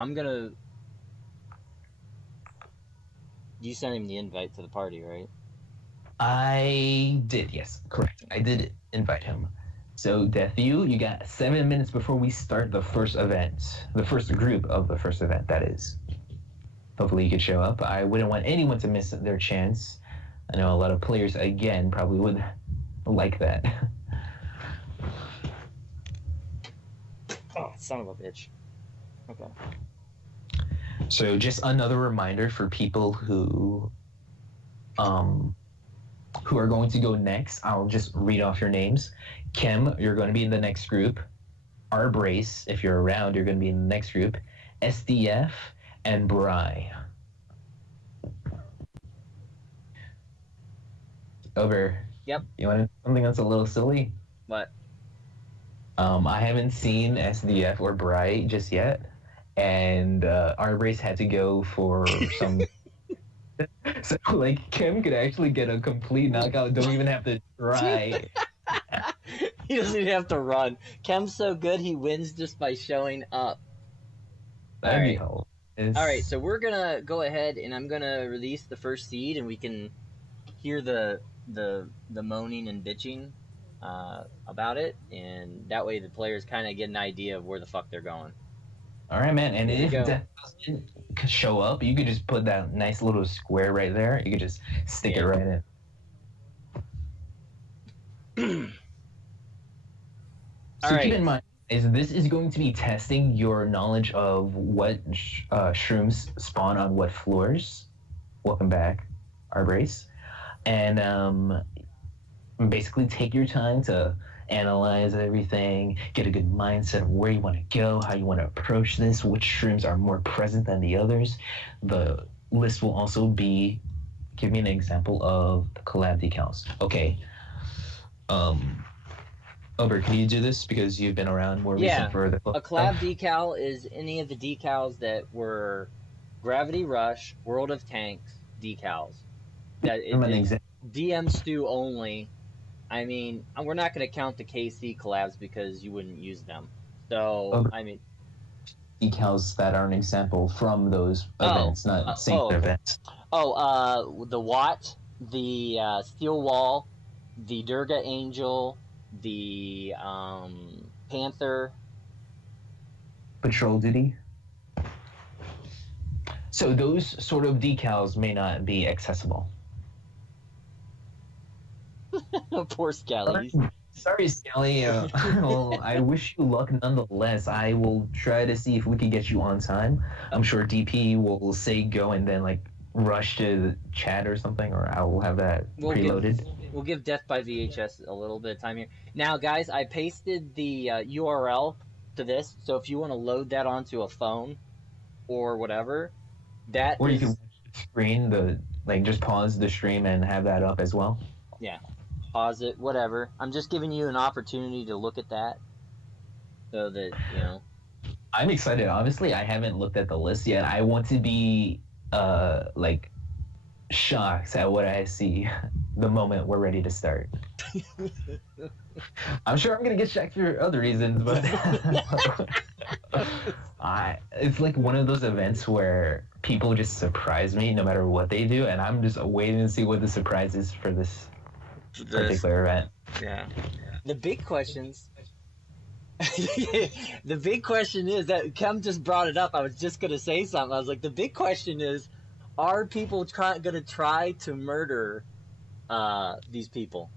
I'm gonna. You sent him the invite to the party, right? I did, yes, correct. I did invite him. So, Death, you got 7 minutes before we start the first event, the first group of the first event, that is. Hopefully, you could show up. I wouldn't want anyone to miss their chance. I know a lot of players, again, probably would like that. Oh, son of a bitch. Okay. So, just another reminder for people who are going to go next. I'll just read off your names. Kim, you're going to be in the next group. R-Brace, if you're around, you're going to be in the next group. SDF and Bry. Over. Yep. You want something that's a little silly? What? I haven't seen SDF or Bry just yet, and R-Brace had to go for some. So, like, Kim could actually get a complete knockout. Don't even have to try. He doesn't even have to run. Kem's so good, he wins just by showing up. That'd be All right, so we're gonna go ahead and I'm gonna release the first seed, and we can hear the moaning and bitching about it, and that way the players kind of get an idea of where the fuck they're going. All right, man. And Here we if go. Death doesn't show up, you could just put that nice little square right there. You could just stick it right in. So All keep right. in mind, this is going to be testing your knowledge of what shrooms spawn on what floors. Welcome back, R-Brace. And basically take your time to analyze everything, get a good mindset of where you want to go, how you want to approach this, which shrooms are more present than the others. The list will also be, give me an example of the collab decals. Okay. Ober, can you do this because you've been around more recent for the A collab decal is any of the decals that were Gravity Rush, World of Tanks decals. That it's DM Stew only. I mean, we're not going to count the KC collabs because you wouldn't use them. So, I mean, decals that are an example from those events, not single events. The Watt, the Steel Wall, the Durga Angel, the Panther. Patrol Duty. So those sort of decals may not be accessible. Poor Scally. Sorry, Scally. Well, I wish you luck nonetheless. I will try to see if we can get you on time. I'm sure DP will say go and then like rush to the chat or something, or I will have that preloaded. We'll give Death by VHS a little bit of time here. Now, guys, I pasted the URL to this, so if you want to load that onto a phone or whatever, that or you can screen just pause the stream and have that up as well. Yeah. Pause it, whatever. I'm just giving you an opportunity to look at that so that, you know. I'm excited. Honestly, I haven't looked at the list yet. I want to be, shocked at what I see the moment we're ready to start. I'm sure I'm going to get shocked for other reasons, but it's like one of those events where people just surprise me no matter what they do, and I'm just waiting to see what the surprise is for this particular event. Yeah. The big questions. The big question is that Kem just brought it up. I was just gonna say something. I was like, the big question is, are people gonna try to murder these people?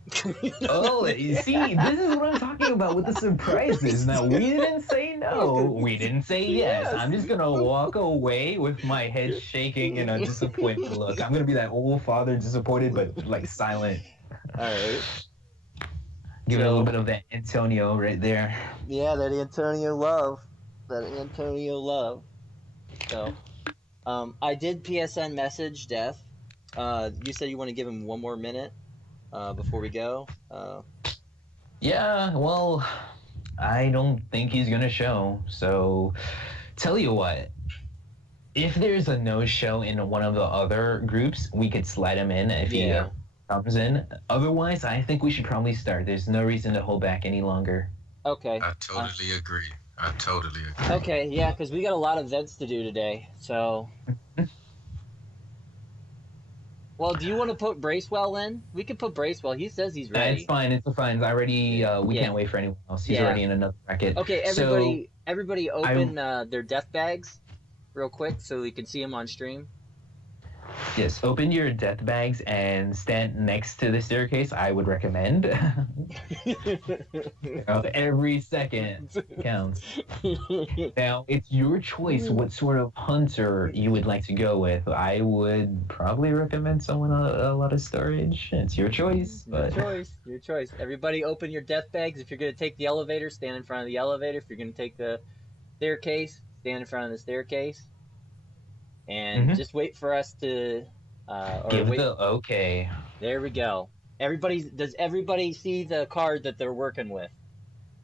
Oh, you see, this is what I'm talking about with the surprises. Now, we didn't say no. We didn't say yes. I'm just going to walk away with my head shaking and a disappointed look. I'm going to be that old father disappointed, but like silent. All right. Give it a little bit of that Antonio right there. Yeah, that Antonio love. So, I did PSN message Death. You said you want to give him one more minute before we go. Yeah, well, I don't think he's gonna show. So, tell you what, if there's a no-show in one of the other groups, we could slide him in if he comes in. Otherwise, I think we should probably start. There's no reason to hold back any longer. Okay. I totally agree. I totally agree. Okay, yeah, because we got a lot of events to do today. So, well, do you want to put Bracewell in? We could put Bracewell. He says he's ready. It's fine. It's fine. I already. We can't wait for anyone else. He's already in another bracket. Okay, everybody, open their death bags, real quick, so we can see them on stream. Yes, open your death bags and stand next to the staircase. I would recommend. Every second counts. Now, it's your choice what sort of hunter you would like to go with. I would probably recommend someone a lot of storage. It's your choice. But... Your choice. Everybody open your death bags. If you're going to take the elevator, stand in front of the elevator. If you're going to take the staircase, stand in front of the staircase. And just wait for us to okay. There we go. Does everybody see the card that they're working with?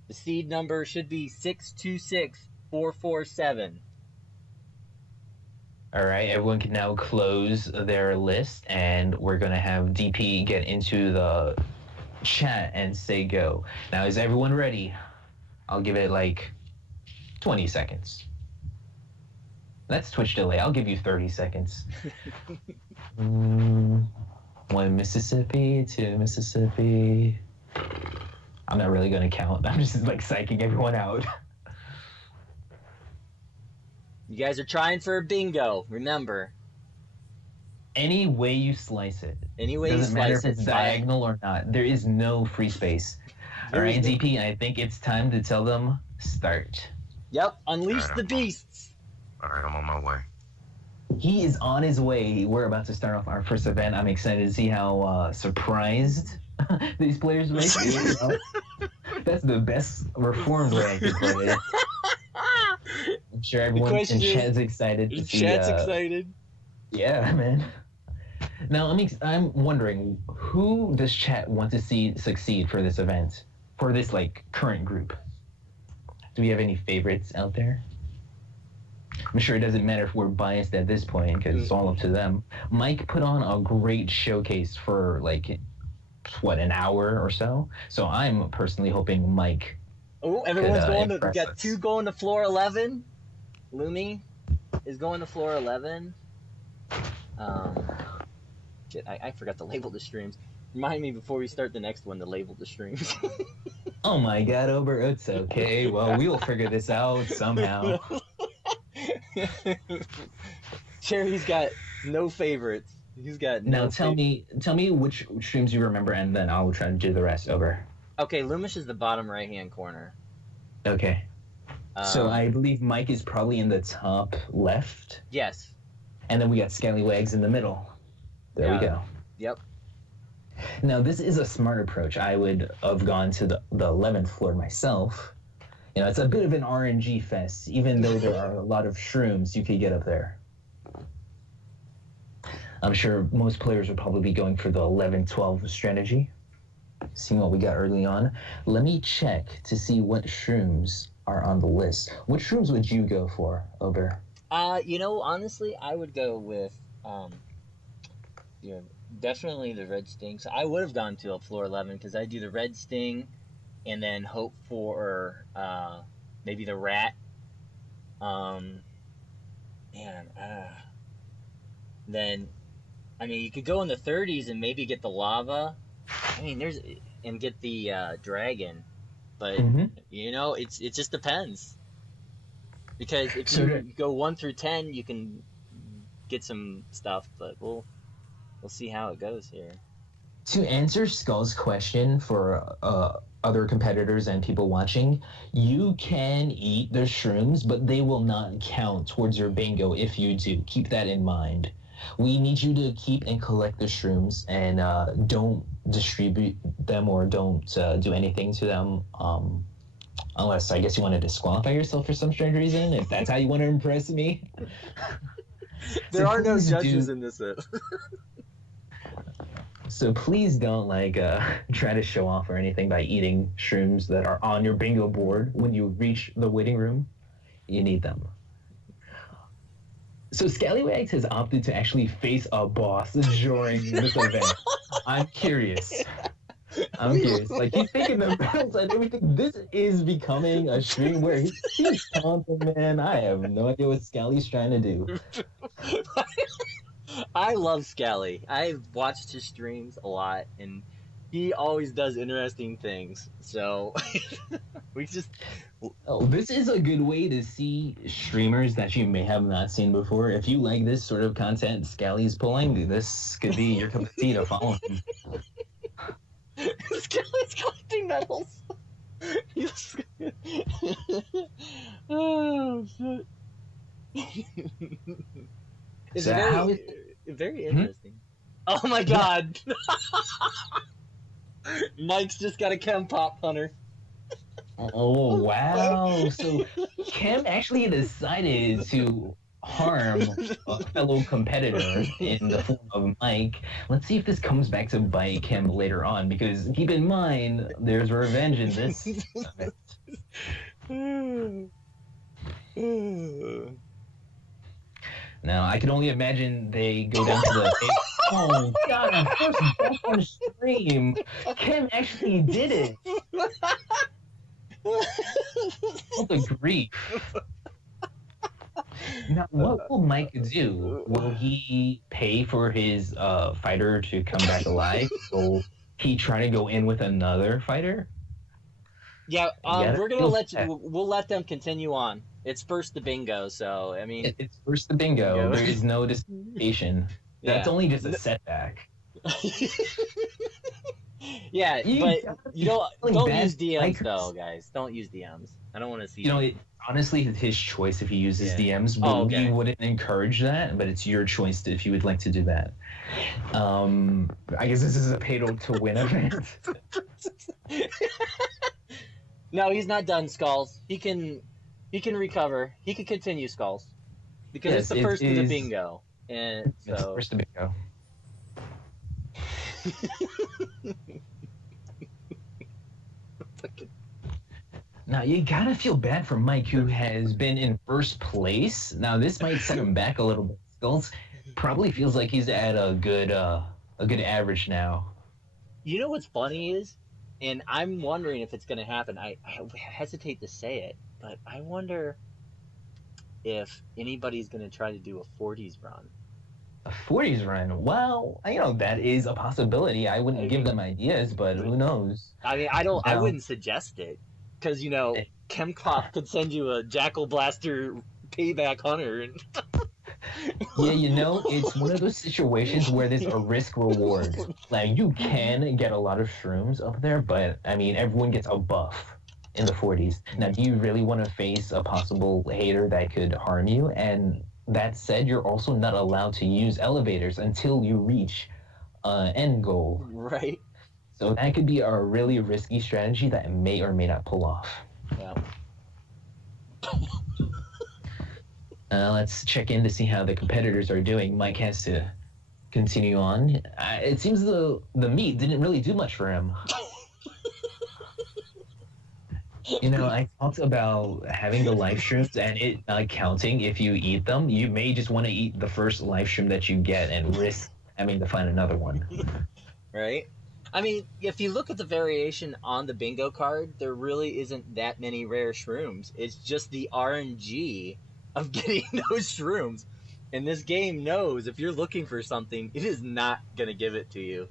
The seed number should be 626447. All right, everyone can now close their list, and we're gonna have DP get into the chat and say go. Now, is everyone ready? I'll give it like 20 seconds. That's Twitch delay. I'll give you 30 seconds. 1 Mississippi, 2 Mississippi. I'm not really going to count. I'm just like psyching everyone out. You guys are trying for a bingo, remember. Any way you slice it. Any way you slice it. Doesn't matter if it's diagonal or not. There is no free space. All right, DP, I think it's time to tell them start. Yep, unleash the beasts. All right, I'm on my way. He is on his way. We're about to start off our first event. I'm excited to see how surprised these players make me. That's the best reformed way I can put it. I'm sure everyone in chat's excited. Chat's excited. Yeah, man. Now, I'm wondering, who does chat want to see succeed for this event? For this, current group? Do we have any favorites out there? I'm sure it doesn't matter if we're biased at this point because it's all up to them. Mike put on a great showcase for an hour or so. So I'm personally hoping Mike. Oh, everyone's going to. We got 2 going to floor 11. Lumi is going to floor 11. Shit, I forgot to label the streams. Remind me before we start the next one to label the streams. Oh my God, Ober, it's okay. Well, we will figure this out somehow. Cherry's got no favorites. He's got no. Now tell me which streams you remember, and then I'll try to do the rest. Over. Okay, Loomish is the bottom right-hand corner. Okay. So I believe Mike is probably in the top left. Yes. And then we got Scallywags in the middle. There we go. Yep. Now this is a smart approach. I would have gone to the 11th floor myself. You know, it's a bit of an RNG fest, even though there are a lot of shrooms you could get up there. I'm sure most players would probably be going for the 11-12 strategy. Seeing what we got early on. Let me check to see what shrooms are on the list. What shrooms would you go for, Ober? Honestly, I would go with, definitely the Red Sting. So I would have gone to a floor 11 because I do the Red Sting and then hope for maybe the Rat. Then, you could go in the 30s and maybe get the Lava. And get the Dragon. But, it just depends. Because if you go 1 through 10, you can get some stuff, but we'll see how it goes here. To answer Skull's question for other competitors and people watching, you can eat the shrooms, but they will not count towards your bingo if you do. Keep that in mind. We need you to keep and collect the shrooms and don't distribute them or don't do anything to them unless I guess you want to disqualify yourself for some strange reason, if that's how you want to impress me. There are no judges in this. So please don't try to show off or anything by eating shrooms that are on your bingo board. When you reach the waiting room, you need them. So Scallywags has opted to actually face a boss during this event. I'm curious. I'm curious. Like, he's taking the bells and everything. This is becoming a stream where he's taunting, man. I have no idea what Scally's trying to do. I love Scally. I've watched his streams a lot, and he always does interesting things. So we just. Oh, this is a good way to see streamers that you may have not seen before. If you like this sort of content Scally's pulling, this could be your cup of tea to follow him. Scally's collecting medals. Oh shit! It's So very, very interesting. Oh my god! Mike's just got a chem pop, Hunter. Oh, wow. So Cam actually decided to harm a fellow competitor in the form of Mike. Let's see if this comes back to bite Cam later on, because keep in mind, there's revenge in this. Now, I can only imagine they go down to the... Oh, God, our first death on stream. Cam actually did it. What the grief. Now, what will Mike do? Will he pay for his fighter to come back alive? Will he try to go in with another fighter? Yeah, we're gonna we'll let them continue on. It's first the bingo, so I mean, it's first the bingo. There is no disqualification. That's only just a setback. Yeah, but you don't use DMs though, guys. Don't use DMs. I don't want to see. You know, honestly, it's his choice if he uses DMs. We wouldn't encourage that, but it's your choice if you would like to do that. I guess this is a pay-to-win event. No, he's not done, Skulls. He can recover. He can continue, Skulls, because it's the first of the bingo, and so it's the first of the bingo. Now, you gotta feel bad for Mike, who has been in first place. Now, this might set him back a little bit. Skulls probably feels like he's at a good average now. You know what's funny is, and I'm wondering if it's going to happen. I hesitate to say it, but I wonder if anybody's going to try to do a 40s run. A 40s run? Well, you know, that is a possibility. I wouldn't give them ideas, but who knows? I mean, I wouldn't suggest it. Because, you know, ChemCop could send you a Jackal Blaster Payback Hunter. And yeah, you know, it's one of those situations where there's a risk-reward. Like, you can get a lot of shrooms up there, but, I mean, everyone gets a buff in the 40s. Now, do you really want to face a possible hater that could harm you? And that said, you're also not allowed to use elevators until you reach end goal. Right. So that could be a really risky strategy that may or may not pull off. Yeah. Let's check in to see how the competitors are doing. Mike has to continue on. It seems the meat didn't really do much for him. You know, I talked about having the live streams and it counting if you eat them. You may just want to eat the first live stream that you get and risk having to find another one. Right? I mean, if you look at the variation on the bingo card, there really isn't that many rare shrooms. It's just the RNG of getting those shrooms. And this game knows if you're looking for something, it is not going to give it to you.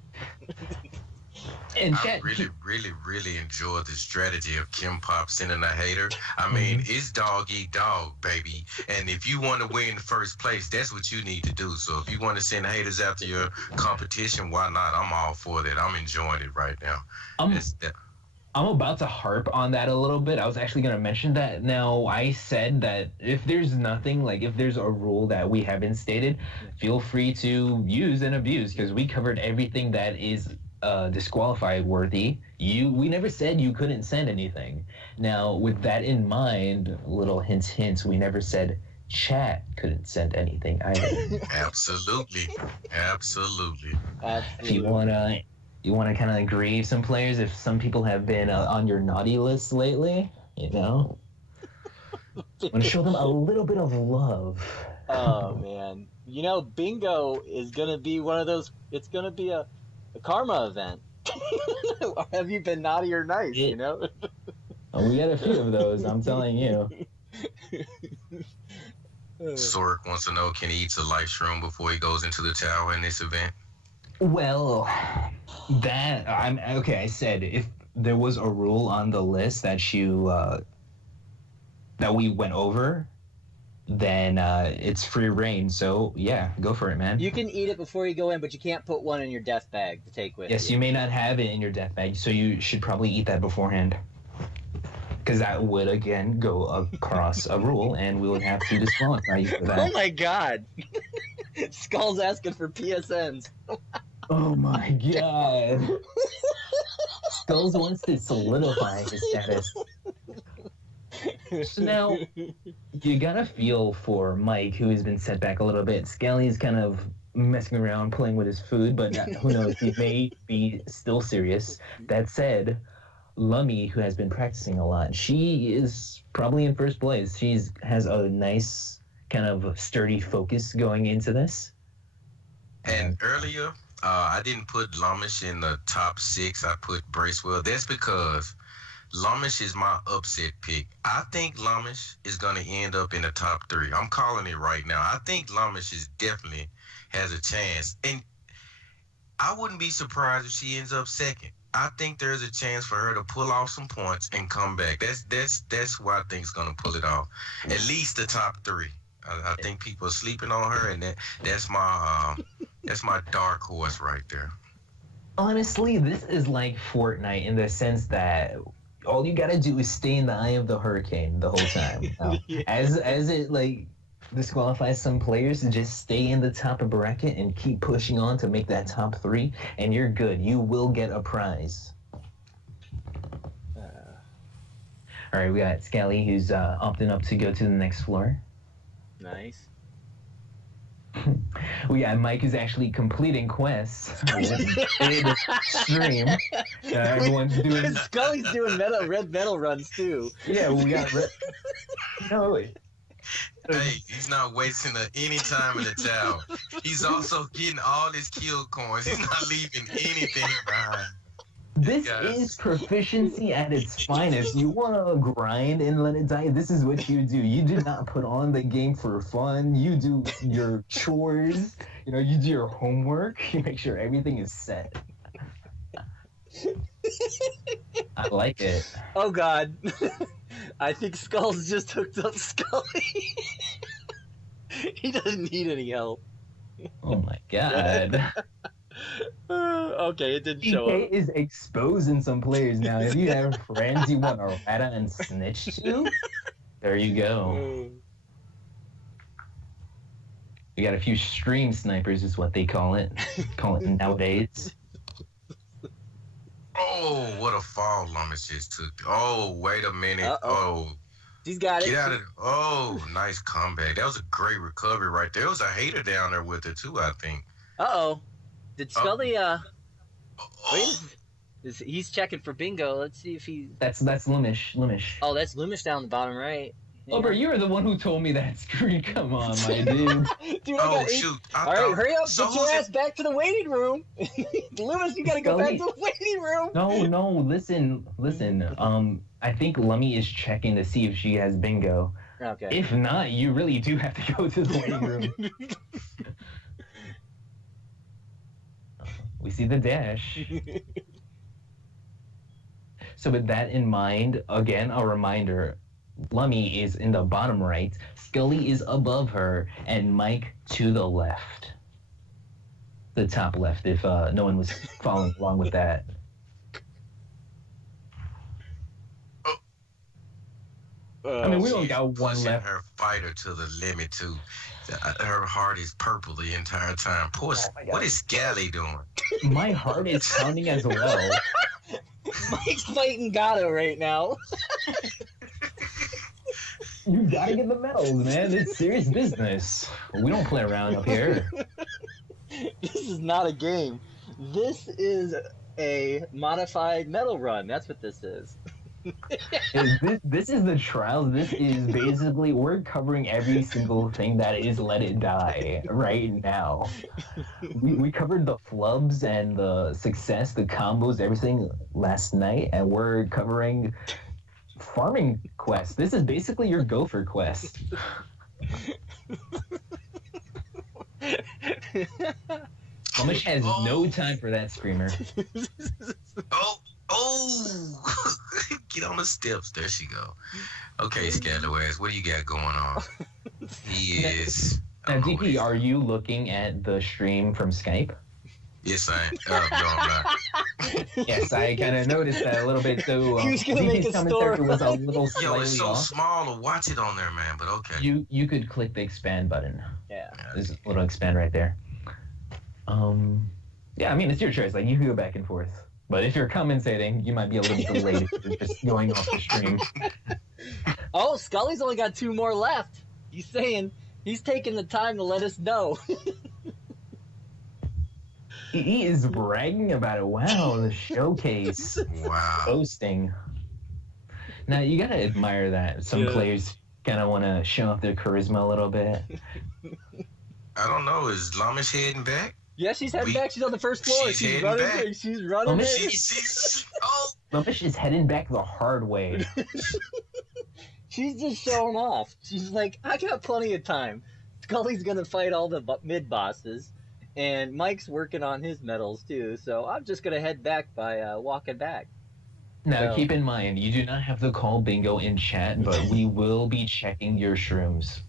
And I really enjoy the strategy of ChemPop sending a hater. I mean, it's dog eat dog, baby. And if you want to win first place, that's what you need to do. So if you want to send haters after your competition, why not? I'm all for that. I'm enjoying it right now. I'm about to harp on that a little bit. I was actually going to mention that. Now, I said that if there's nothing, like if there's a rule that we haven't stated, feel free to use and abuse, because we covered everything that is disqualified worthy. We never said you couldn't send anything. Now, with that in mind, little hints, we never said chat couldn't send anything either. Absolutely. If you wanna kind of grieve some players, if some people have been on your naughty list lately, you know, want to show them a little bit of love. Oh man, you know, bingo is gonna be one of those. It's gonna be a karma event. Have you been naughty or nice, you know? We got a few of those, I'm telling you. Sork wants to know, can he eat a life shroom before he goes into the tower in this event? Well, I said if there was a rule on the list that that we went over, then it's free reign. So yeah, go for it, man. You can eat it before you go in, but you can't put one in your death bag to take with you. Yes, you may not have it in your death bag, so you should probably eat that beforehand. Because that would, again, go across a rule, and we would have to disqualify you for that. Oh my god! Skull's asking for PSNs. Oh my god. Skulls wants to solidify his status. So now, you gotta feel for Mike, who has been set back a little bit. Skelly's kind of messing around, playing with his food, but who knows, he may be still serious. That said, Lummy, who has been practicing a lot, she is probably in first place. She has a nice kind of sturdy focus going into this. And earlier, I didn't put Lamish in the top 6. I put Bracewell. That's because Lamish is my upset pick. I think Lamish is going to end up in the top 3. I'm calling it right now. I think Lamish is definitely has a chance. And I wouldn't be surprised if she ends up second. I think there's a chance for her to pull off some points and come back. That's what I think is going to pull it off. At least the top 3. I think people are sleeping on her, and that's my dark horse right there. Honestly, this is like Fortnite in the sense that all you gotta do is stay in the eye of the hurricane the whole time. Yeah. As it like disqualifies some players, just stay in the top of bracket and keep pushing on to make that top 3, and you're good. You will get a prize. All right, we got Scally, who's opting up to go to the next floor. Nice. We got Mike, who's actually completing quests in the stream. Everyone's doing. Scully's doing red metal runs too. Yeah, we got. No, wait. Hey, he's not wasting any time in the tower. He's also getting all his kill coins. He's not leaving anything behind. This is proficiency at its finest. You want to grind and let it die? This is what you do. You do not put on the game for fun. You do your chores. You know, you do your homework. You make sure everything is set. I like it. Oh, God. I think Skull's just hooked up Scully. He doesn't need any help. Oh, my God. Okay, it didn't show up. is exposing some players now. If you have friends you want to rat out and snitch to, there you go. We got a few stream snipers is what they call it. Call it nowadays. Oh, what a fall Lamish just took. Oh, wait a minute. Uh-oh. Oh. She's got it. Get out of it. Oh, nice comeback. That was a great recovery right there. There was a hater down there with her too, I think. Uh-oh. Did Scully, he's checking for bingo. Let's see if he... That's Lumish. Oh, that's Lumish down the bottom right. Yeah. Oh, bro, you were the one who told me that screen. Come on, my dude. Dude, shoot. All right, hurry up. Get your ass back to the waiting room. Lumish, you gotta go back to the waiting room. No, listen. I think Lummy is checking to see if she has bingo. Okay. If not, you really do have to go to the waiting room. We see the dash. So with that in mind, again, a reminder, Lummy is in the bottom right, Scully is above her, and Mike to the left. The top left, if no one was following along with that. I mean, we only got one left. Her fighter to the limit, too. Her heart is purple the entire time. Poor, what is Scally doing? My heart is pounding as well. Mike's fighting Gato right now. You gotta get the medals, man. It's serious business. We don't play around up here. This is not a game. This is a modified medal run. That's what this is. This is the trials. This is basically, we're covering every single thing that is Let It Die right now. We covered the flubs and the success, the combos, everything last night, and we're covering farming quest. This is basically your gopher quest. Flummish has no time for that screamer. Oh! Get on the steps. There she go. Okay, Scalawags, what do you got going on? He is... Now, DP, are you looking at the stream from Skype? Yes, I am. No, I'm not. Yes, I kind of noticed that a little bit too. He was gonna make a story. Was a little Yo, it's so off. small to watch it on there, man. But okay. You could click the expand button. Yeah. There's a little expand right there. Yeah, I mean it's your choice. Like you can go back and forth. But if you're commentating, you might be a little delayed if you're just going off the stream. Oh, Scully's only got 2 more left. He's saying he's taking the time to let us know. He is bragging about it. Wow, the showcase. Wow. Boasting. Now, you gotta admire that. Some players kind of want to show off their charisma a little bit. I don't know. Is Lamish heading back? Yeah, she's heading back. She's on the first floor. She's running back. She's running back. Lamish is heading back the hard way. She's just showing off. She's like, I got plenty of time. Scully's going to fight all the mid-bosses, and Mike's working on his medals, too, so I'm just going to head back by walking back. Now, keep in mind, you do not have to call bingo in chat, but we will be checking your shrooms.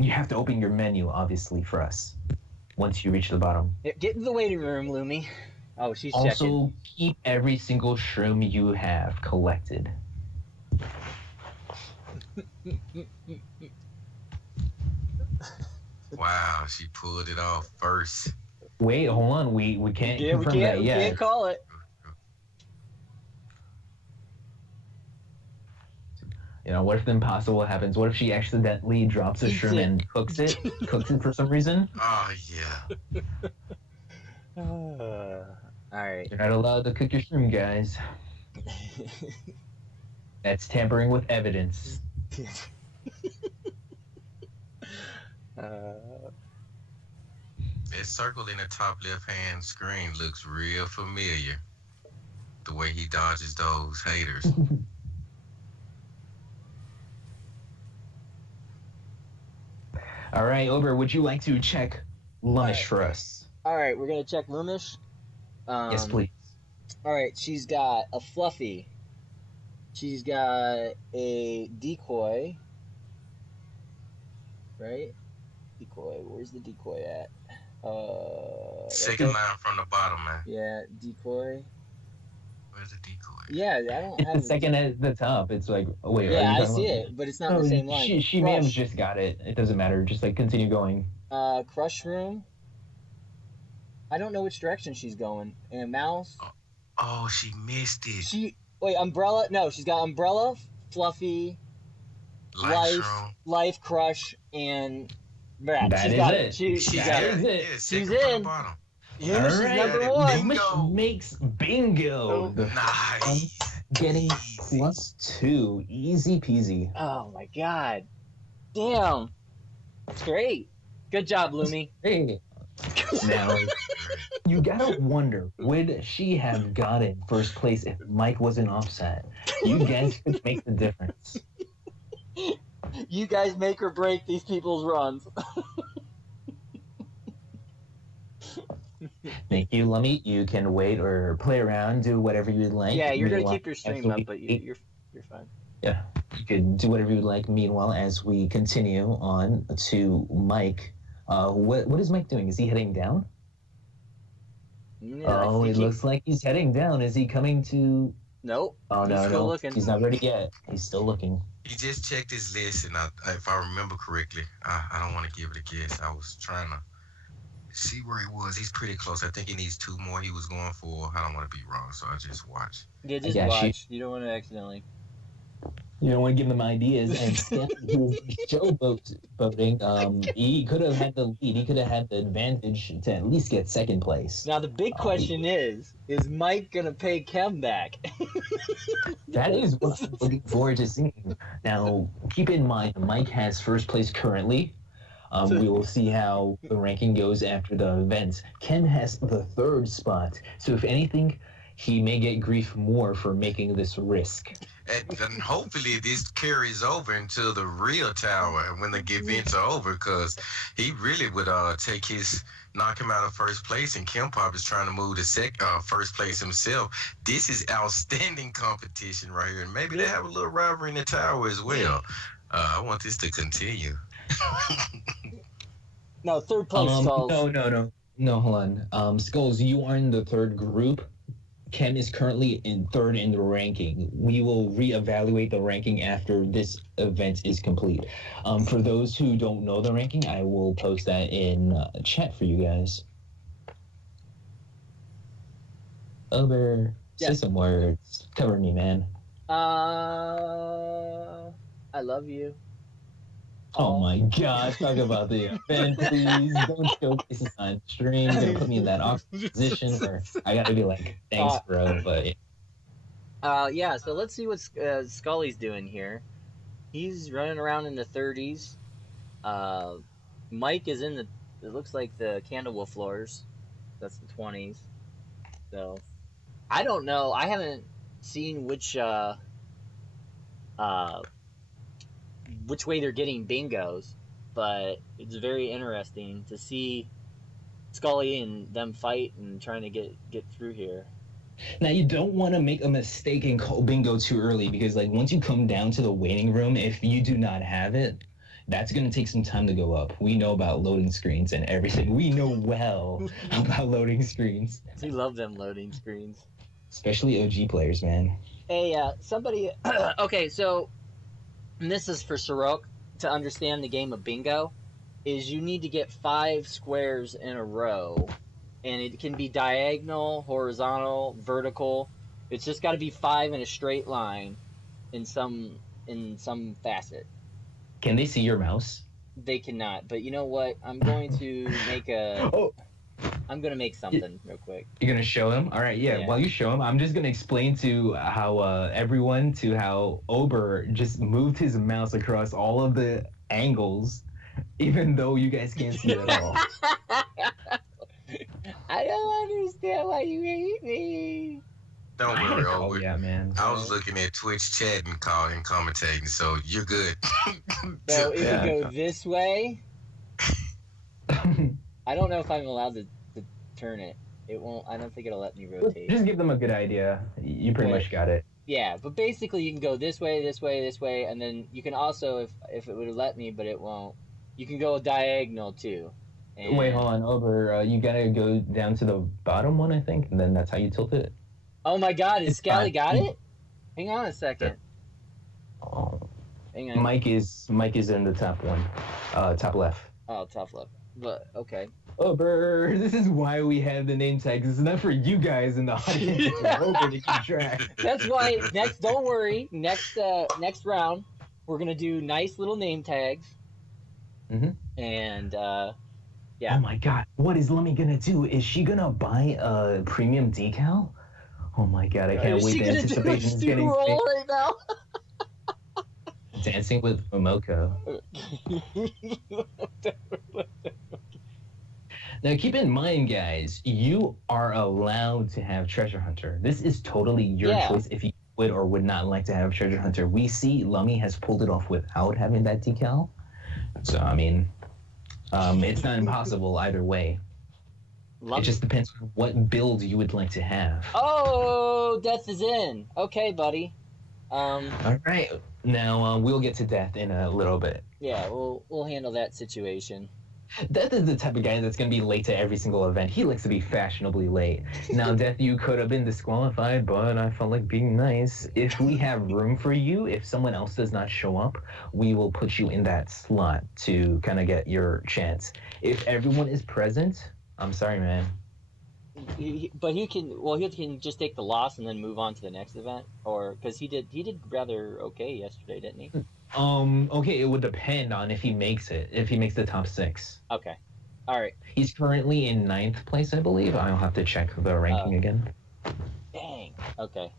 You have to open your menu, obviously, for us, once you reach the bottom. Get in the waiting room, Lumi. Oh, she's checking. Also, keep every single shroom you have collected. Wow, she pulled it off first. Wait, hold on. We can't confirm that yet. We can't call it. You know, what if the impossible happens? What if she accidentally drops a shroom and cooks it for some reason? Oh, yeah. All right. You're not allowed to cook your shroom, guys. That's tampering with evidence. That circle in the top left-hand screen looks real familiar. The way he dodges those haters. All right, Ober, would you like to check Lumish for us? All right, we're going to check Lumish. Yes, please. All right, she's got a Fluffy. She's got a Decoy. Right? Decoy. Where's the Decoy at? Second line from the bottom, man. Yeah, Decoy. Where's the Decoy? Yeah, I don't have the second at the top. It's like, oh, wait. Yeah, I see it, but it's not the same line. She may have just got it. It doesn't matter. Just like continue going. Crush Room. I don't know which direction she's going. And Mouse. Oh, she missed it. Umbrella. No, she's got Umbrella, Fluffy, Life, Crush, and Brad. That she's is got it. She's got it. Yeah, she's in. Yeah, she's number one. Bingo makes bingo. Nice. Getting +2. Easy peasy. Oh my god. Damn. That's great. Good job, Lumi. Hey. Now, you gotta wonder, would she have gotten first place if Mike wasn't offset? You guys could make the difference. You guys make or break these people's runs. Thank you, Lummy. You can wait or play around, do whatever you'd like. Yeah, you're going to keep your stream up, but you're fine. Yeah, you can do whatever you'd like. Meanwhile, as we continue on to Mike, what is Mike doing? Is he heading down? Yeah, it looks like he's heading down. Is he coming to... Nope. Oh, no. Looking. He's not ready yet. He's still looking. He just checked his list, and if I remember correctly, I don't want to give it a guess. I was trying to see where he was. He's pretty close. I think he needs 2 more he was going for. I don't want to be wrong, so I just watch. Yeah, just watch. You don't want to accidentally. You don't want to give them ideas. And Steph, who was showboating, he could have had the lead. He could have had the advantage to at least get second place. Now the big question is Mike gonna pay Kem back? That is what I'm looking forward to seeing. Now, keep in mind, Mike has first place currently. We will see how the ranking goes after the event. Ken has the third spot. So if anything, he may get grief more for making this risk. And hopefully this carries over into the real tower when the events are over, because he really would knock him out of first place, and Kim Pop is trying to move to first place himself. This is outstanding competition right here, and maybe they have a little rivalry in the tower as well. I want this to continue. No, third place, Skulls. No, hold on. Skulls, you are in the third group. Ken is currently in third in the ranking. We will reevaluate the ranking after this event is complete. For those who don't know the ranking, I will post that in chat for you guys. Say some words. Cover me, man. I love you. Oh my God! Talk about the event, please. Don't show faces on stream. You're gonna put me in that awkward position where I gotta be like, "Thanks, bro." But yeah. So let's see what Scully's doing here. He's running around in the 30s. Mike is in the. It looks like the Candlewood floors. That's the 20s. So I don't know. I haven't seen which way they're getting bingos, but it's very interesting to see Scully and them fight and trying to get through here. Now, you don't want to make a mistake and call bingo too early, because like once you come down to the waiting room, if you do not have it, that's going to take some time to go up. We know about loading screens and everything. We know well about loading screens. We love them loading screens. Especially OG players, man. Hey, somebody... okay, so... And this is for Sirok to understand the game of bingo, is you need to get 5 squares in a row, and it can be diagonal, horizontal, vertical. It's just got to be 5 in a straight line in some facet. Can they see your mouse? They cannot, but you know what? I'm going to make a... I'm going to make something real quick. You're going to show him? All right, yeah. While you show him, I'm just going to explain to how Ober just moved his mouse across all of the angles, even though you guys can't see it at all. I don't understand why you hate me. Don't worry, Ober. Yeah, man. I was looking at Twitch chat and commentating, so you're good. So if you go this way... I don't know if I'm allowed to turn it. It won't. I don't think it'll let me rotate. Just give them a good idea. You pretty much got it. Yeah, but basically you can go this way, this way, this way, and then you can also, if it would let me, but it won't, you can go diagonal too. And... Wait, hold on, Over. You gotta go down to the bottom one, I think, and then that's how you tilt it. Oh my God, is Scally got it? Hang on a second. Oh. Hang on. Mike is in the top one, top left. Oh, top left. But okay. Ober, this is why we have the name tags. It's not for you guys in the audience. It's Ober to keep track. That's why don't worry. Next round, we're gonna do nice little name tags. Mm-hmm. And yeah. Oh my God, what is Lummy gonna do? Is she gonna buy a premium decal? Oh my God, I can't wait. The anticipation is getting roll right now. Dancing with Momoko. Now, keep in mind, guys, you are allowed to have Treasure Hunter. This is totally your choice if you would or would not like to have Treasure Hunter. We see Lummy has pulled it off without having that decal. So, I mean, it's not impossible either way. It just depends on what build you would like to have. Oh, Death is in. Okay, buddy. All right. Now, we'll get to Death in a little bit. Yeah, we'll handle that situation. Death is the type of guy that's going to be late to every single event. He likes to be fashionably late. Now, Death, you could have been disqualified, but I felt like being nice. If we have room for you, if someone else does not show up, we will put you in that slot to kind of get your chance. If everyone is present, I'm sorry, man. but he can. Well, he can just take the loss and then move on to the next event, or because he did rather okay yesterday, didn't he? Okay, it would depend on if he makes it. If he makes the top 6. Okay. All right. He's currently in 9th place, I believe. I'll have to check the ranking again. Dang. Okay.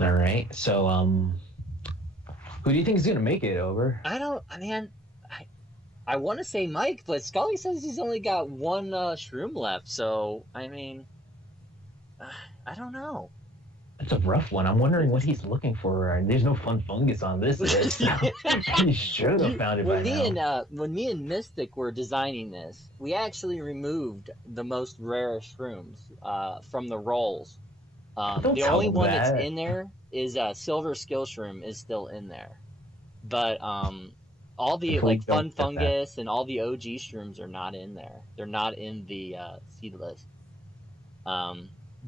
All right. So, who do you think is gonna make it over? I want to say Mike, but Scully says he's only got one shroom left. So I mean, I don't know. It's a rough one. I'm wondering what he's looking for. There's no fun fungus on this list. He should have found it by now. When me and Mystic were designing this, we actually removed the most rare shrooms from the rolls. The only one that's in there is Silver Skill Shroom is still in there, but all the like Fun Fungus and all the OG shrooms are not in there. They're not in the seed list.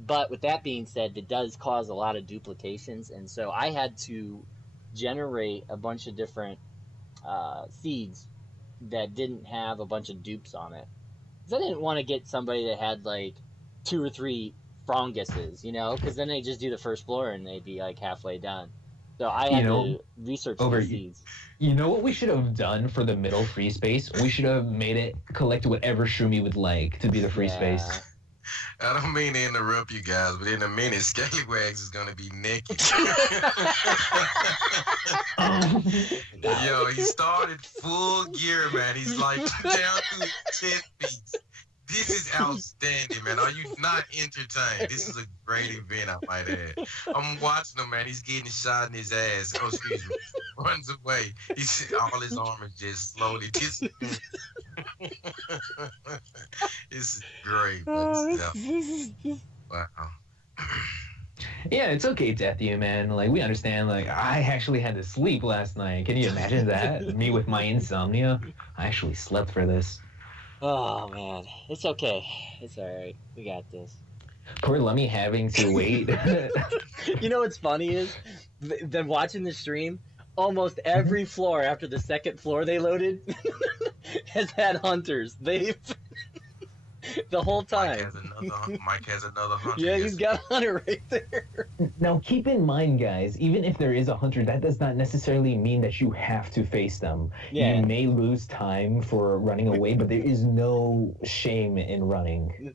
But with that being said, it does cause a lot of duplications, and so I had to generate a bunch of different seeds that didn't have a bunch of dupes on it. Because I didn't want to get somebody that had like 2 or 3 Fronguses, because then they just do the first floor and they'd be like halfway done. So I had to research the seeds. You know what we should have done for the middle free space? We should have made it collect whatever shroom you would like to be the free space. I don't mean to interrupt you guys, but in a minute, Scallywags is gonna be naked. Yo, he started full gear, man. He's like down to 10 feet. This is outstanding, man. Are you not entertained? This is a great event, I might add. I'm watching him, man. He's getting shot in his ass. Oh, excuse me. Runs away. All his armor just slowly disappearing. It's great. Wow. Yeah, it's okay, Death You, man. Like, we understand. Like, I actually had to sleep last night. Can you imagine that? Me with my insomnia. I actually slept for this. Oh, man. It's okay. It's all right. We got this. Poor Lummy having to wait. You know what's funny is, then watching the stream, almost every floor after the second floor they loaded has had hunters. They've... the whole time. Mike has another hunter. Yeah, he's got a hunter right there. Now, keep in mind, guys, even if there is a hunter, that does not necessarily mean that you have to face them. Yeah. You may lose time for running away, but there is no shame in running.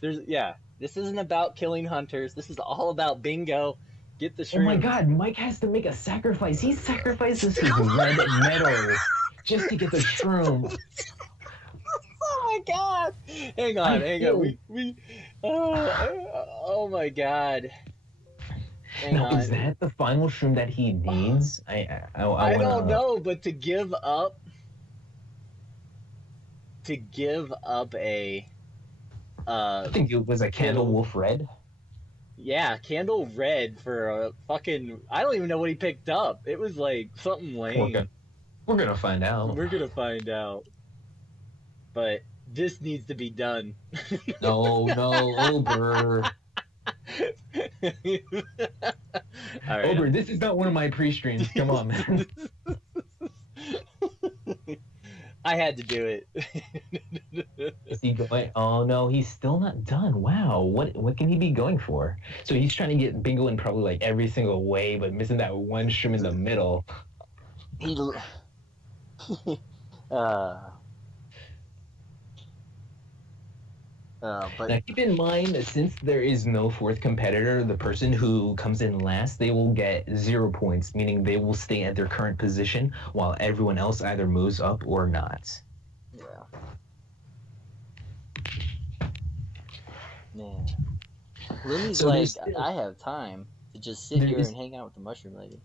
This isn't about killing hunters. This is all about bingo. Get the shroom. Oh my god, Mike has to make a sacrifice. He sacrifices his red metal just to get the shroom. Oh my god! Hang on. Oh my god. Now, is that the final shroom that he needs? I don't know, but to give up a I think it was a Candle Wolf Red. Yeah, Candle Red for a fucking... I don't even know what he picked up. It was like something lame. We're gonna find out. But this needs to be done. No, Ober. All right. Ober, this is not one of my pre-streams. Come on, man. I had to do it. Is he going? Oh no, he's still not done. Wow, what can he be going for? So he's trying to get bingo in probably like every single way, but missing that one shroom in the middle. But now keep in mind that since there is no fourth competitor, the person who comes in last, they will get 0 points, meaning they will stay at their current position while everyone else either moves up or not. Yeah. Man. Lily's so like, I have time to just sit here and hang out with the mushroom lady.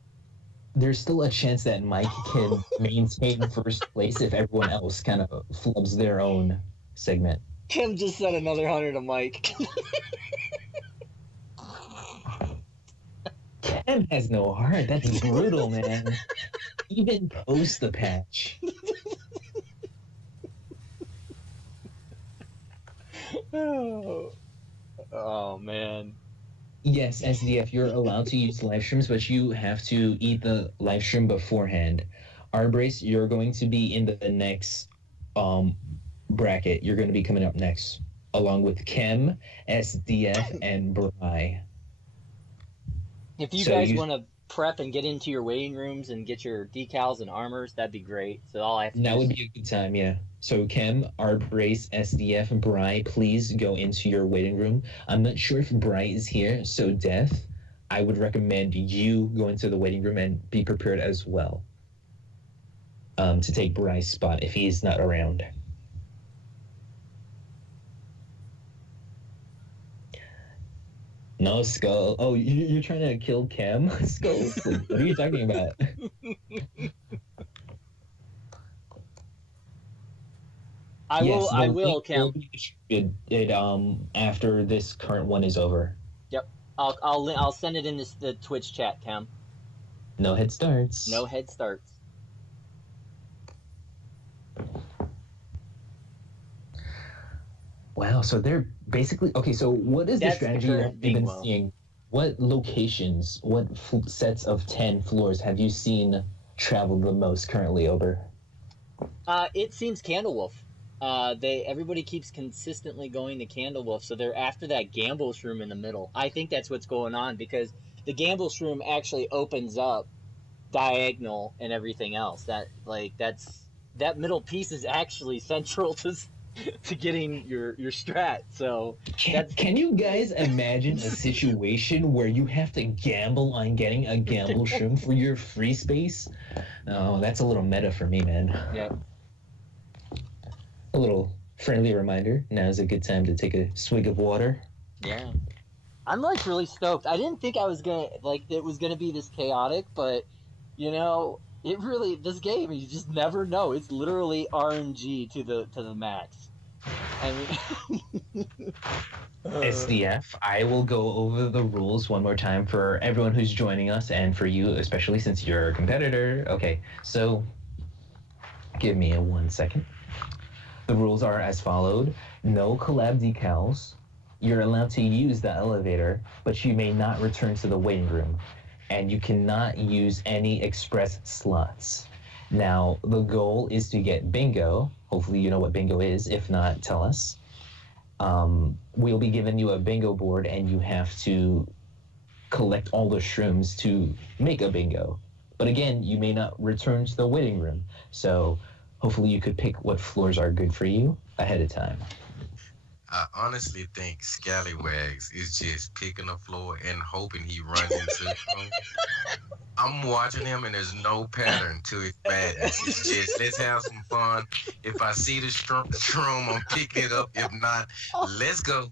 There's still a chance that Mike can maintain first place if everyone else kind of flubs their own segment. Kim just sent another 100 to Mike. Kim has no heart. That's brutal, man. Even post the patch. Oh, man. Yes, SDF, you're allowed to use live streams, but you have to eat the live stream beforehand. Arbrace, you're going to be in the next bracket. You're going to be coming up next, along with Chem, SDF, and Bry. If you guys want to prep and get into your waiting rooms and get your decals and armors, that'd be great. So all I have to That would be a good time, yeah. So Chem, Arbrace, SDF, and Bry, please go into your waiting room. I'm not sure if Bry is here, so Death, I would recommend you go into the waiting room and be prepared as well to take Bry's spot if he's not around. No, Skull. Oh, you're trying to kill Chem? Skull, what are you talking about? I will, Chem. After this current one is over. Yep. I'll send it in the Twitch chat, Chem. No head starts. No head starts. Wow, so they're basically okay. So what is the strategy you've been seeing? What locations, what sets of 10 floors have you seen travel the most currently, Ober? It seems Candlewolf. Everybody keeps consistently going to Candlewolf, so they're after that Gambles room in the middle. I think that's what's going on because the Gambles room actually opens up diagonal and everything else. That middle piece is actually central to getting your strat. So can you guys imagine a situation where you have to gamble on getting a gamble shroom for your free space? Oh, that's a little meta for me, man. Yeah. A little friendly reminder. Now is a good time to take a swig of water. Yeah. I'm really stoked. I didn't think I was it was gonna be this chaotic, but this game, you just never know. It's literally RNG to the max. I mean, SDF, I will go over the rules one more time for everyone who's joining us and for you, especially since you're a competitor. Okay, so give me 1 second. The rules are as followed. No collab decals. You're allowed to use the elevator, but you may not return to the waiting room. And you cannot use any express slots. Now, the goal is to get bingo. Hopefully you know what bingo is. If not, tell us. We'll be giving you a bingo board, and you have to collect all the shrooms to make a bingo. But again, you may not return to the waiting room. So hopefully you could pick what floors are good for you ahead of time. I honestly think Scallywags is just picking a floor and hoping he runs into it. I'm watching him and there's no pattern to his madness. It's just, let's have some fun. If I see the shroom, I'm picking it up. If not, let's go.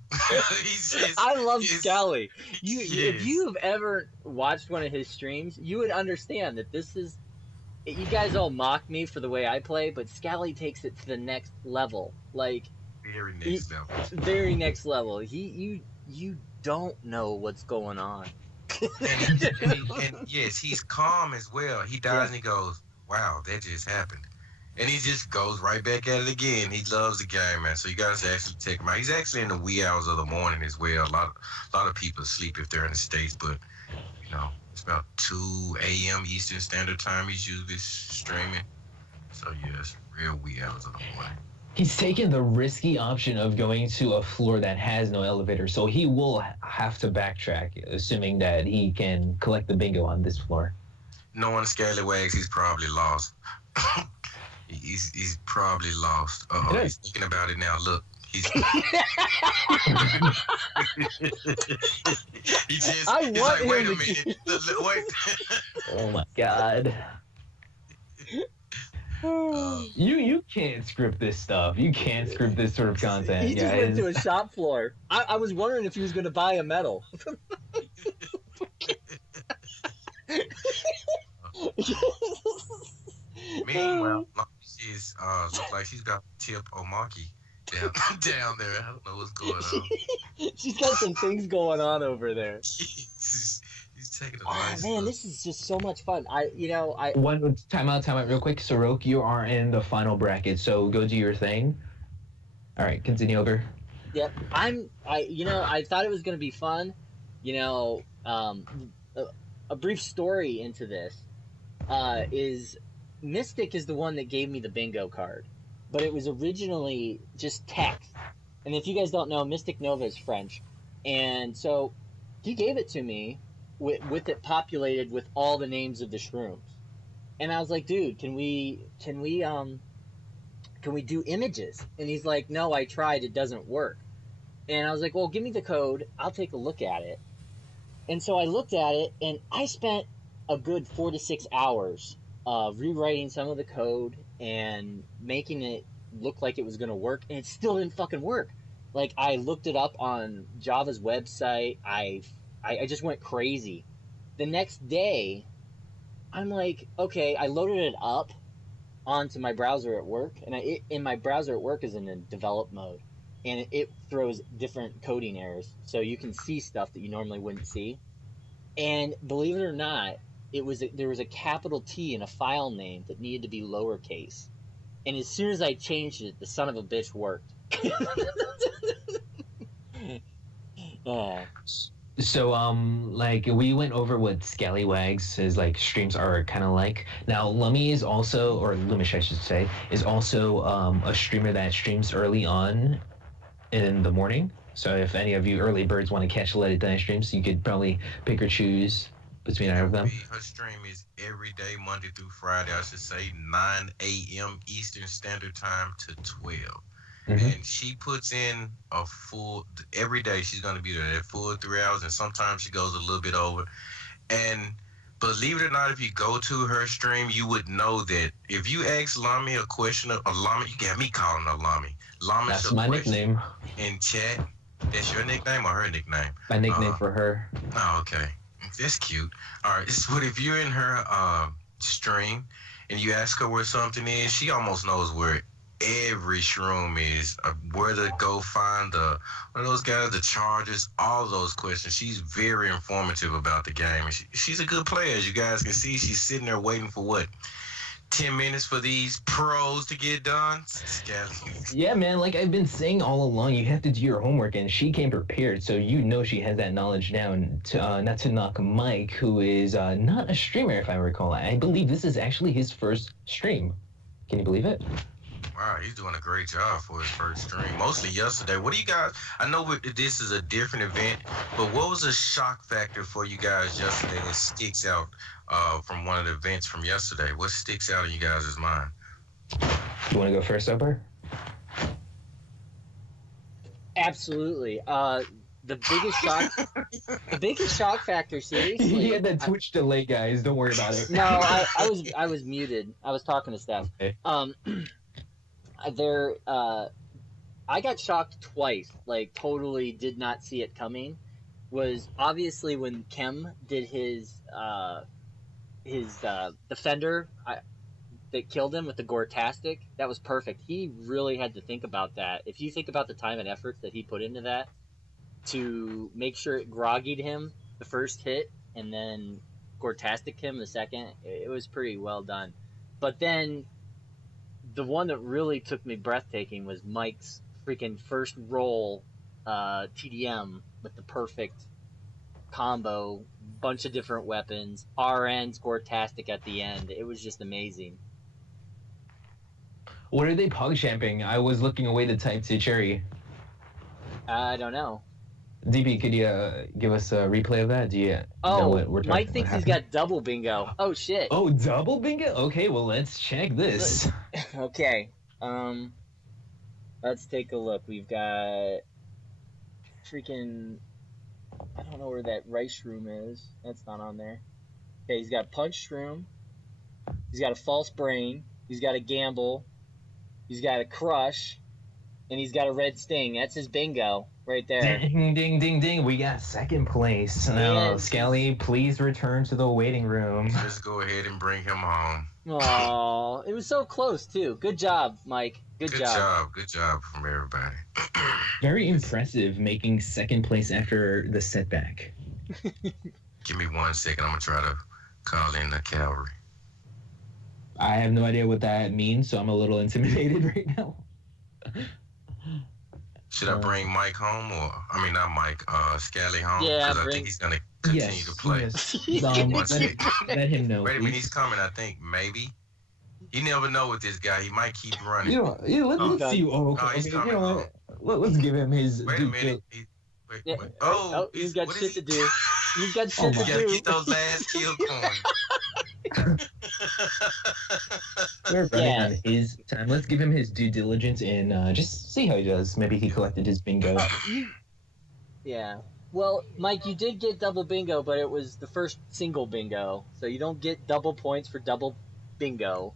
I love Scally. If you have ever watched one of his streams, you would understand that this is... You guys all mock me for the way I play, but Scally takes it to the next level. Very next level. You don't know what's going on. and yes, he's calm as well. He dies and he goes, "Wow, that just happened," and he just goes right back at it again. He loves the game, man. So you guys actually take him out. He's actually in the wee hours of the morning as well. A lot of people sleep if they're in the States, but it's about 2 a.m. Eastern Standard Time. He's usually streaming. So yes, real wee hours of the morning. He's taken the risky option of going to a floor that has no elevator, so he will have to backtrack, assuming that he can collect the bingo on this floor. Knowing Scallywags, he's probably lost. he's probably lost. He's thinking about it now. Look, he's like, wait a minute. Wait. Oh my God. You can't script this stuff. You can't script this sort of content. He just went to a shop floor. I was wondering if he was going to buy a medal. Meanwhile, she's looks like she's got Tip Omaki down there. I don't know what's going on. She's got some things going on over there. He's taking a nice man, this is just so much fun. One time out real quick. Sorok, you are in the final bracket, so go do your thing. All right, continue over. Yep, I thought it was gonna be fun. A brief story into this is Mystic is the one that gave me the bingo card, but it was originally just text. And if you guys don't know, Mystic Nova is French, and so he gave it to me with it populated with all the names of the shrooms. And I was like, dude, can we do images? And he's like, no, I tried, it doesn't work. And I was like, well, give me the code, I'll take a look at it. And so I looked at it, and I spent a good 4 to 6 hours rewriting some of the code and making it look like it was going to work, and it still didn't fucking work. Like, I looked it up on Java's website. I just went crazy. The next day, I'm like, okay, I loaded it up onto my browser at work, and in my browser at work is in a develop mode, and it throws different coding errors, so you can see stuff that you normally wouldn't see. And believe it or not, there was a capital T in a file name that needed to be lowercase, and as soon as I changed it, the son of a bitch worked. So, like, we went over what Scallywags' like streams are kind of like. Now, Lummy is also, or Lumish, I should say, is also a streamer that streams early on in the morning. So, if any of you early birds want to catch Let It Die streams, you could probably pick or choose between either of them. Her stream is every day, Monday through Friday. I should say 9 a.m. Eastern Standard Time to 12. And she puts in a full, every day she's going to be there at full 3 hours, and sometimes she goes a little bit over. And believe it or not, if you go to her stream, you would know that if you ask Lami a question, Lami, you got me calling her Lami. Lami, that's my nickname. In chat, that's your nickname or her nickname? My nickname for her. Oh, okay. That's cute. All right. It's what if you're in her stream and you ask her where something is, she almost knows where every shroom is, where to go find one of those guys, the charges, all those questions. She's very informative about the game, and she's a good player. As you guys can see, she's sitting there waiting for 10 minutes for these pros to get done. Yeah, man, like I've been saying all along, you have to do your homework, and she came prepared, so you know she has that knowledge down. Not to knock Mike, who is not a streamer, if I recall. I believe this is actually his first stream. Can you believe it? Wow, he's doing a great job for his first stream. Mostly yesterday. What do you guys, I know this is a different event, but what was a shock factor for you guys yesterday that sticks out from one of the events from yesterday? What sticks out in you guys' mind? You want to go first, Ober? Absolutely. The biggest shock factor, seriously. He had that Twitch delay, guys. Don't worry about it. No, I was muted. I was talking to Steph. Okay. I got shocked twice, like totally did not see it coming. Was obviously when Kem did his defender that killed him with the Gortastic. That was perfect. He really had to think about that. If you think about the time and efforts that he put into that to make sure it groggied him the first hit and then Gortastic him the second, it was pretty well done. But then the one that really took me breathtaking was Mike's freaking first roll TDM with the perfect combo, bunch of different weapons, RN, Gortastic at the end. It was just amazing. What are they pog champing? I was looking away to type to Cherry. I don't know. DB, could you give us a replay of that? Do you know what we're talking Mike thinks he's got double bingo. Oh, shit. Oh, double bingo? Okay, well, let's check this. Okay. Let's take a look. We've got freaking... I don't know where that rice shroom is. That's not on there. Okay, he's got punch shroom. He's got a false brain. He's got a gamble. He's got a crush. And he's got a red sting. That's his bingo. Right there. Ding, ding, ding, ding. We got second place. Now, Scally, please return to the waiting room. Just go ahead and bring him home. Aw, it was so close, too. Good job, Mike. Good job. Good job from everybody. Very impressive making second place after the setback. Give me 1 second. I'm going to try to call in the cavalry. I have no idea what that means, so I'm a little intimidated right now. Should I bring Mike home, or I mean not Mike, Scally home? Yeah, because I think he's gonna continue to play. Yes. Let him know. Wait a minute, he's coming. I think maybe. You never know with this guy. He might keep running. Let's see. He's coming. You know what? Let's give him his. Wait a minute. Wait. He's got shit to do. He's got shit to do. You gotta get those last kill coins. We're running on his time. Let's give him his due diligence and just see how he does. Maybe he collected his bingo. Yeah. Well, Mike, you did get double bingo, but it was the first single bingo, so you don't get double points for double bingo.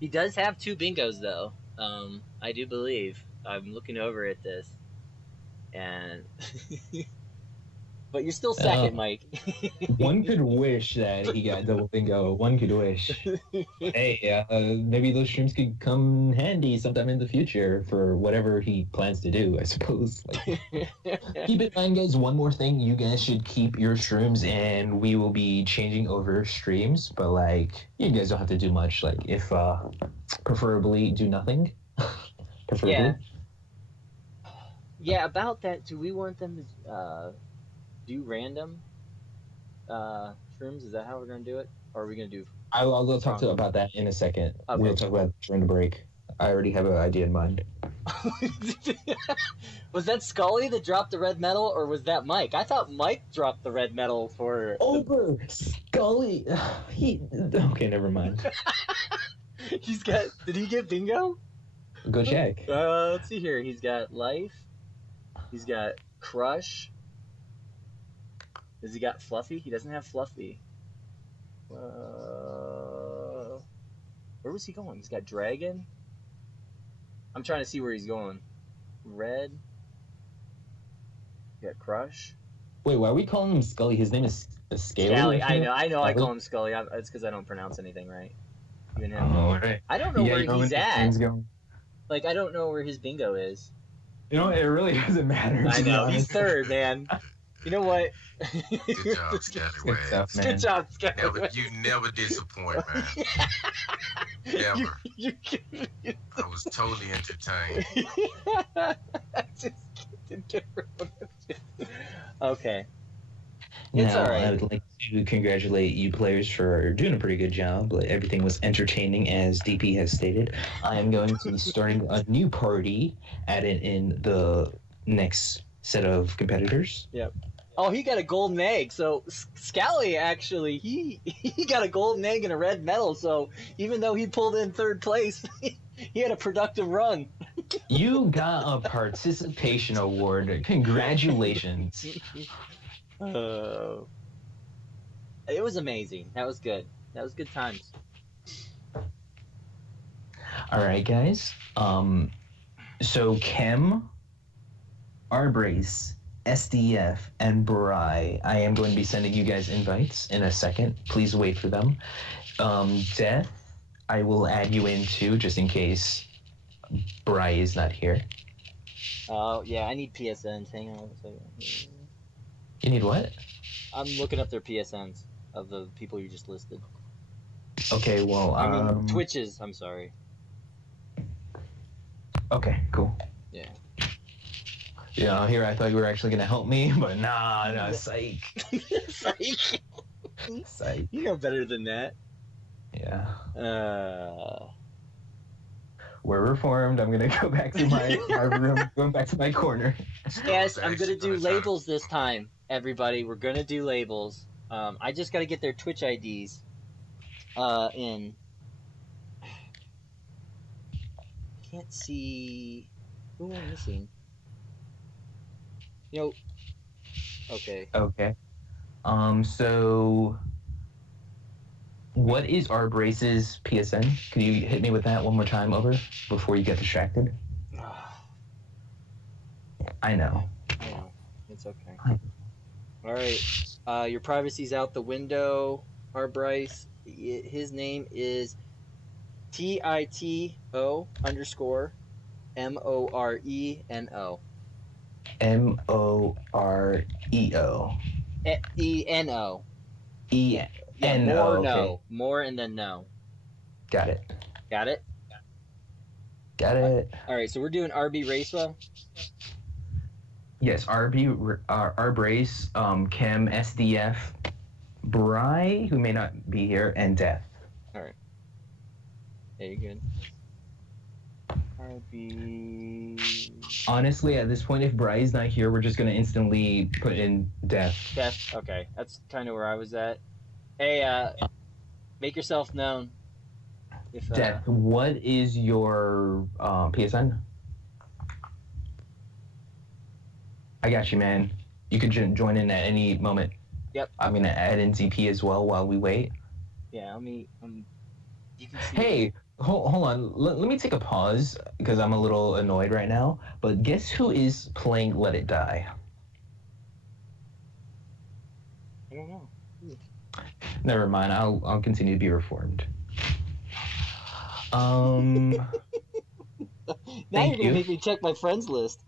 He does have 2 bingos, though. I do believe. I'm looking over at this, and but you're still second, Mike. One could wish that he got double bingo. One could wish. Hey, maybe those streams could come handy sometime in the future for whatever he plans to do, I suppose. Like, keep in mind, guys, one more thing. You guys should keep your streams, and we will be changing over streams, but, like, you guys don't have to do much. Like, if, preferably do nothing. Preferably. Yeah, about that, do we want them to, do random shrooms? Is that how we're gonna do it, or are we gonna do? I'll talk about that in a second. Okay. We'll talk about during the break. I already have an idea in mind. Was that Scully that dropped the red medal, or was that Mike? I thought Mike dropped the red medal for. Over Scully. Okay, never mind. He's got. Did he get bingo? Go check. Let's see here. He's got life. He's got crush. Has he got Fluffy? He doesn't have Fluffy. Where was he going? He's got Dragon. I'm trying to see where he's going. Red. He got Crush. Wait, why are we calling him Scully? His name is Scaly. Scully. I know. I call him Scully. It's because I don't pronounce anything right. Even him. Oh, right. I don't know where he's at. Going. Like, I don't know where his bingo is. You know, it really doesn't matter. I know. He's third, man. You know what? Good job, Scallywag. Good job, Scallywag. You never disappoint, man. Never. I was totally entertained. I just didn't get rid of it. Okay. It's all right. I would like to congratulate you players for doing a pretty good job. Everything was entertaining, as DP has stated. I am going to be starting a new party, added in the next set of competitors. Yep. Oh, he got a golden egg. So Scally actually, he got a golden egg and a red medal. So even though he pulled in third place, he had a productive run. You got a participation award. Congratulations. It was amazing. That was good. That was good times. All right, guys. So Chem, Arbrace, SDF, and Bry, I am going to be sending you guys invites in a second. Please wait for them. Death, I will add you in too, just in case Bry is not here. Oh, yeah, I need PSNs. Hang on a second. You need what? I'm looking up their PSNs of the people you just listed. Okay, well, I mean, Twitches, I'm sorry. Okay, cool. Yeah. Yeah, here I thought you were actually going to help me, but nah, psych. Psych. Psych. You know better than that. Yeah. We're reformed. I'm going to go back to my room, going back to my corner. Yes, I'm going to do labels this time, everybody. We're going to do labels. I just got to get their Twitch IDs in. Can't see who am I missing. Okay. Okay. So what is Arbrace's PSN? Could you hit me with that one more time over before you get distracted? I know. It's okay. All right. Your privacy's out the window, Arbrace. His name is TITO_MORENO. MORENO. ENO. ENO. Okay. More and then no. Got it. Got it? Got it. All right, so we're doing RB Racewell? Yes, Arbrace, Chem, SDF, Bry, who may not be here, and Death. All right. Yeah, you're good. RB. Honestly, at this point, if Bry's not here, we're just gonna instantly put in death. Death. Okay, that's kind of where I was at. Hey, make yourself known. If Death. What is your PSN? I got you, man. You could join in at any moment. Yep. I'm gonna add in ZP as well while we wait. Yeah, let me. You can see. Hey, hold on. Let me take a pause because I'm a little annoyed right now. But guess who is playing Let It Die? I don't know. Never mind. I'll continue to be reformed. Now you're gonna make me check my friends list.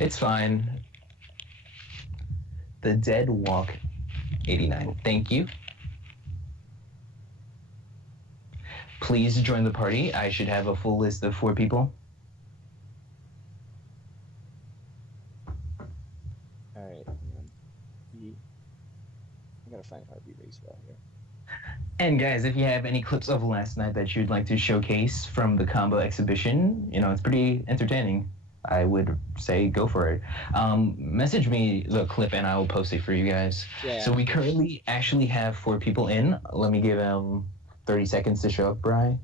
It's fine. The Dead Walk 89. Thank you. Please join the party. I should have a full list of 4 people. Alright. I gotta find RB Racewell here. And guys, if you have any clips of last night that you'd like to showcase from the combo exhibition, it's pretty entertaining. I would say go for it. Message me the clip and I will post it for you guys. Yeah. So we currently actually have 4 people in. Let me give them 30 seconds to show up, Bri. Are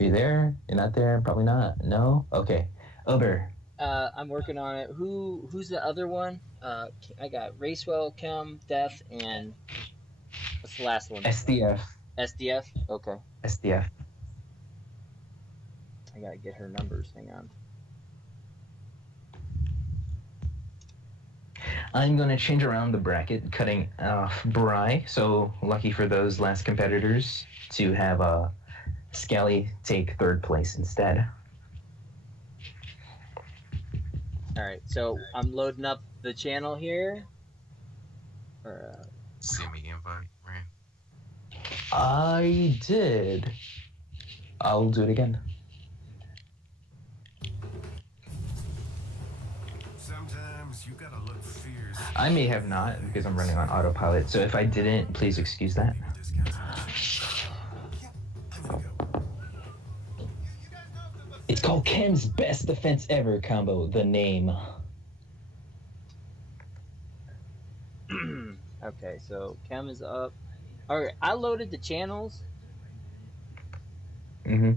you there? You're not there? Probably not. No? Okay. Uber. I'm working on it. Who's the other one? I got Racewell, Chem, Death, and what's the last one? SDF. SDF? Okay. SDF. I gotta get her numbers. Hang on. I'm going to change around the bracket, cutting off Bri. So lucky for those last competitors to have Scally take 3rd place instead. All right, so I'm loading up the channel here. Send me invite, Rand. I did. I'll do it again. Sometimes you gotta look fierce. I may have not because I'm running on autopilot. So if I didn't, please excuse that. It's called Chem's Best Defense Ever combo, the name. Okay, so Chem is up. All right, I loaded the channels. Okay,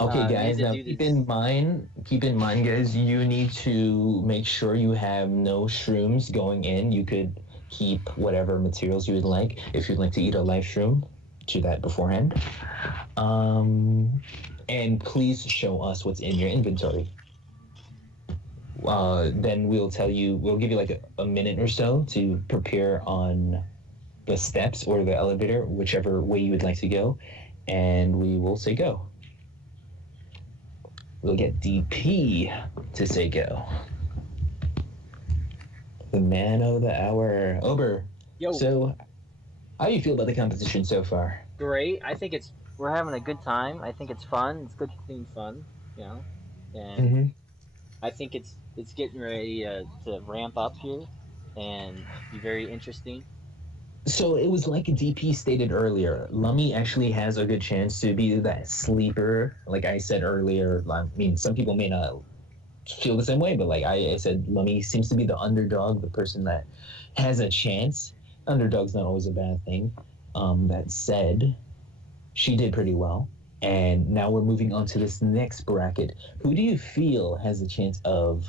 guys. need to Now do keep this. in mind, guys. You need to make sure you have no shrooms going in. You could keep whatever materials you would like. If you'd like to eat a live shroom, do that beforehand. And please show us what's in your inventory. Then we'll give you like a minute or so to prepare on the steps or the elevator, whichever way you would like to go, and we will say go. We'll get DP to say go. The man of the hour. Ober. Yo. So, how do you feel about the competition so far? Great. I think we're having a good time. I think it's fun. It's good being fun, and I think it's getting ready to ramp up here and be very interesting. So it was like DP stated earlier. Lummy actually has a good chance to be that sleeper. Like I said earlier, I mean, some people may not feel the same way, but like I said, Lummy seems to be the underdog, the person that has a chance. Underdog's not always a bad thing. That said, she did pretty well. And now we're moving on to this next bracket. Who do you feel has a chance of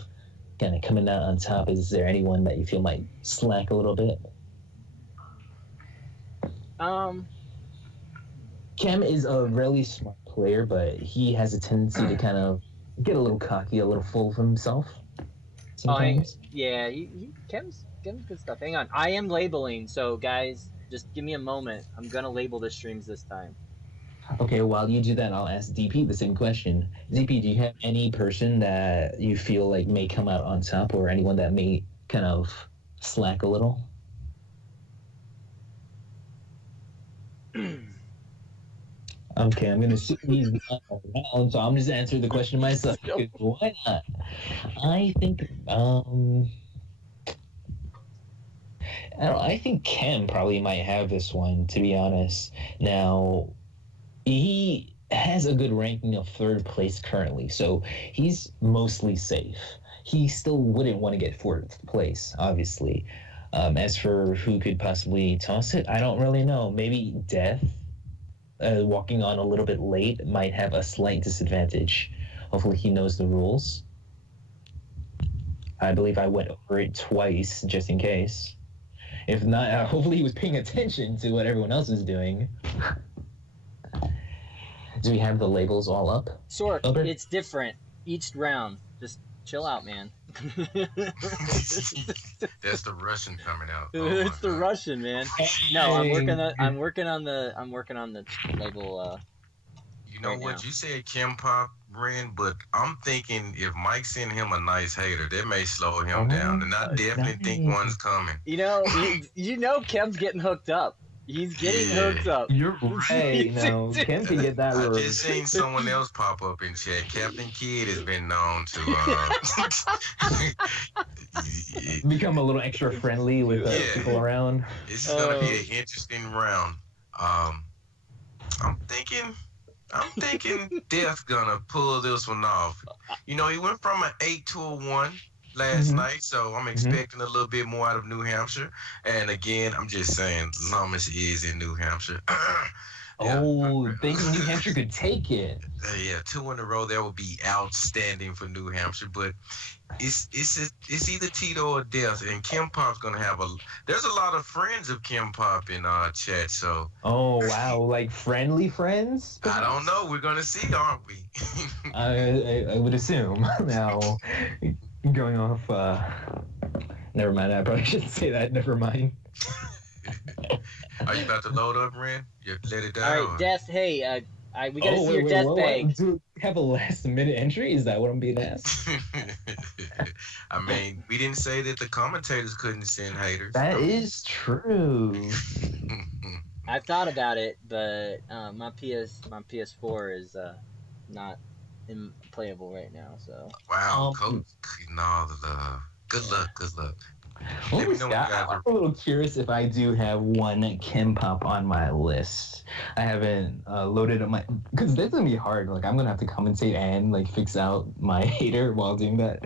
kind of coming out on top? Is there anyone that you feel might slack a little bit? Chem is a really smart player, but he has a tendency to kind of get a little cocky, a little full of himself sometimes. Chem's good stuff. Hang on. I am labeling, so guys, just give me a moment. I'm gonna label the streams this time. Okay, while you do that, I'll ask DP the same question. DP, do you have any person that you feel like may come out on top, or anyone that may kind of slack a little? Okay, I'm gonna sit these around, so I'm just answering the question myself. Why not? I think I think Kem probably might have this one, to be honest. Now, he has a good ranking of 3rd place currently, so he's mostly safe. He still wouldn't want to get 4th place, obviously. As for who could possibly toss it, I don't really know. Maybe Death, walking on a little bit late, might have a slight disadvantage. Hopefully he knows the rules. I believe I went over it twice, just in case. If not, hopefully he was paying attention to what everyone else is doing. Do we have the labels all up? Sork, it's different each round. Just chill out, man. That's the Russian coming out. It's the Russian, man. No, I'm working on the label. You know right what? now. You said Kim Pop ran, but I'm thinking if Mike sent him a nice hater, that may slow him down, and I definitely think one's coming. You know, Kem's getting hooked up. He's getting hooked up. You're right. No, Kem can get that. I just seen someone else pop up in chat. Captain Kidd has been known to become a little extra friendly with people around. This is gonna be an interesting round. I'm thinking Death gonna pull this one off. You know, he went from an 8 to a 1 last night, so I'm expecting a little bit more out of New Hampshire. And again, I'm just saying, Lummis is in New Hampshire. Thinking New Hampshire could take it. 2 in a row, that would be outstanding for New Hampshire. But it's either Tito or Death, and Kim Pop's gonna have there's a lot of friends of Kim Pop in chat, so. Oh wow, like friendly friends? I don't know. We're gonna see, aren't we? I would assume. Now, going off. Never mind. I probably shouldn't say that. Never mind. Are you about to load up, Ren? You let it down. All right, Death. Hey, we gotta see your Death bag. Do we have a last-minute entry? Is that what I'm being asked? I mean, we didn't say that the commentators couldn't send haters. That is true. I thought about it, but my PS4 is not playable right now. So. Wow, Coach. No, good luck. I'm a little curious if I do have one Kim Pop on my list. I haven't loaded up my, because that's gonna be hard. Like I'm gonna have to commentate and like fix out my hater while doing that.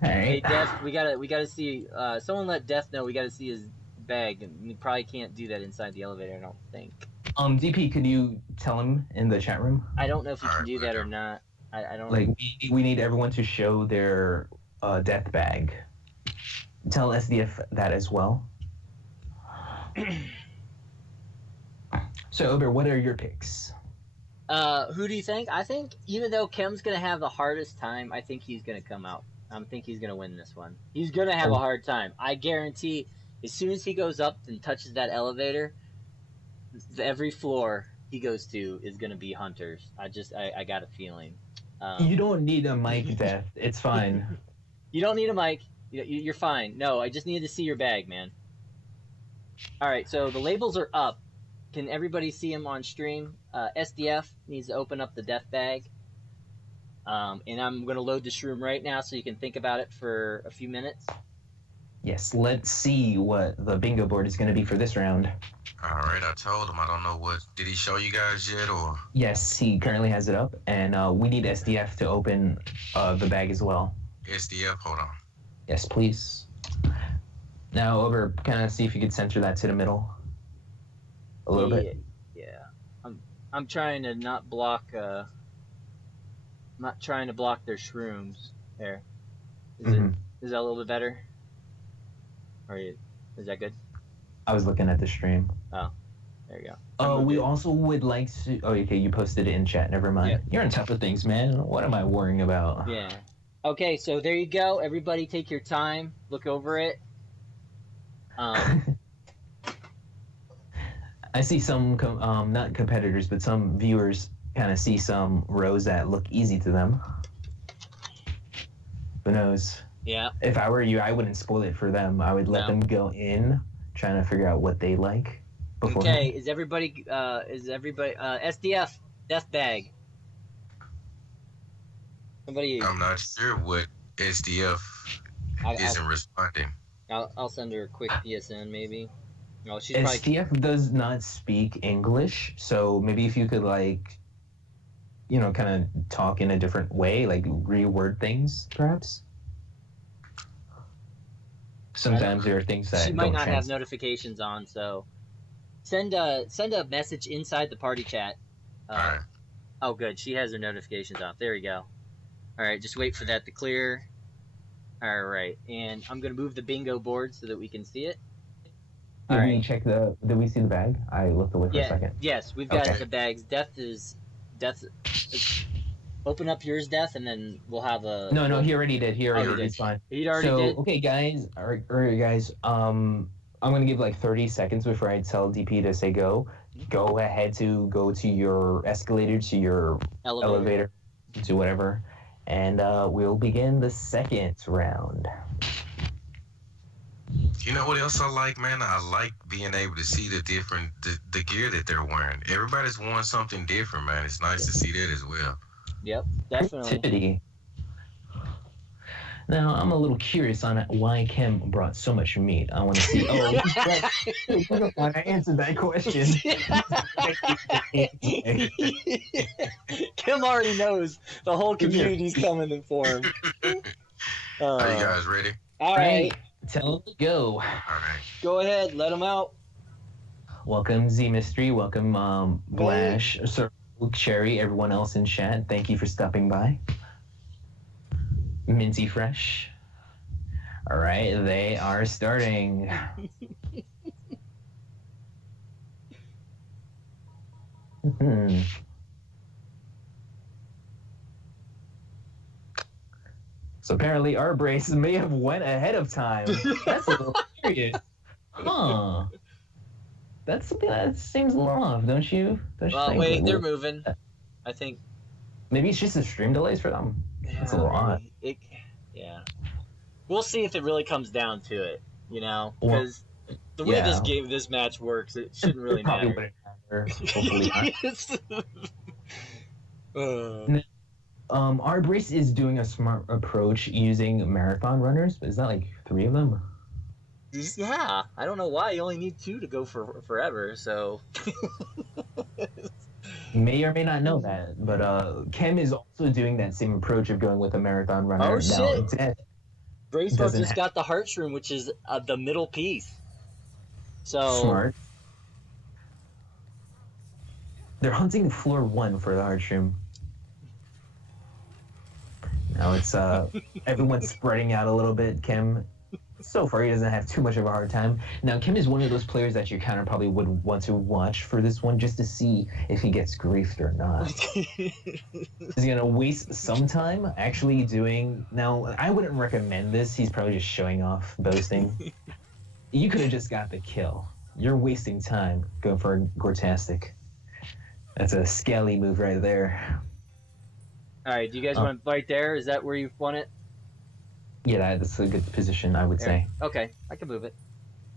All right. Hey, Death, we gotta see. Someone let Death know we gotta see his bag, and we probably can't do that inside the elevator. I don't think. DP, could you tell him in the chat room? I don't know if you can do that or not. I don't. Like we need everyone to show their Death bag. Tell SDF that as well. So Ober, what are your picks? Who do you think? I think even though Kem's gonna have the hardest time, I think he's gonna come out. I think he's gonna win this one. He's gonna have a hard time. I guarantee. As soon as he goes up and touches that elevator, every floor he goes to is gonna be hunters. I got a feeling. You don't need a mic, Death. It's fine. You don't need a mic. You're fine. No, I just need to see your bag, man. All right, so the labels are up. Can everybody see them on stream? SDF needs to open up the Death bag. And I'm going to load the shroom right now so you can think about it for a few minutes. Yes, let's see what the bingo board is going to be for this round. All right, I told him. I don't know what. Did he show you guys yet, or? Yes, he currently has it up, and we need SDF to open the bag as well. SDF, hold on. Yes, please. Now, Ober, kind of see if you could center that to the middle a little bit. Yeah, I'm trying to not block. Not trying to block their shrooms. There. Is that a little bit better? Is that good? I was looking at the stream. Oh, there you go. Oh, we also would like to. Oh, okay, you posted it in chat. Never mind. Yeah. You're on top of things, man. What am I worrying about? Yeah. Okay, so there you go. Everybody, take your time. Look over it. I see some, not competitors, but some viewers kind of see some rows that look easy to them. Who knows? Yeah. If I were you, I wouldn't spoil it for them. I would let them go in, trying to figure out what they like. Okay, is everybody SDF Death bag? Somebody. I'm not sure what SDF isn't responding. I'll send her a quick PSN maybe. No, she's STF does not speak English, so maybe if you could like, kind of talk in a different way, like reword things, perhaps. Sometimes there are things that she might not have notifications on, so send a message inside the party chat. All right. Oh, good. She has her notifications off. There we go. All right, just wait for that to clear. All right, and I'm gonna move the bingo board so that we can see it. Did we check did we see the bag? I looked away for a second. Yes, we've got the bags. Death. Open up yours, Death, and then we'll have a. No, he already did. He already did. It's fine. He already did. Okay, guys. All right, guys. I'm gonna give like 30 seconds before I tell DP to say go. Go ahead to go to your escalator, to your elevator, to whatever, and we'll begin the second round. You know what else I like, man? I like being able to see the different the gear that they're wearing. Everybody's worn something different, man. It's nice to see that as well. Yep, definitely. Creativity. Now, I'm a little curious on why Kim brought so much meat. I want to see. I answered that question. Kim already knows the whole community's coming in for him. Are you guys ready? All right. Tell them to go. All right. Go ahead. Let them out. Welcome, Z Mystery. Welcome, Blash, Sir Cherry, everyone else in chat. Thank you for stopping by. Minty Fresh. All right, they are starting. So apparently our brace may have went ahead of time. That's a little curious. Huh. That's something that seems a little off, don't you? Wait, they're moving. I think. Maybe it's just the stream delays for them. That's a little odd. Yeah. We'll see if it really comes down to it, because the way this match works, it shouldn't really matter. Probably wouldn't matter. Hopefully not. Our brace is doing a smart approach using marathon runners. Is that like 3 of them? Yeah, I don't know why. You only need 2 to go for forever, so. May or may not know that, but Kim is also doing that same approach of going with a marathon runner. Oh, shit. Bracewell just got the heart shroom, which is the middle piece. So smart. They're hunting floor 1 for the heart shroom. Now it's everyone's spreading out a little bit. Kim, so far, he doesn't have too much of a hard time. Now, Kim is one of those players that your counter probably would want to watch for this one just to see if he gets griefed or not. He's going to waste some time actually doing... Now, I wouldn't recommend this. He's probably just showing off, boasting. You could have just got the kill. You're wasting time going for a Gortastic. That's a scaly move right there. All right, do you guys want to fight there? Is that where you want it? Yeah, that's a good position, I would say. Okay, I can move it.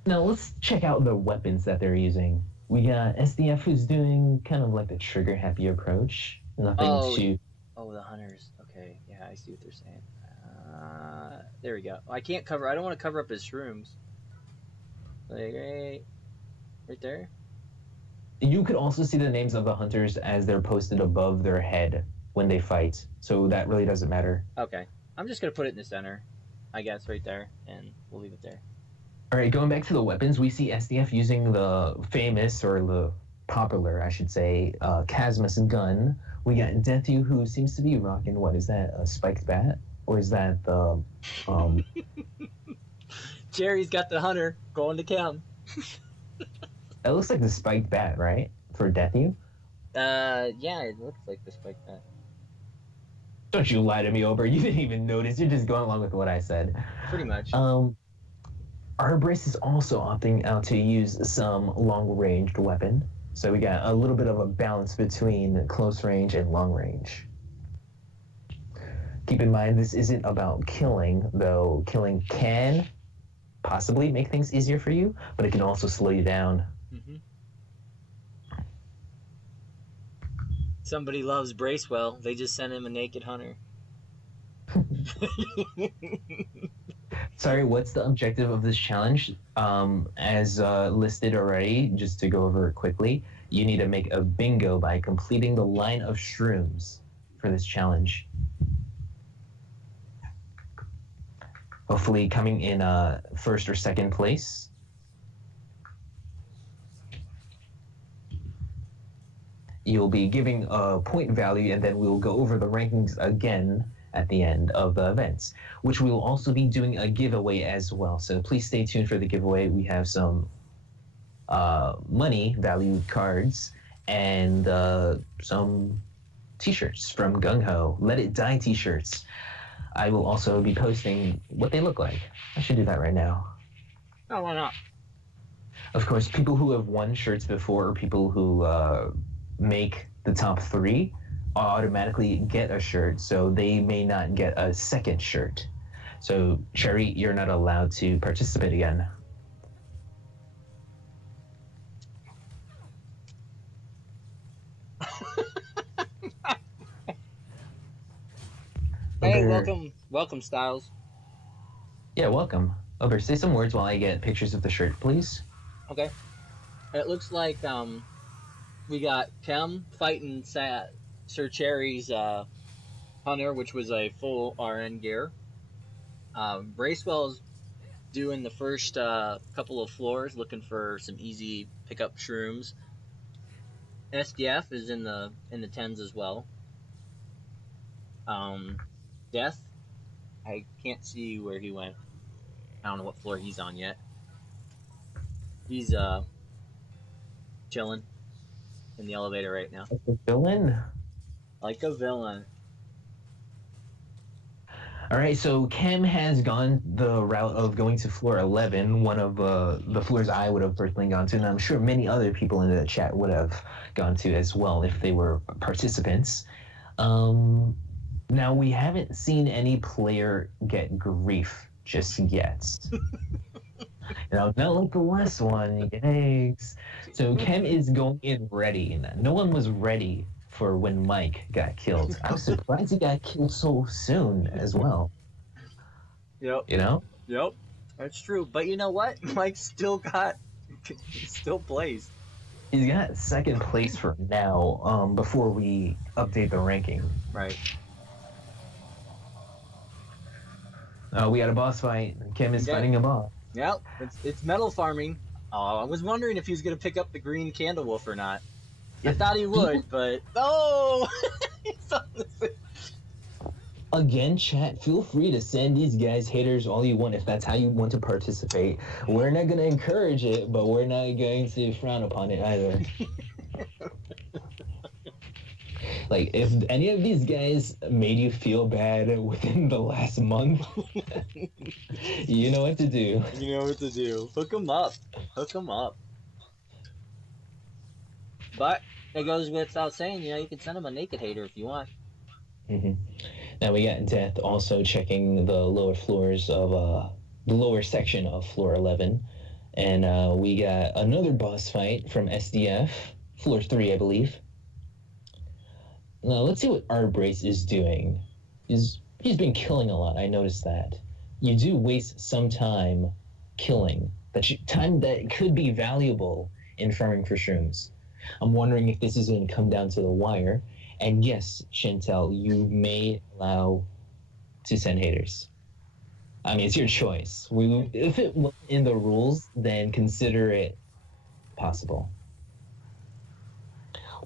Now, let's check out the weapons that they're using. We got SDF who's doing kind of like the trigger-happy approach. Nothing to... Oh, the hunters. Okay, yeah, I see what they're saying. There we go. I can't cover... I don't want to cover up his shrooms. Like, right there. You could also see the names of the hunters as they're posted above their head when they fight. So that really doesn't matter. Okay. I'm just going to put it in the center, I guess, right there, and we'll leave it there. All right, going back to the weapons, we see SDF using the famous, or the popular, I should say, Casmus gun. We got Deathu, who seems to be rocking, what is that, a spiked bat? Or is that the... Jerry's got the hunter going to Cam. It looks like the spiked bat, right? For Deathu? Yeah, it looks like the spiked bat. Don't you lie to me, Ober. You didn't even notice. You're just going along with what I said. Pretty much. Our brace is also opting out to use some long-ranged weapon. So we got a little bit of a balance between close range and long range. Keep in mind, this isn't about killing, though killing can possibly make things easier for you, but it can also slow you down. Mm-hmm. Somebody loves Bracewell. They just sent him a naked hunter. Sorry, what's the objective of this challenge? As listed already, just to go over it quickly, you need to make a bingo by completing the line of shrooms for this challenge. Hopefully coming in first or second place. You'll be giving a point value, and then we'll go over the rankings again at the end of the events, which we will also be doing a giveaway as well. So please stay tuned for the giveaway. We have some money value cards and some t-shirts from Gung Ho. Let It Die t-shirts. I will also be posting what they look like. I should do that right now. Oh, why not? Of course, people who have won shirts before, or people who make the top 3 automatically get a shirt, so they may not get a second shirt. So, Cherry, you're not allowed to participate again. Hey, welcome, Styles. Yeah, welcome. Over, say some words while I get pictures of the shirt, please. Okay. It looks like we got Kem fighting Sir Cherry's Hunter, which was a full RN gear. Bracewell's doing the first couple of floors, looking for some easy pickup shrooms. SDF is in the 10s as well. Death, I can't see where he went. I don't know what floor he's on yet. He's chilling in the elevator right now. Like a villain? Like a villain. All right, so Kem has gone the route of going to floor 11, one of the floors I would have personally gone to, and I'm sure many other people in the chat would have gone to as well if they were participants. Now, we haven't seen any player get grief just yet. Not like the last one, yikes. So Kem is going in ready. No one was ready for when Mike got killed. I was surprised he got killed so soon as well. Yep. You know? Yep. That's true. But you know what? Mike still plays. He's got second place for now, before we update the ranking. Right. We got a boss fight. Kem is fighting a boss. Yep. It's metal farming. I was wondering if he was going to pick up the green candle wolf or not. I thought he would, but no! Again, chat, feel free to send these guys haters all you want if that's how you want to participate. We're not going to encourage it, but we're not going to frown upon it either. Like, if any of these guys made you feel bad within the last month, you know what to do. You know what to do. Hook them up. Hook them up. But it goes without saying, you can send them a naked hater if you want. Mm-hmm. Now we got Death also checking the lower floors of the lower section of floor 11, and we got another boss fight from SDF, floor 3, I believe. Now let's see what Arbrace is doing. He's been killing a lot. I noticed that. You do waste some time killing, time that could be valuable in farming for shrooms. I'm wondering if this is going to come down to the wire. And yes, Chantel, you may allow to send haters. I mean, it's your choice. If it was in the rules, then consider it possible.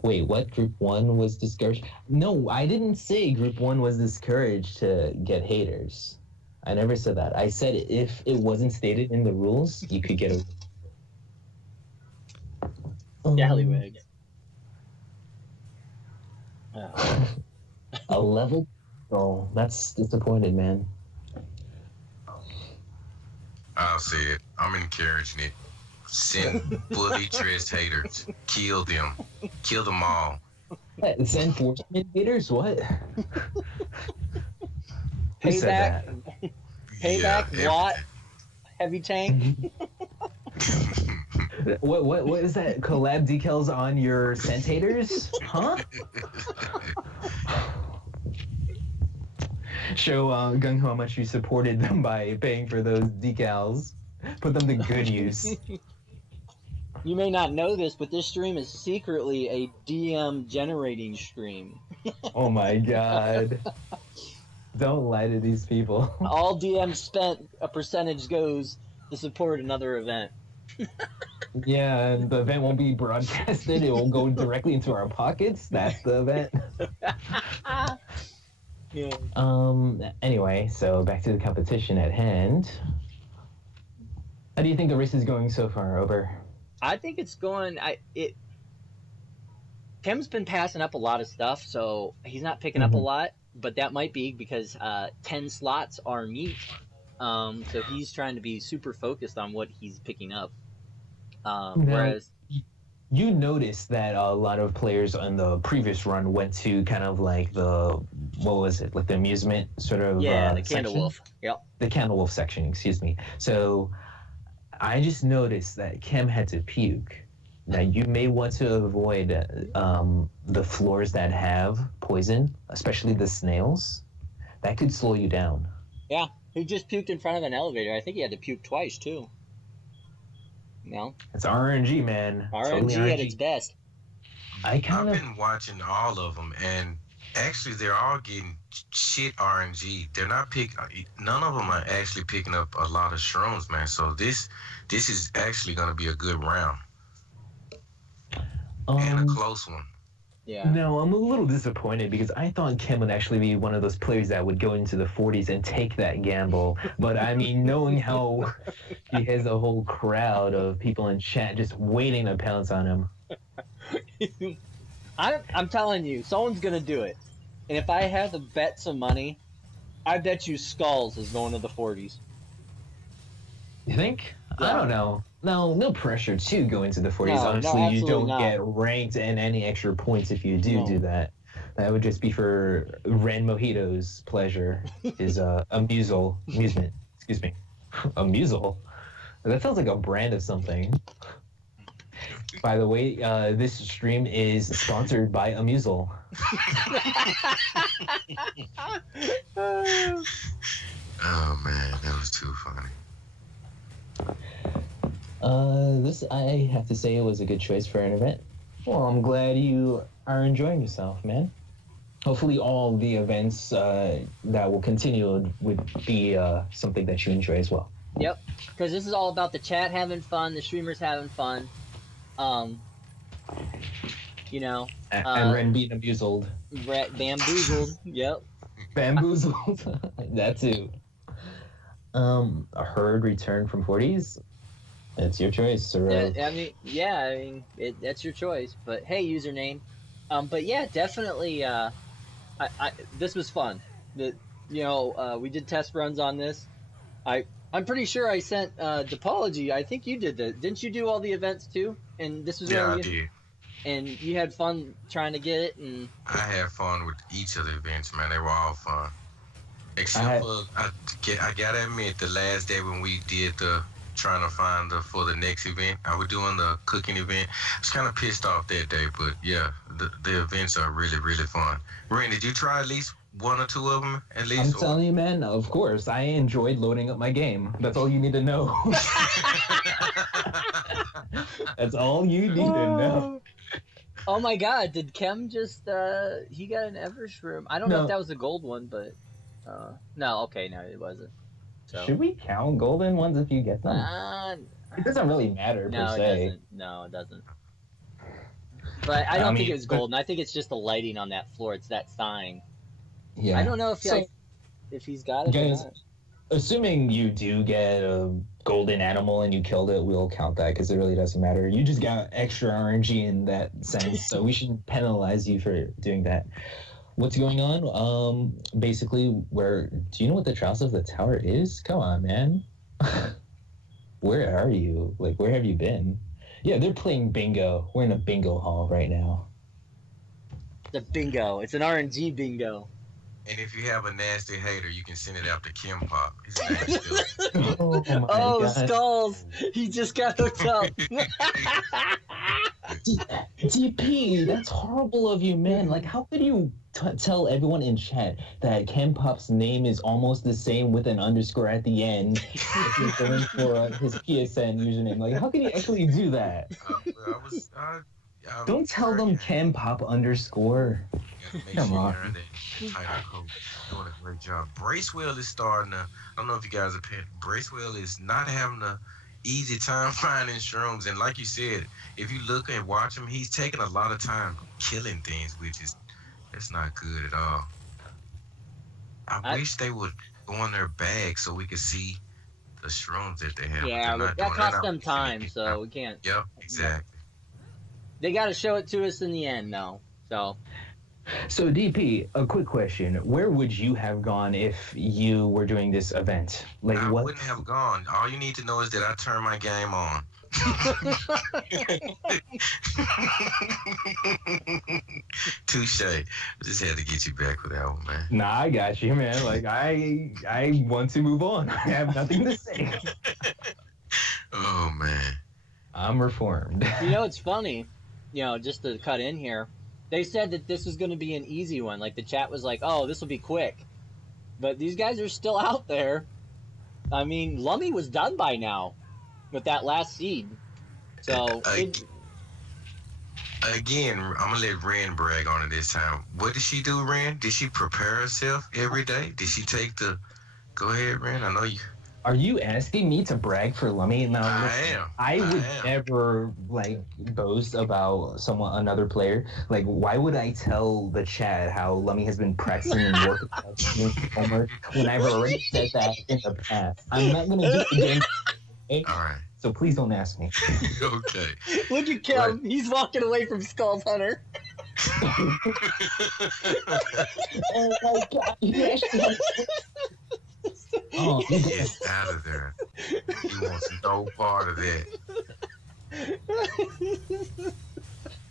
Wait, what? Group 1 was discouraged? No, I didn't say Group 1 was discouraged to get haters. I never said that. I said if it wasn't stated in the rules, you could get a... Gallywag. A level? Oh, that's disappointed, man. I'll say it. I'm encouraging it. Send fully dressed haters. Kill them. Kill them all. What, send 14 haters? What? Who said that? Payback, Watt, heavy tank. What is that? Collab decals on your sentators? Huh? Show Gung Ho how much you supported them by paying for those decals. Put them to good use. You may not know this, but this stream is secretly a DM generating stream. Oh my god. Don't lie to these people. All DMs spent, a percentage goes to support another event. Yeah, and the event won't be broadcasted. It will go directly into our pockets. That's the event. Yeah. Anyway, so back to the competition at hand. How do you think the race is going so far, Ober? I think it's going. Tim's been passing up a lot of stuff, so he's not picking up a lot. But that might be because 10 slots are meat. So he's trying to be super focused on what he's picking up. Whereas you noticed that a lot of players on the previous run went to kind of like the like the amusement sort of the Candle Wolf. Yep. The Candle Wolf section, excuse me. So I just noticed that Kim had to puke. Now you may want to avoid the floors that have poison, especially the snails. That could slow you down. Yeah, he just puked in front of an elevator. I think he had to puke twice too. No, it's RNG, man. RNG totally at its best. I've been watching all of them, and actually they're all getting shit RNG. They're not none of them are actually picking up a lot of shrooms, man. So this is actually going to be a good round. And a close one. Yeah. No, I'm a little disappointed because I thought Kim would actually be one of those players that would go into the 40s and take that gamble. But I mean, knowing how he has a whole crowd of people in chat just waiting to pounce on him. I'm telling you, someone's gonna do it. And if I have to bet some money, I bet you Skulls is going to the 40s. You think? Yeah. I don't know. No pressure to go into the 40s. Honestly, you don't get ranked and any extra points if you do that. That would just be for Ren Mojito's pleasure. His amusement. Excuse me. Amusal? That sounds like a brand of something. By the way, this stream is sponsored by Amusal. Oh man, that was too funny. This, I have to say, it was a good choice for an event. Well, I'm glad you are enjoying yourself, man. Hopefully all the events that will continue would be something that you enjoy as well. Yep, because this is all about the chat having fun, the streamers having fun. You know. And Ren being amused. Bamboozled, yep. Bamboozled, that too. A herd return from 40s? It's your choice, sir. That's your choice. But hey, username. But yeah, definitely. This was fun. We did test runs on this. I'm pretty sure I sent Topology. I think you did that. Didn't you do all the events too? And this was I did. And you had fun trying to get it. And I had fun with each of the events, man. They were all fun. Except for I gotta admit, the last day when we did trying to find for the next event, I was doing the cooking event. I was kind of pissed off that day, but yeah, the events are really, really fun. Ren, did you try at least one or two of them at least? I'm telling you, man, of course. I enjoyed loading up my game. That's all you need to know. That's all you need to know. Oh my god, did Kem just, he got an Evershroom? I don't know if that was a gold one, but, no, it wasn't. So. Should we count golden ones if you get them? It doesn't really matter, per se. No, it doesn't. But I don't think it was golden. I think it's just the lighting on that floor. It's that sign. Yeah. I don't know if he's got it guys, or not. Assuming you do get a golden animal and you killed it, we'll count that because it really doesn't matter. You just got extra RNG in that sense, so we shouldn't penalize you for doing that. What's going on? Basically, do you know what the Trials of the Tower is? Come on, man. Where are you? Like, where have you been? Yeah, they're playing bingo. We're in a bingo hall right now. The bingo. It's an RNG bingo. And if you have a nasty hater, you can send it out to Kim Pop. Oh, Skulls! He just got hooked up. DP, that's horrible of you, man. Like, how could you tell everyone in chat that Kempop's name is almost the same with an underscore at the end if you're going for his PSN username. Like, how can you actually do that? Don't tell them Kempop underscore. Come on. Doing a great job. Bracewell is starting to, I don't know if you guys are paying, Bracewell is not having a easy time finding shrooms. And like you said, if you look and watch him, he's taking a lot of time killing things, which is, that's not good at all. I wish they would go on their bag so we could see the shrooms that they have. Yeah, that costs them time, so we can't. Yep, exactly. They got to show it to us in the end, though. So DP, a quick question: where would you have gone if you were doing this event? Like, I wouldn't have gone. All you need to know is that I turned my game on. Touche. I just had to get you back with that one, man. Nah, I got you, man. Like, I want to move on. I have nothing to say. Oh man, I'm reformed. You know, it's funny. You know, just to cut in here. They said that this was going to be an easy one. Like, the chat was like, oh, this will be quick. But these guys are still out there. I mean, Lummy was done by now with that last seed. So, again, I'm going to let Ren brag on it this time. What did she do, Ren? Did she prepare herself every day? Did she take the... Go ahead, Ren. I know you... Are you asking me to brag for Lummy? No, I would never like boast about another player. Like, why would I tell the chat how Lummy has been practicing and working out homework when I've already said that in the past? I'm not gonna do it again. Okay? All right. So please don't ask me. Okay. Look at Kim. Right. He's walking away from Skull's Hunter. Oh my god! Oh, get out of there. He wants no part of that.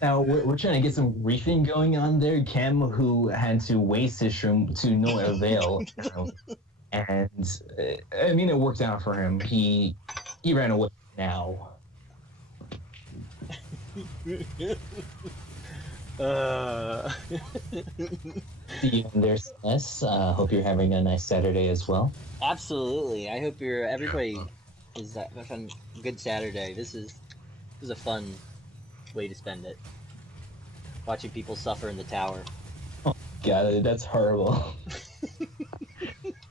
Now, we're trying to get some reefing going on there. Cam, who had to waste his shroom to no avail. And, I mean, it worked out for him. He ran away now. See you there, Celeste. Hope you're having a nice Saturday as well. Absolutely. I hope everybody is having a good Saturday. This is a fun way to spend it. Watching people suffer in the tower. Oh god, that's horrible.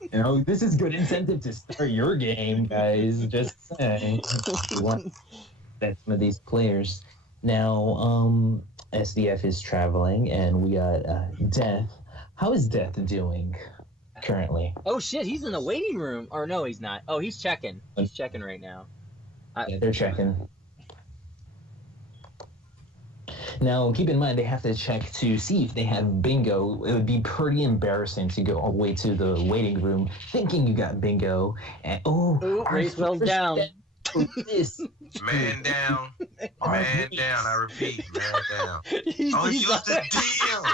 You know, this is good incentive to start your game, guys. Just saying. That's some of these players. Now, SDF is traveling, and we got Death. How is Death doing currently? Oh shit, he's in the waiting room. Or no, he's not. Oh, he's checking. He's checking right now. Yeah, they're checking. Now, keep in mind, they have to check to see if they have bingo. It would be pretty embarrassing to go all the way to the waiting room thinking you got bingo. And, Bracewell's down. This. Man down. Man down. I repeat, man down. He used the DM.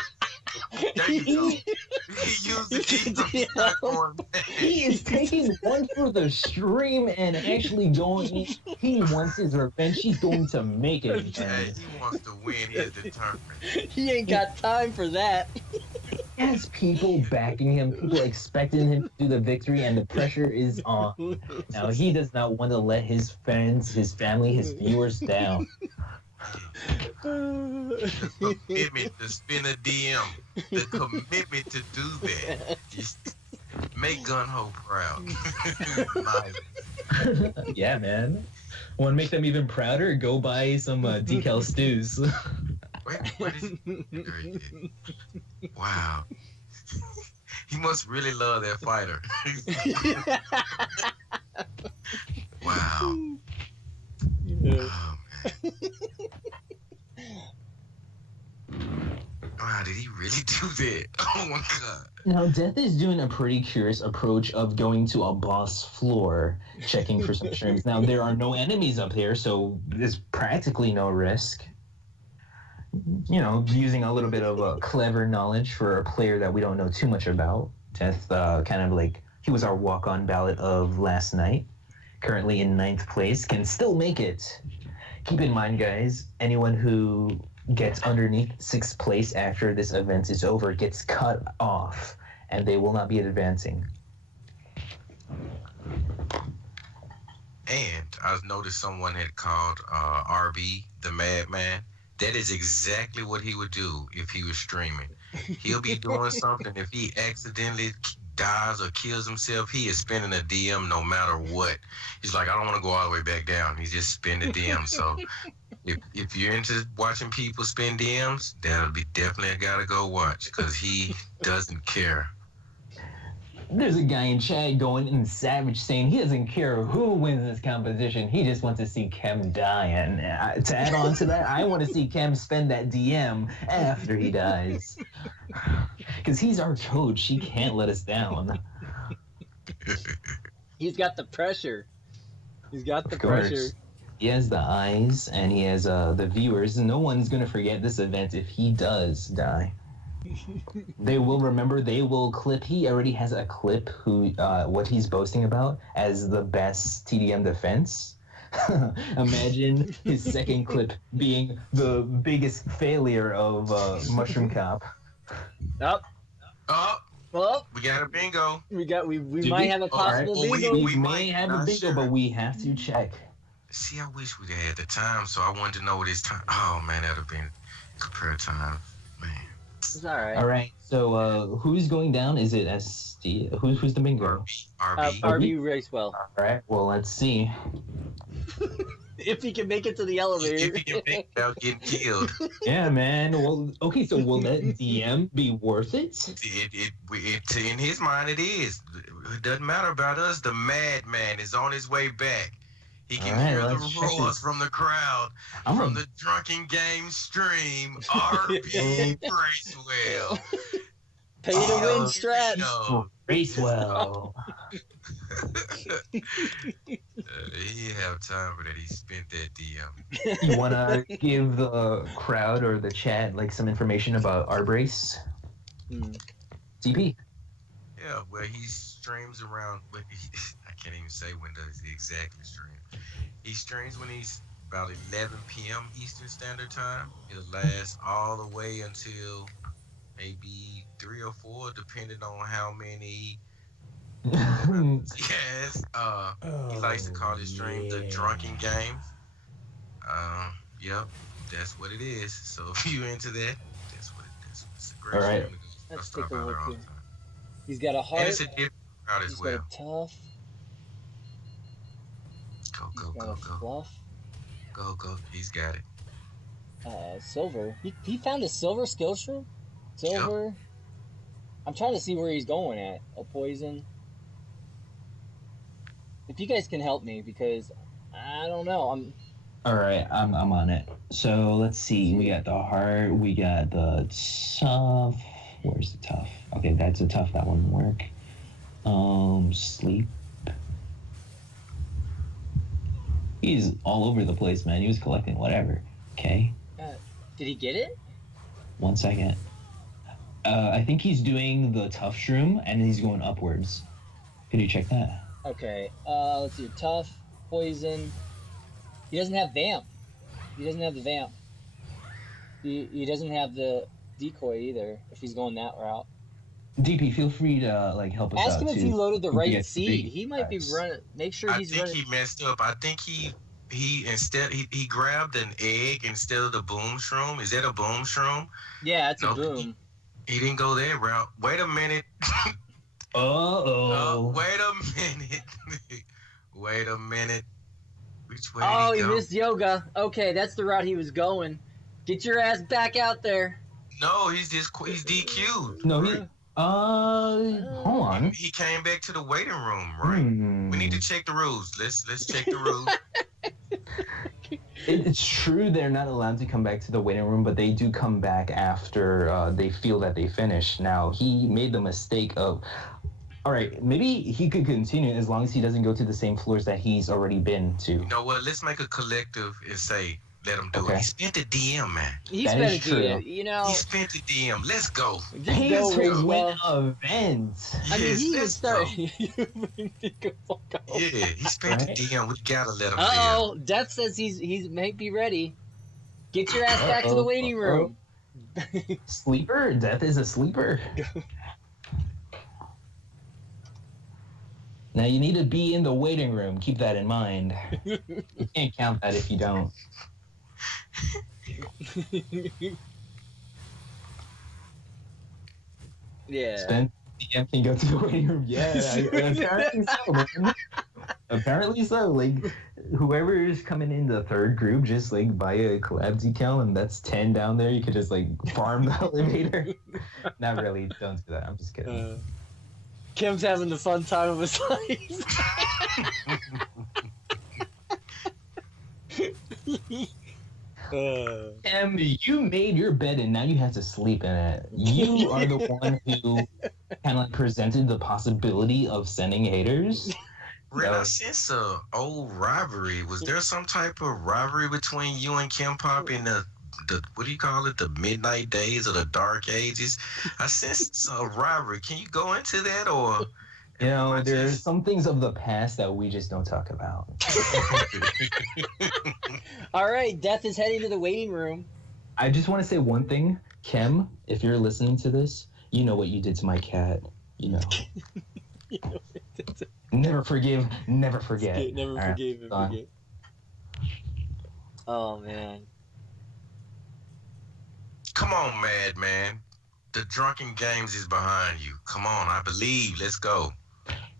There you go. He used the DM. He is taking one for the stream and actually going in. He wants his revenge. He's going to make it. Hey, he wants to win. He's determined. He ain't got time for that. He has people backing him, people expecting him to do the victory, and the pressure is on. Now, he does not want to let his fans, his family, his viewers down. The commitment to spin a DM, the commitment to do that, just make Gunho proud. Yeah, man. Want to make them even prouder? Go buy some decal stews. What is wow. He must really love that fighter. Wow. Oh, man. Wow, did he really do that? Oh my god. Now, Death is doing a pretty curious approach of going to a boss floor, checking for some shrooms. Now, there are no enemies up here, so there's practically no risk. You know, using a little bit of clever knowledge for a player that we don't know too much about. Death, kind of like, he was our walk-on ballot of last night. Currently in 9th place, can still make it. Keep in mind, guys, anyone who gets underneath 6th place after this event is over gets cut off, and they will not be advancing. And I noticed someone had called RB the Madman. That is exactly what he would do if he was streaming. He'll be doing something. If he accidentally dies or kills himself, he is spinning a DM no matter what. He's like, I don't want to go all the way back down. He's just spinning DM. So if you're into watching people spin DMs, that'll be definitely a guy to go watch because he doesn't care. There's a guy in chat going in savage saying he doesn't care who wins this competition. He just wants to see Kem die. And to add on to that, I want to see Kem spend that DM after he dies. Because he's our coach. He can't let us down. He's got the pressure. He's got the Of course. pressure. He has the eyes and he has the viewers. No one's going to forget this event if he does die. They will remember. They will clip. He already has a clip what he's boasting about as the best TDM defense. Imagine his second clip being the biggest failure of Mushroom Cop. Up. Oh, Well, we got a bingo. we might have a possible All right. bingo. We may might, have a not bingo, sure. but we have to check. See, I wish we'd had the time, so I wanted to know what his time. Oh man, that'd have been compare time, man. It's all right. All right. So who's going down? Is it SD? Who's the bingo? RB. RB race well. All right. Well, let's see. If he can make it to the elevator. If he can think about getting killed, Yeah, man. Well, okay. So will that DM be worth it? in his mind it is. It doesn't matter about us. The madman is on his way back. He can All right, hear let's the check roars this. from the crowd, from the drunken game stream. RB Bracewell. Pay to win strat. No. Race well. He didn't have time for that. He spent that DM. You want to give the crowd or the chat like some information about Arbrace? CP. Yeah, well, he streams around. I can't even say when does he exactly stream. He streams when he's about 11 p.m. Eastern Standard Time. It'll last all the way until maybe 3 or 4, depending on how many. Yes. He likes to call his stream the Drunken Game. Yep, that's what it is. So if you into that, that's what it is. It's a great All right. stream. Let's Talk take a about it look all here. the time. He's got a And heart. it's a different crowd as He's well. got a tough. Go, He's go, got go, a go. fluff. Go, go. He's got it. Silver. He found a silver skill shroom? Silver. I'm trying to see where he's going at. A poison. If you guys can help me, because I don't know. All right, I'm on it. So let's see. We got the heart. We got the tough. Where's the tough? Okay, that's a tough. That wouldn't work. Sleep. He's all over the place, man. He was collecting whatever. Okay, Did he get it? 1 second. I think he's doing the tough shroom, and he's going upwards. Could you check that? Okay. Let's see. Tough, poison. He doesn't have vamp. He doesn't have the vamp. He doesn't have the decoy either. If he's going that route. DP, feel free to help us out. Ask him if too. he loaded the He right gets seed. big He might be guys. running. Make sure I he's think running. he messed up. I think he grabbed an egg instead of the boom shroom. Is that a boom shroom? Yeah, it's No, a boom. He didn't go that route. Wait a minute. Uh-oh. Wait a minute. Wait a minute. Which way Oh, did he he go? missed yoga. Okay, that's the route he was going. Get your ass back out there. No, he's DQ'd. No, hold on. He came back to the waiting room, right? We need to check the rules. Let's check the rules. It's true they're not allowed to come back to the waiting room, but they do come back after they feel that they finish. Now, he made the mistake of, all right, maybe he could continue as long as he doesn't go to the same floors that he's already been to. You know what? Let's make a collective and say, let him do Okay. it. He spent the DM, man. He's That better is do true. it. You know, He spent the DM. Let's go. just Hey, go to race win well. event. I mean, Yes, he even let's started. go. Yeah, he spent Right. the DM. We gotta let him Uh oh, Death says he might be ready. Get your ass back to the waiting room. Sleeper? Death is a sleeper. Now you need to be in the waiting room. Keep that in mind. You can't count that if you don't. Yeah. Then DM can go to the waiting room. Yeah, apparently so, man. Apparently so. Like, whoever is coming in the third group, just like buy a collab decal, and that's 10 down there. You could just like farm the elevator. Not really. Don't do that. I'm just kidding. Kim's having the fun time of his life. You made your bed and now you have to sleep in it. You are the one who kind of like presented the possibility of sending haters. Red, I sense a old rivalry. Was there some type of rivalry between you and Kim Pop in the what do you call it? The midnight days or the dark ages? I sense a rivalry. Can you go into that, or you know, there's some things of the past that we just don't talk about. All right, Death is heading to the waiting room. I just want to say one thing, Kim. If you're listening to this, you know what you did to my cat. You know. Never forgive, never forget. Never forgive, never forget. Oh man. Come on, Madman. The drunken games is behind you. Come on, I believe. Let's go.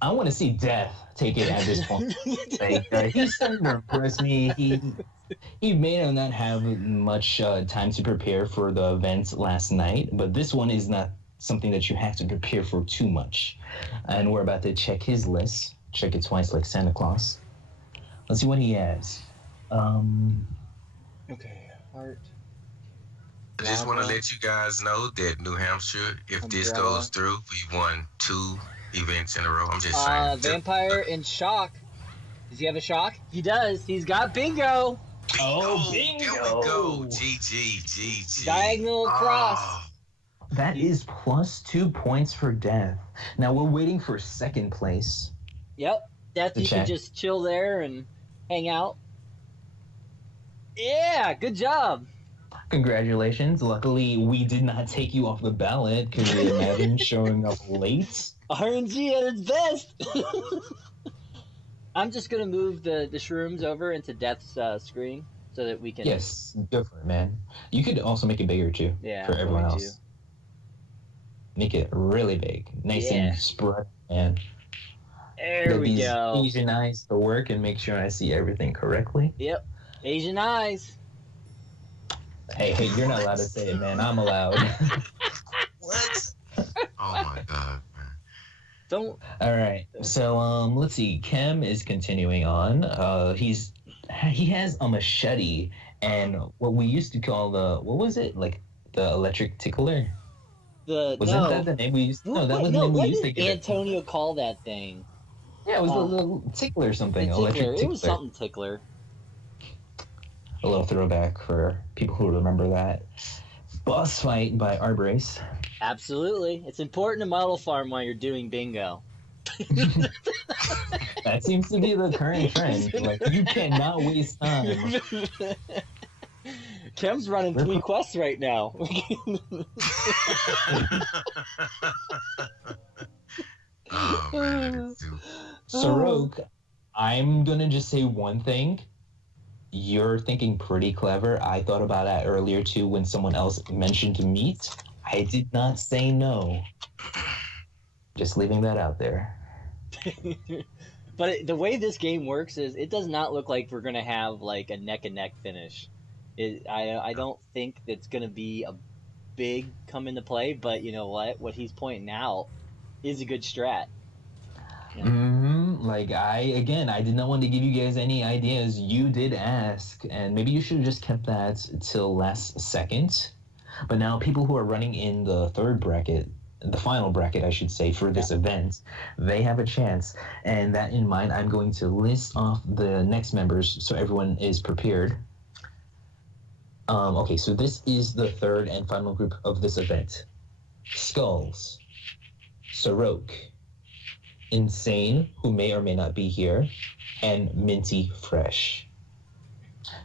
I want to see Death take it at this point. Like, he's starting to impress me. He may not have much time to prepare for the event last night, but this one is not something that you have to prepare for too much. And we're about to check his list. Check it twice like Santa Claus. Let's see what he has. Okay, heart. I just want to let you guys know that New Hampshire, if this goes through, we won 2 events in a row. I'm just saying. Vampire in shock. Does he have a shock? He does. He's got bingo. Oh, bingo. There we go. GG. Diagonal cross. That is +2 points for Death. Now we're waiting for second place. Yep. Death, you can just chill there and hang out. Yeah, good job. Congratulations. Luckily, we did not take you off the ballot because we imagine showing up late. RNG at its best. I'm just going to move the shrooms over into Death's screen so that we can... Yes, go for it, man. You could also make it bigger, too, for everyone else. Make it really big. Nice and spread, man. There we go. Asian eyes to work and make sure I see everything correctly. Yep. Asian eyes. Hey, you're not allowed to say it, man. I'm allowed. What? Oh my god, man. Don't. All right. So let's see. Kem is continuing on. He has a machete and what we used to call the electric tickler. That the name we used? No, that was the name we used to give Antonio call that thing? Yeah, it was the little tickler or something. Electric tickler. It was something tickler. A little throwback for people who remember that. Boss Fight by Arbrace. Absolutely. It's important to model farm while you're doing bingo. That seems to be the current trend. Like, you cannot waste time. Kem's running 3 quests right now. Oh, man. Sarok, I'm going to just say one thing. You're thinking pretty clever. I thought about that earlier, too, when someone else mentioned meat. I did not say no. Just leaving that out there. But the way this game works is it does not look like we're going to have like a neck-and-neck finish. I don't think that's going to be a big come into play, but you know what he's pointing out is a good strat. Yeah. Like, I did not want to give you guys any ideas. You did ask, and maybe you should have just kept that till last second. But now people who are running in the third bracket, the final bracket, I should say, for this event, they have a chance. And that in mind, I'm going to list off the next members so everyone is prepared. Okay, so this is the third and final group of this event. Skulls, Sarok, Insane, who may or may not be here, and Minty Fresh.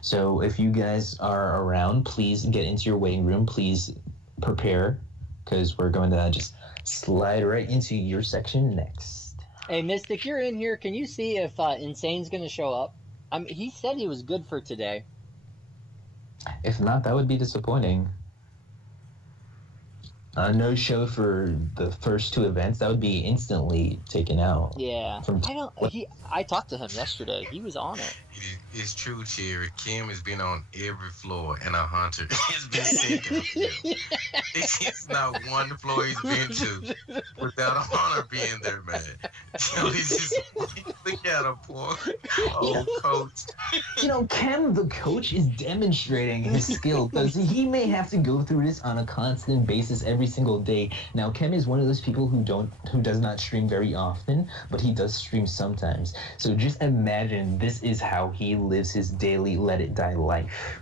So if you guys are around, please get into your waiting room. Please prepare, because we're going to just slide right into your section next. Hey, Mystic, you're in here. Can you see if Insane's going to show up? He said he was good for today. If not, that would be disappointing. No show for the first two events. That would be instantly taken out. Yeah. I talked to him yesterday. He was on it. It's true, Cherry. Kim has been on every floor, and a hunter has been sent out there. It's not one floor he's been to without a hunter being there, man. Look at him, poor old coach. Kem, the coach, is demonstrating his skill, because he may have to go through this on a constant basis every single day. Now, Kem is one of those people who does not stream very often, but he does stream sometimes. So just imagine this is how he lives his daily let it die life.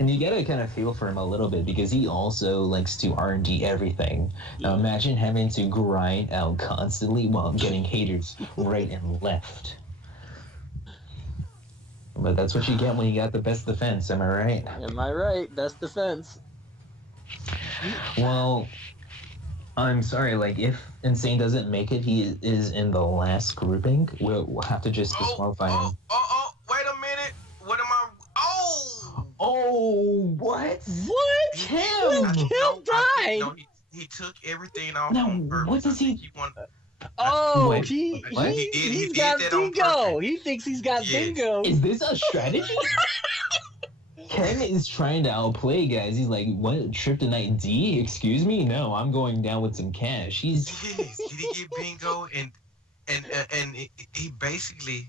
And you gotta kind of feel for him a little bit, because he also likes to R&D everything. Now imagine having to grind out constantly while getting haters right and left. But that's what you get when you got the best defense, am I right? Am I right? Best defense. Well, I'm sorry, if Insane doesn't make it, he is in the last grouping. We'll have to just disqualify him. Wait a minute. What am I? Oh, what? What? Kim died. No, he took everything off No, on purpose. what does he... He's got bingo. He thinks he's got bingo. Is this a strategy? Ken is trying to outplay guys. He's like, what, trip to night D? Excuse me? No, I'm going down with some cash. Did he get bingo? And he basically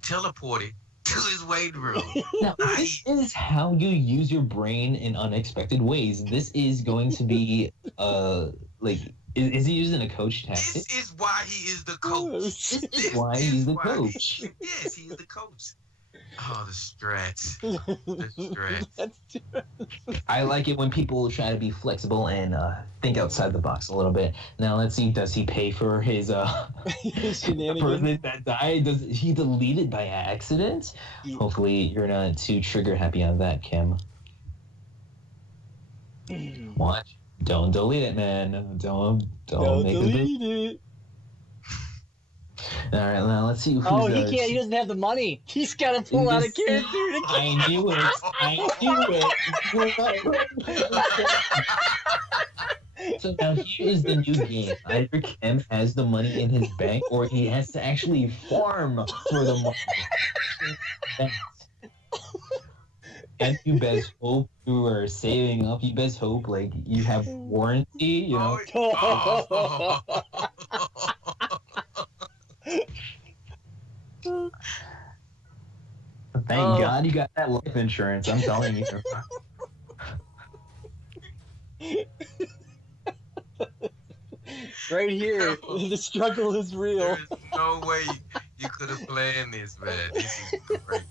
teleported to his waiting room. Now, this is how you use your brain in unexpected ways. This is going to be, is he using a coach tactic? This is why he is the coach. This is why he's the coach. Yes, he is the coach. Oh, the strats. The strats. I like it when people try to be flexible and think outside the box a little bit. Now, let's see, does he pay for his person that died? Does he delete it by accident? Yeah. Hopefully, you're not too trigger happy on that, Kim. Watch. Don't delete it, man. Don't make delete it. All right, now let's see who's... Oh, he can't. He doesn't have the money. He's got to pull out a character. I knew it. So now here is the new game. Either Kem has the money in his bank, or he has to actually farm for the money. And you best hope you are saving up. You best hope you have warranty. Thank God you got that life insurance. I'm telling you. Right here, the struggle is real. There's no way you could have planned this, man. This is great, man.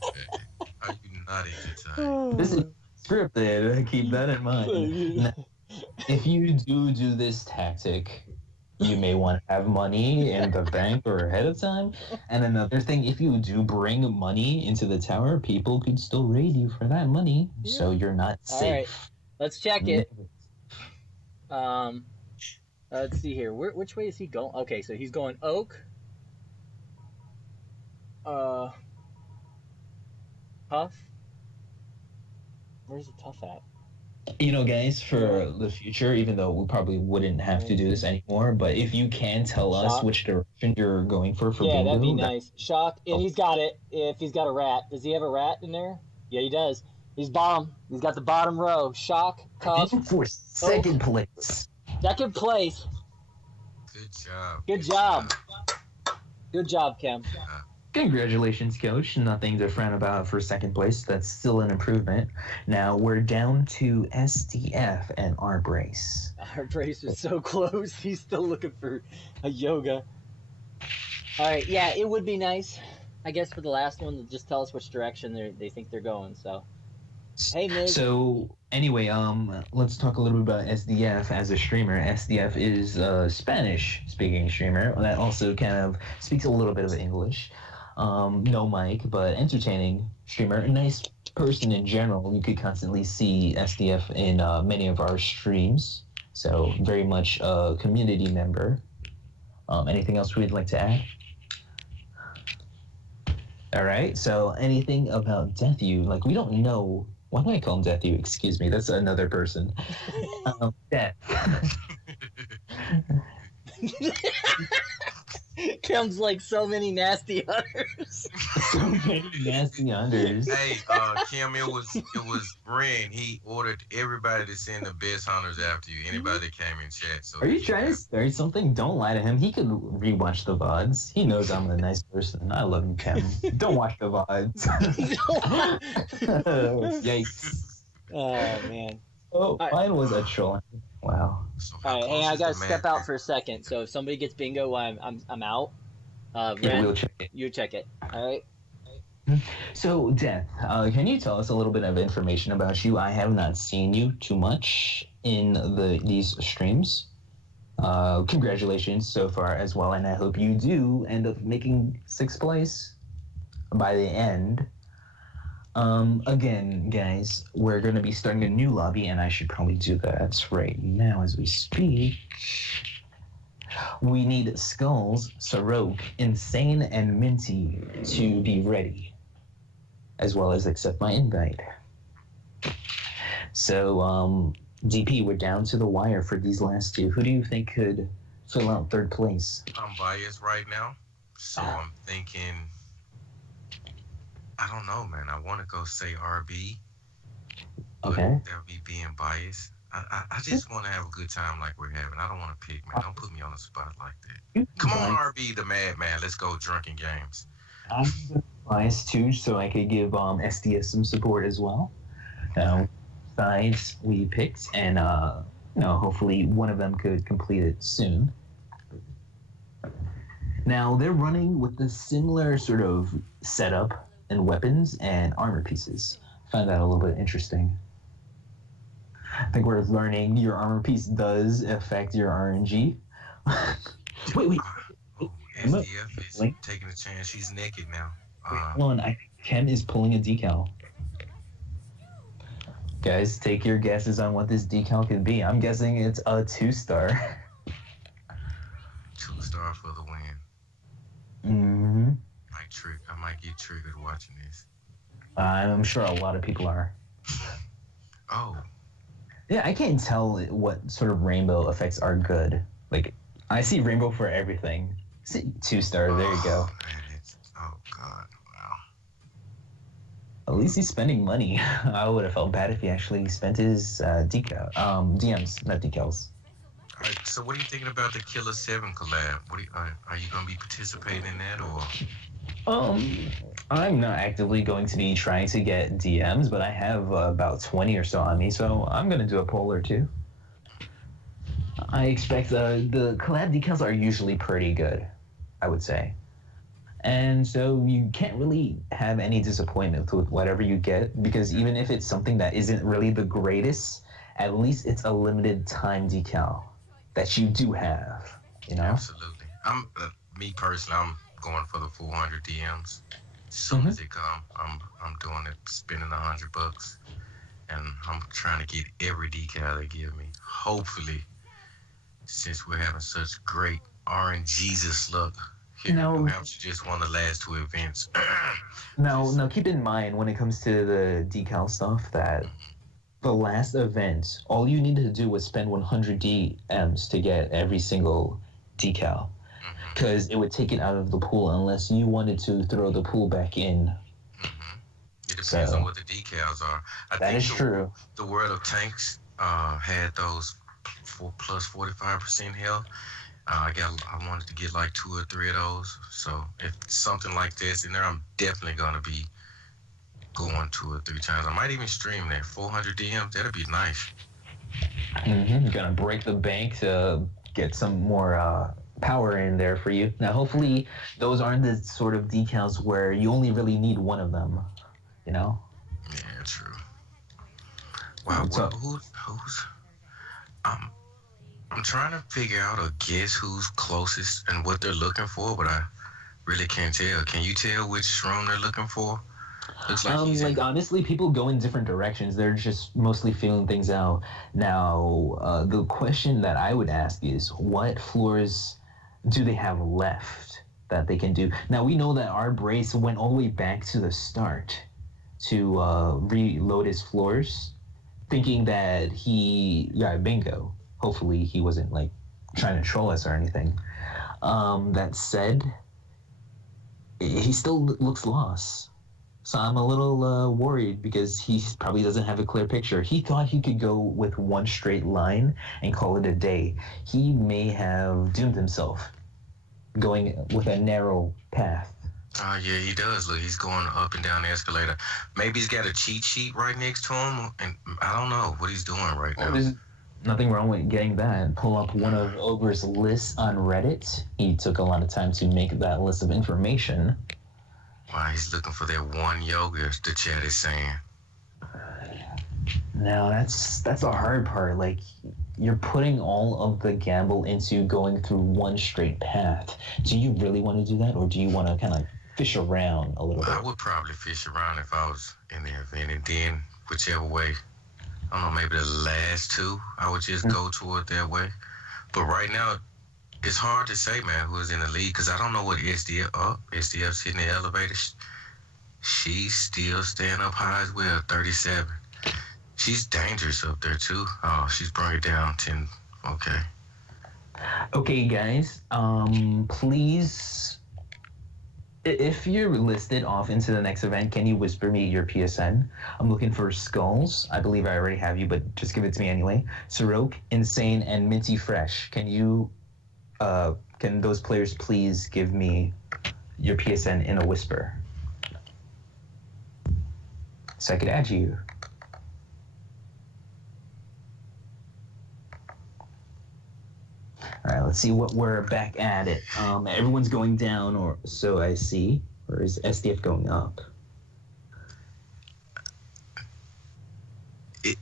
Are you not entertained? This is scripted. Keep that in mind. Now, if you do this tactic, you may want to have money in the bank or ahead of time. And another thing, if you do bring money into the tower, people could still raid you for that money. Yeah. So you're not safe. All right, let's check it. Let's see here. Which way is he going? Okay, so he's going Oak. Tough. Where's the Tough at? Guys, for the future, even though we probably wouldn't have to do this anymore, but if you can tell us which direction you're going for bingo, that'd be nice. Shock, and he's got it. If he's got a rat, does he have a rat in there? Yeah, he does. He's bottom. He's got the bottom row. Shock, Tough. For second place. Second place. Good job. Good job. Good job, Kem. Congratulations, Coach. Nothing to frown about for second place. That's still an improvement. Now we're down to SDF and Arbrace. Arbrace is so close. He's still looking for a yoga. All right, yeah, it would be nice, I guess, for the last one to just tell us which direction they think they're going. So, hey, Miz. So anyway, let's talk a little bit about SDF as a streamer. SDF is a Spanish-speaking streamer that also kind of speaks a little bit of English. no mic, but entertaining streamer, a nice person in general. You could constantly see SDF in many of our streams, so very much a community member. Anything else we'd like to add? All right, so anything about Deathu? Like, we don't know. Why do I call him Deathu? Excuse me, that's another person. Death. Comes like so many nasty hunters. So many nasty unders. Hey, Kim, it was Ren. He ordered everybody to send the best hunters after you. Anybody that came in chat. So are you trying to start something? Don't lie to him. He could rewatch the VODs. He knows I'm a nice person. I love him, Kim. Don't watch the VODs. Yikes. Oh man. Oh, mine was a troll. Wow. So All right, hey, I gotta step out for a second. So if somebody gets bingo while I'm out, Yeah, we'll check it. you check it. All right. So, Death, can you tell us a little bit of information about you? I have not seen you too much in these streams. Congratulations so far as well, and I hope you do end up making 6th place by the end. Again, guys, we're going to be starting a new lobby, and I should probably do that right now as we speak. We need Skulls, Sarok, Insane, and Minty to be ready, as well as accept my invite. So, DP, we're down to the wire for these last two. Who do you think could fill out 3rd place? I'm biased right now, so I'm thinking. I don't know, man. I want to go say RB. Okay. That would be being biased. I just want to have a good time like we're having. I don't want to pick, man. Don't put me on the spot like that. Come on, RB, the madman. Let's go drunken games. I'm biased too, so I could give SDS some support as well. Sides we picked, and hopefully one of them could complete it soon. Now they're running with the similar sort of setup and weapons and armor pieces. I find that a little bit interesting. I think we're learning your armor piece does affect your RNG. wait. SDF is taking a chance. She's naked now. Hold on, Ken is pulling a decal. Guys, take your guesses on what this decal could be. I'm guessing it's a 2-star. 2-star for the win. Mm-hmm. I might get triggered watching this. I'm sure a lot of people are. Oh. Yeah, I can't tell what sort of rainbow effects are good. Like, I see rainbow for everything. See, 2-star, there you go. Man, oh, God. Wow. At least he's spending money. I would have felt bad if he actually spent his DMs, not decals. All right, so what are you thinking about the Killer 7 collab? Are you going to be participating in that, or? I'm not actively going to be trying to get DMs, but I have about 20 or so on me, so I'm going to do a poll or two. I expect the collab decals are usually pretty good, I would say. And so you can't really have any disappointment with whatever you get, because even if it's something that isn't really the greatest, at least it's a limited time decal that you do have, you know? Absolutely. Me personally, I'm going for the 400 DMs. As soon as they come, I'm doing it, spending $100, and I'm trying to get every decal they give me. Hopefully, since we're having such great RNGesus luck here in New Hampshire, just won the last 2 events. Now keep in mind when it comes to the decal stuff that the last event, all you needed to do was spend 100 DMs to get every single decal. Because it would take it out of the pool unless you wanted to throw the pool back in. It depends on what the decals are. I think is true. The World of Tanks had those plus 45% health. I wanted to get like 2 or 3 of those. So if something like this in there, I'm definitely gonna be going 2 or 3 times. I might even stream that 400 DMs. That'd be nice. You're gonna break the bank to get some more power in there for you. Now, hopefully, those aren't the sort of decals where you only really need one of them. You know? Yeah, true. Wow, who's? I'm trying to figure out or guess who's closest and what they're looking for, but really can't tell. Can you tell which shroom they're looking for? Looks like honestly, people go in different directions. They're just mostly feeling things out. Now, the question that I would ask is, what floors do they have left that they can do? Now, we know that our brace went all the way back to the start to reload his floors, thinking that he got bingo. Hopefully, he wasn't like trying to troll us or anything. That said, he still looks lost. So I'm a little worried because he probably doesn't have a clear picture. He thought he could go with one straight line and call it a day. He may have doomed himself going with a narrow path. Oh, yeah, he does. Look, he's going up and down the escalator. Maybe he's got a cheat sheet right next to him, and I don't know what he's doing right now. There's nothing wrong with getting that. Pull up one of Ober's lists on Reddit. He took a lot of time to make that list of information. Wow, he's looking for that one yoga, the chat is saying. Now, that's the hard part. Like, you're putting all of the gamble into going through one straight path. Do you really want to do that, or do you want to kind of fish around a little bit? I would probably fish around if I was in the event, and then whichever way, I don't know, maybe the last two, I would just go toward that way. But right now, it's hard to say, man, who's in the lead, because I don't know what SDF's hitting the elevator. She's still staying up high as well, 37. She's dangerous up there, too. Oh, she's brought it down 10. Okay. Okay, guys, please, if you're listed off into the next event, can you whisper me your PSN? I'm looking for Skulls. I believe I already have you, but just give it to me anyway. Sirok, Insane, and Minty Fresh. Can those players please give me your PSN in a whisper so I could add you? All right, let's see what we're back at it. Everyone's going down, or so I see. Or is SDF going up?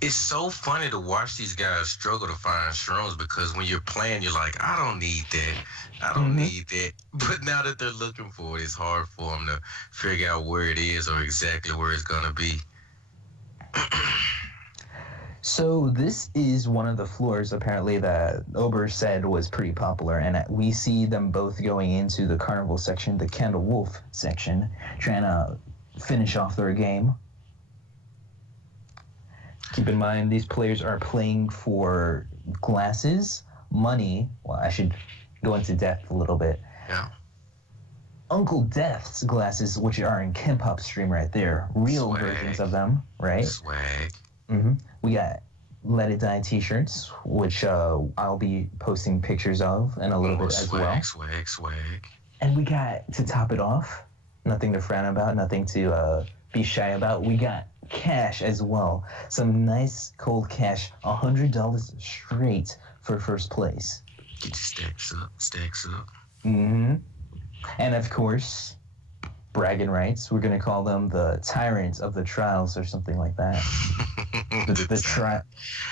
It's so funny to watch these guys struggle to find shrooms, because when you're playing, you're like, I don't need that. I don't need that. But now that they're looking for it, it's hard for them to figure out where it is or exactly where it's going to be. So this is one of the floors, apparently, that Ober said was pretty popular, and we see them both going into the Carnival section, the Candle Wolf section, trying to finish off their game. Keep in mind, these players are playing for glasses, money. Well, I should go into depth a little bit. Yeah. Uncle Death's glasses, which are in Kimpop's stream right there. Real Swag. Versions of them, right? Swag. We got Let It Die t-shirts, which I'll be posting pictures of in a little bit as well. Swag. And we got, to top it off, nothing to frown about, nothing to be shy about, we got cash as well. Some nice cold cash, $100 straight for first place. Get your stacks up. And of course, bragging rights. We're gonna call them the tyrants of the trials or something like that. the trials.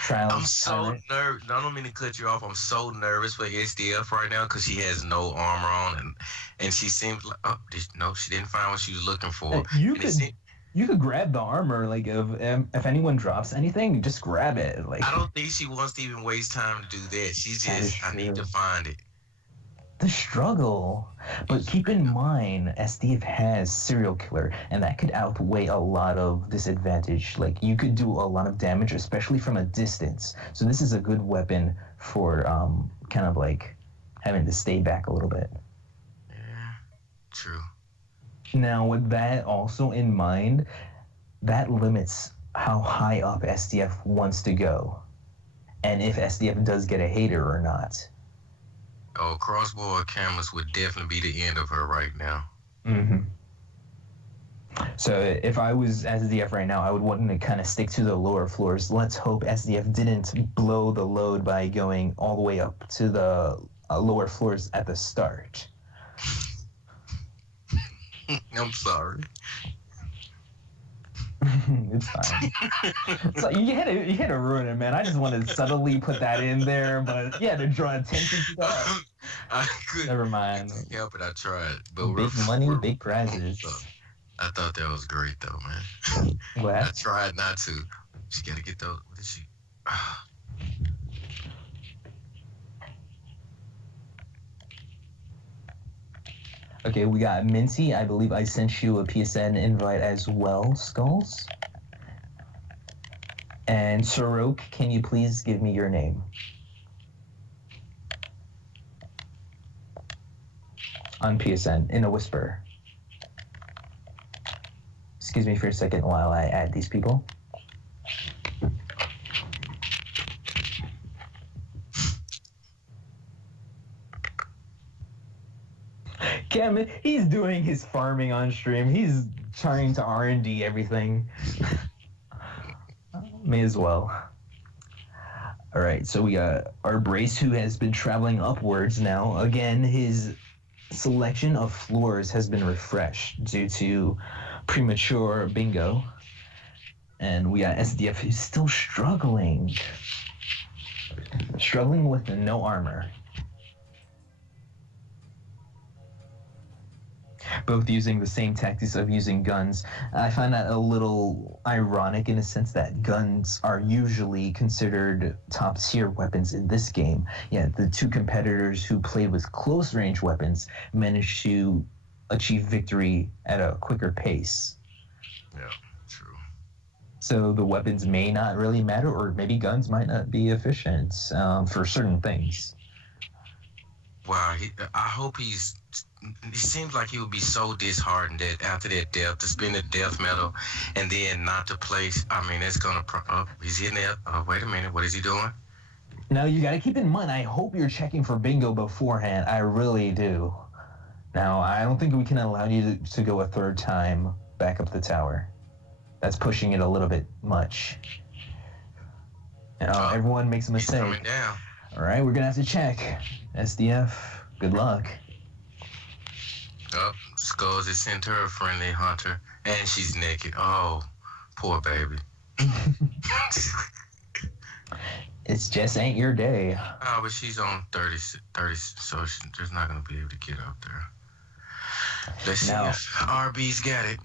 I'm so nervous. I don't mean to cut you off. I'm so nervous for SDF right now because she has no armor on, and she seems like she didn't find what she was looking for. You could grab the armor, like if anyone drops anything, just grab it. Like, I don't think she wants to even waste time to do that. She's just, I need to find it. The struggle. But keep in mind, SDF has Serial Killer, and that could outweigh a lot of disadvantage. Like, you could do a lot of damage, especially from a distance. So this is a good weapon for kind of like having to stay back a little bit. Yeah, true. Now, with that also in mind, that limits how high up SDF wants to go, and if SDF does get a hater or not. Oh, crossbow or cameras would definitely be the end of her right now. So if I was SDF right now, I would want to kind of stick to the lower floors. Let's hope SDF didn't blow the load by going all the way up to the lower floors at the start. I'm sorry. It's fine. So you had to ruin it, man. I just wanted to subtly put that in there, but yeah, to draw attention to that. I couldn't. Never mind. Help it. I tried, but big money, big prizes. I thought that was great, though, man. What? I tried not to. She got to get those. What is she? Okay, we got Minty. I believe I sent you a PSN invite as well, Skulls. And Sorok, can you please give me your name? On PSN, in a whisper. Excuse me for a second while I add these people. Cam, he's doing his farming on stream. He's trying to R&D everything. May as well. All right, so we got our Brace, who has been traveling upwards now. Again, his selection of floors has been refreshed due to premature bingo. And we got SDF, who's still struggling. Struggling with no armor. Both using the same tactics of using guns. I find that a little ironic in a sense that guns are usually considered top-tier weapons in this game. Yet the two competitors who played with close-range weapons managed to achieve victory at a quicker pace. Yeah, true. So the weapons may not really matter, or maybe guns might not be efficient for certain things. Wow, I hope he's... It seems like he would be so disheartened that after that death, to spend the death medal and then not to place. I mean, it's going to... he's hitting it. Oh, wait a minute. What is he doing? Now, you got to keep in mind, I hope you're checking for bingo beforehand. I really do. Now, I don't think we can allow you to go a third time back up the tower. That's pushing it a little bit much. Now, everyone makes a mistake. He's coming down. All right, we're going to have to check. SDF, good luck. Oh, Skulls has sent her a friendly hunter, and she's naked. Oh, poor baby. It just ain't your day. Oh, but she's on 30 so she's not going to be able to get up there. Let's see if RB's got it.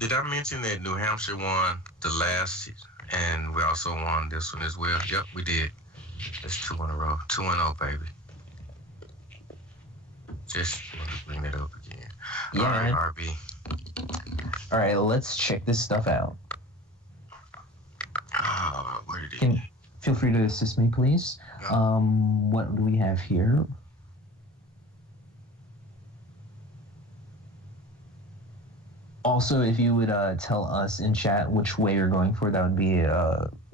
Did I mention that New Hampshire won the last, and we also won this one as well? Yep, we did. That's 2 in a row. 2-0, baby. Just want to bring that up again. Yeah, all right, man. RB. All right, let's check this stuff out. Where did he? Feel free to assist me, please. Yeah. What do we have here? Also, if you would tell us in chat which way you're going for, that would be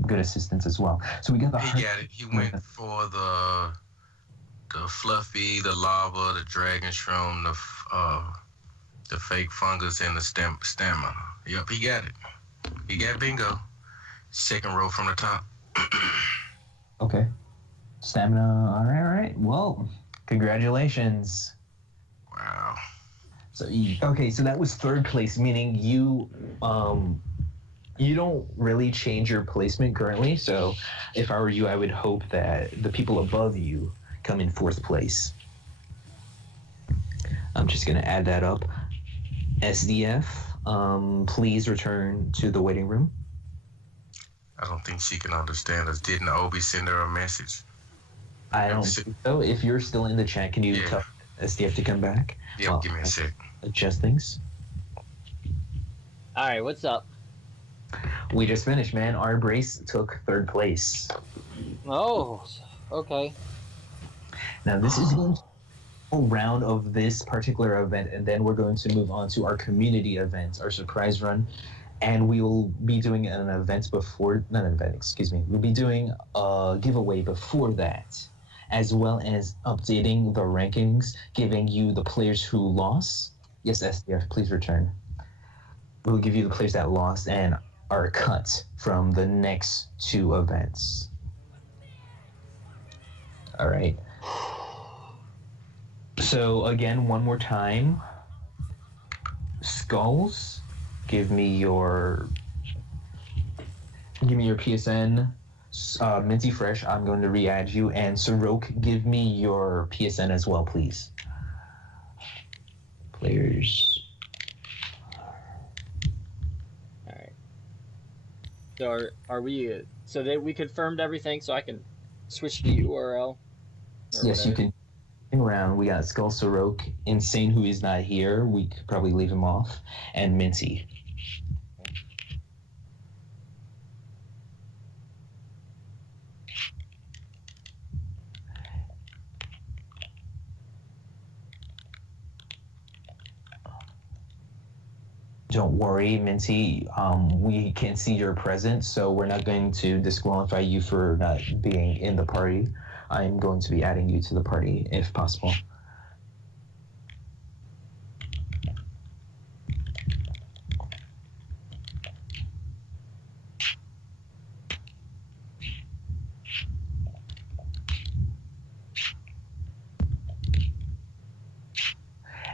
good assistance as well. So we got the... He got it. He went for the fluffy, the lava, the dragon shroom, the fake fungus, and the stamina. Yep, he got it. He got bingo. Second row from the top. Okay. Stamina. All right. Well, congratulations. Wow. So okay, so that was third place, meaning you don't really change your placement currently. So if I were you, I would hope that the people above you come in fourth place. I'm just gonna add that up. SDF, please return to the waiting room. I don't think she can understand us. Didn't Obi send her a message? I don't think so. If you're still in the chat, can you tell SDF to come back? Yeah, give me a sec. Adjust things. All right, what's up? We just finished, man. Our brace took third place. Oh, okay. Now this is going to be a round of this particular event, and then we're going to move on to our community event, our surprise run, and we will be doing an event before, not an event, excuse me. We'll be doing a giveaway before that, as well as updating the rankings, giving you the players who lost. Yes, SDF, please return. We'll give you the players that lost and are cut from the next two events. All right. So again, one more time. Skulls, give me your PSN Minty Fresh, I'm going to re-add you, and Sorok, give me your PSN as well, please. Players. All right. So are we? So that we confirmed everything, so I can switch the URL. Yes, you can. Around, we got Skull Sorok, Insane, who is not here. We could probably leave him off, and Minty. Don't worry, Minty. We can see your presence, so we're not going to disqualify you for not being in the party. I'm going to be adding you to the party if possible.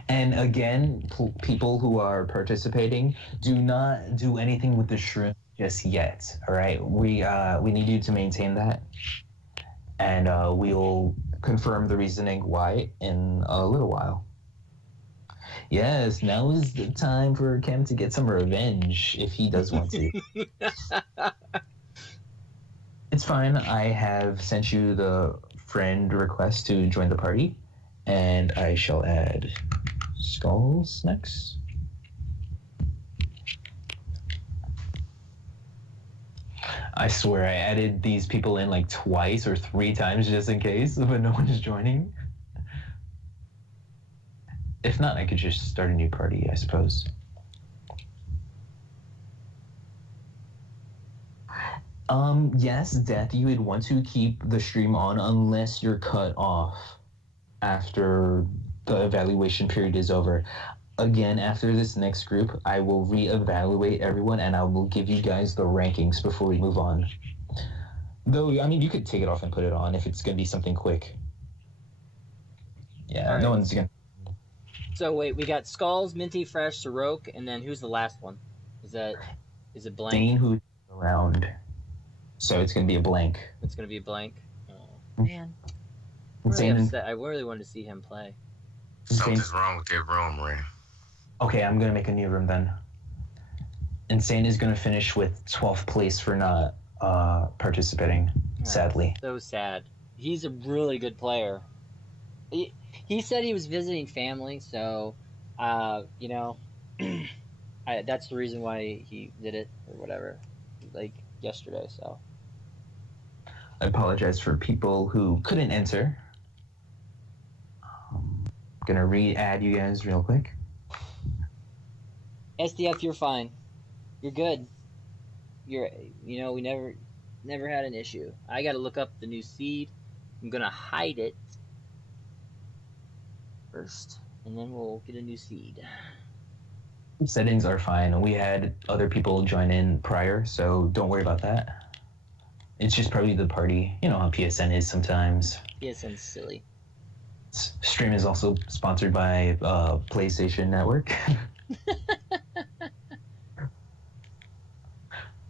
And again, people who are participating, do not do anything with the shroom just yet. All right, we need you to maintain that, and we'll confirm the reasoning why in a little while. Yes, now is the time for Cam to get some revenge if he does want to. It's fine. I have sent you the friend request to join the party, and I shall add Skulls next. I swear I added these people in like twice or 3 times just in case, but no one is joining. If not, I could just start a new party, I suppose. Yes, Death, you would want to keep the stream on unless you're cut off after the evaluation period is over. Again, after this next group, I will reevaluate everyone and I will give you guys the rankings before we move on. Though, I mean, you could take it off and put it on if it's going to be something quick. Yeah, no one's going to... So wait, we got Skulls, Minty Fresh, Sorok, and then who's the last one? Is it blank? Dane, who's around. So it's going to be a blank. It's going to be a blank? Oh, man. I really wanted to see him play. Something's wrong with that room, Ren. Okay, I'm going to make a new room then. Insane is going to finish with 12th place for not participating, sadly. So sad. He's a really good player. He said he was visiting family, so, you know, that's the reason why he did it, or whatever, like, yesterday, so. I apologize for people who couldn't enter. Gonna re-add you guys real quick. SDF, you're fine. You're good. You know, we never had an issue. I gotta look up the new seed. I'm gonna hide it first, and then we'll get a new seed. Settings are fine. We had other people join in prior, so don't worry about that. It's just probably the party. You know how PSN is sometimes. PSN's silly. Stream is also sponsored by PlayStation Network.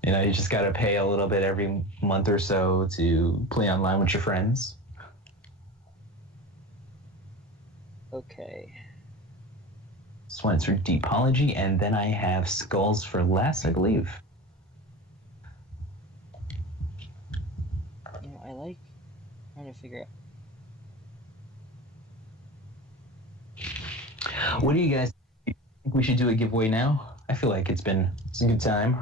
You know, you just gotta pay a little bit every month or so to play online with your friends. Okay. This one's for Deepology, and then I have Skulls for last, I believe. You know, I like trying to figure out. What do you guys think? We should do a giveaway now? I feel like it's a good time.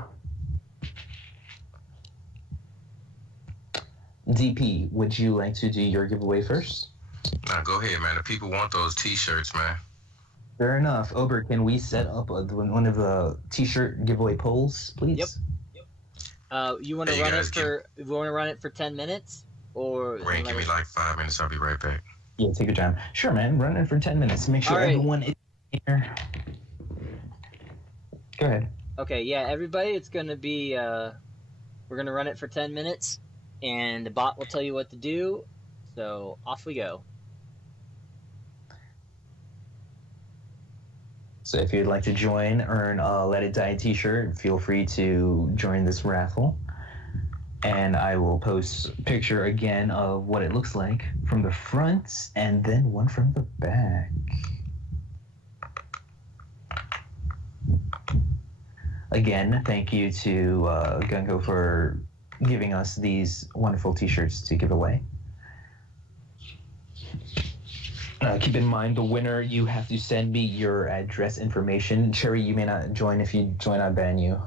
DP, would you like to do your giveaway first? Nah, go ahead, man. The people want those t-shirts, man. Fair enough. Ober, can we set up one of the t-shirt giveaway polls, please? Yep. You want to run it for 10 minutes? Or Rain, give me like 5 minutes. I'll be right back. Yeah, take your time. Sure, man. Run it for 10 minutes. Make sure everyone is here. Go ahead. Okay, yeah, everybody, it's going to be, we're going to run it for 10 minutes, and the bot will tell you what to do, so off we go. So if you'd like to join, earn a Let It Die t-shirt, feel free to join this raffle. And I will post a picture again of what it looks like from the front and then one from the back. Again, thank you to Gunko for giving us these wonderful t-shirts to give away. Keep in mind, the winner, you have to send me your address information. Cherry, you may not join. If you join, I'll ban you.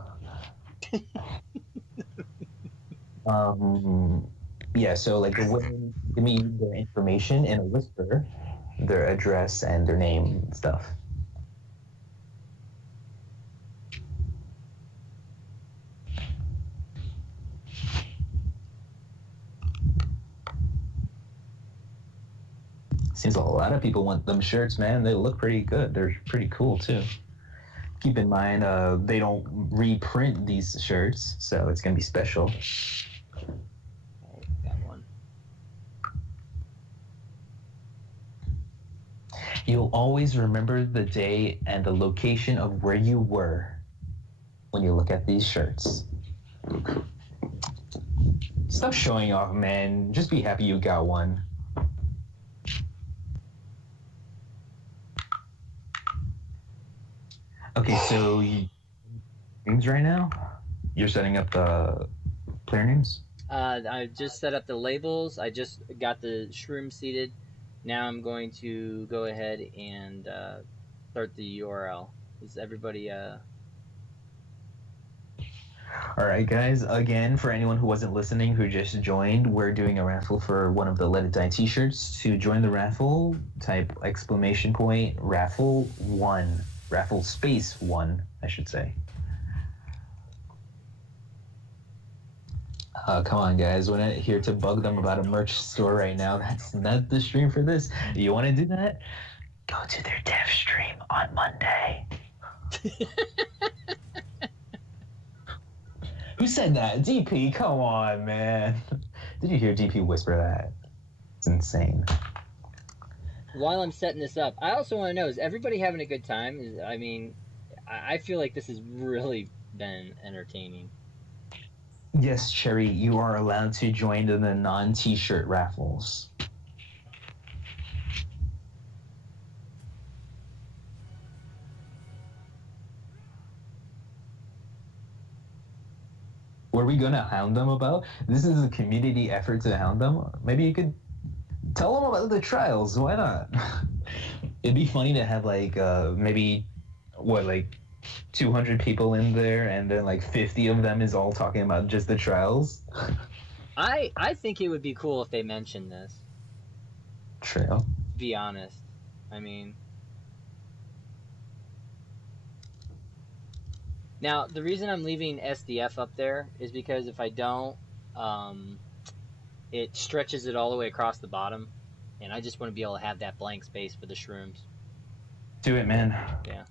Yeah, so like the women give me their information in a whisper, their address and their name and stuff. Seems a lot of people want them shirts, man. They look pretty good. They're pretty cool too. Keep in mind, they don't reprint these shirts, so it's gonna be special. You'll always remember the day and the location of where you were when you look at these shirts. Stop showing off, man. Just be happy you got one. Okay, so names right now? You're setting up the player names? I just set up the labels. I just got the shroom seated. Now I'm going to go ahead and start the URL. Is everybody... All right, guys. Again, for anyone who wasn't listening, who just joined, we're doing a raffle for one of the Let It Die t-shirts. To join the raffle, type !raffle1. Raffle space 1, I should say. Come on, guys. We're not here to bug them about a merch store right now. That's not the stream for this. You want to do that? Go to their dev stream on Monday. Who said that? DP, come on, man. Did you hear DP whisper that? It's insane. While I'm setting this up, I also want to know, is everybody having a good time? I mean, I feel like this has really been entertaining. Yes, Cherry, you are allowed to join in the non-t-shirt raffles. Were we gonna hound them about? This is a community effort to hound them. Maybe you could tell them about the trials. Why not? It'd be funny to have like maybe like 200 people in there, and then like 50 of them is all talking about just the trials. I think it would be cool if they mentioned this. True. To be honest, I mean. Now, the reason I'm leaving SDF up there is because if I don't, it stretches it all the way across the bottom, and I just want to be able to have that blank space for the shrooms. Do it, man. Yeah.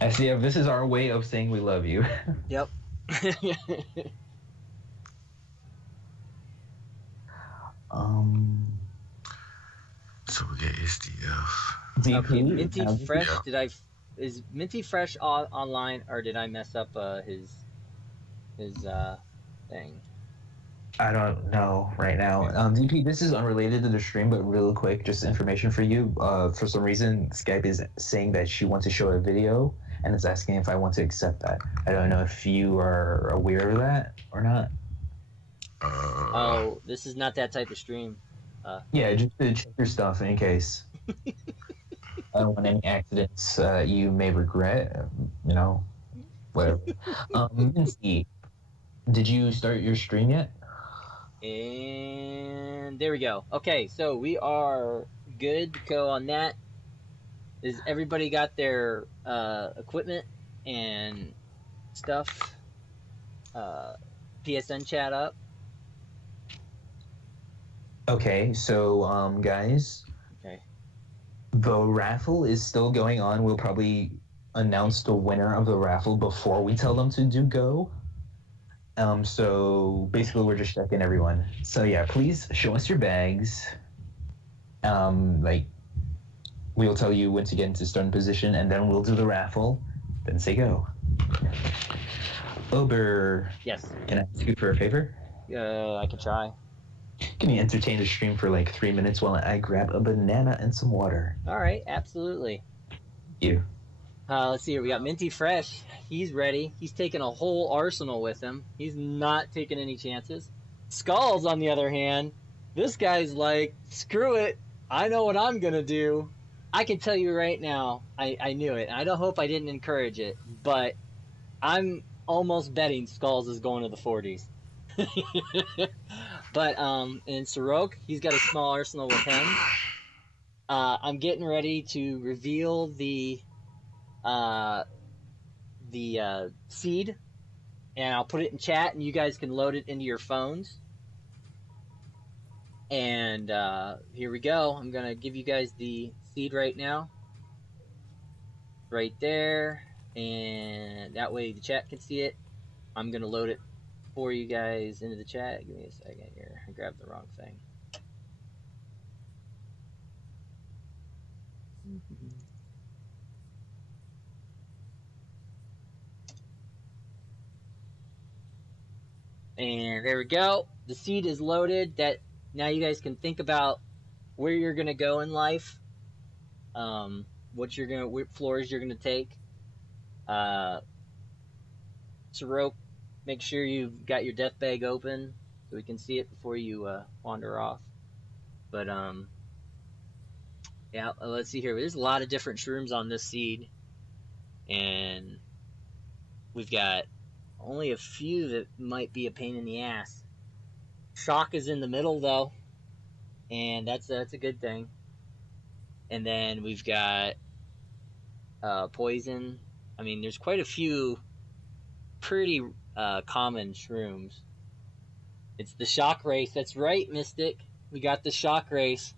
SDF, this is our way of saying we love you. Yep. So we get SDF. Okay, Minty Fresh, yeah. Is Minty Fresh online, or did I mess up his thing? I don't know right now. DP, this is unrelated to the stream, but real quick, just information for you. For some reason, Skype is saying that she wants to show a video, and it's asking if I want to accept that. I don't know if you are aware of that or not. Oh, this is not that type of stream. Yeah, just to check your stuff in case. I don't want any accidents you may regret, you know, whatever. Minty, did you start your stream yet? And there we go. Okay, so we are good to go on that. Is everybody got their equipment and stuff? PSN chat up? Okay, so guys. Okay. The raffle is still going on. We'll probably announce the winner of the raffle before we tell them to do go. So basically we're just checking everyone. So yeah, please show us your bags. Like we'll tell you when to get into starting position, and then we'll do the raffle, then say go. Uber. Yes. Can I ask you for a favor? I can try. Can you entertain the stream for like 3 minutes while I grab a banana and some water? All right, absolutely. You. Let's see here. We got Minty Fresh. He's ready. He's taking a whole arsenal with him. He's not taking any chances. Skulls, on the other hand, this guy's like, screw it. I know what I'm going to do. I can tell you right now, I knew it. I don't hope I didn't encourage it, but I'm almost betting Skulls is going to the 40s. But in Sirocco, he's got a small arsenal with him. I'm getting ready to reveal the seed, and I'll put it in chat, and you guys can load it into your phones. And here we go. I'm gonna give you guys the seed right now, right there, and that way the chat can see it. I'm gonna load it for you guys into the chat. Give me a second here. I grabbed the wrong thing. And there we go. The seed is loaded. That now you guys can think about where you're gonna go in life, what floors you're gonna take. Sirocco, make sure you've got your death bag open so we can see it before you wander off. But yeah, let's see here. There's a lot of different shrooms on this seed, and we've got only a few that might be a pain in the ass. Shock is in the middle though, and that's a good thing. And then we've got poison. I mean, there's quite a few pretty common shrooms. It's the shock race. That's right, Mystic. We got the shock race.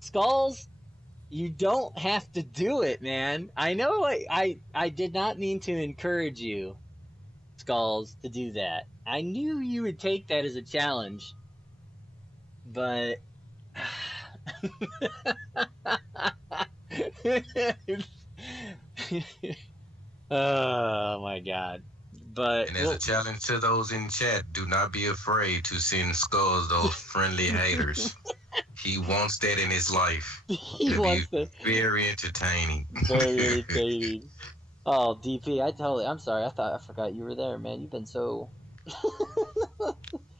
Skulls, you don't have to do it, man. I know I did not mean to encourage you, Skulls, to do that. I knew you would take that as a challenge, but oh my god. But and as a challenge to those in chat, do not be afraid to send Skulls those friendly haters. He wants that in his life. He wants that. Very entertaining. Very entertaining. Oh, DP, I'm sorry. I forgot you were there, man. You've been so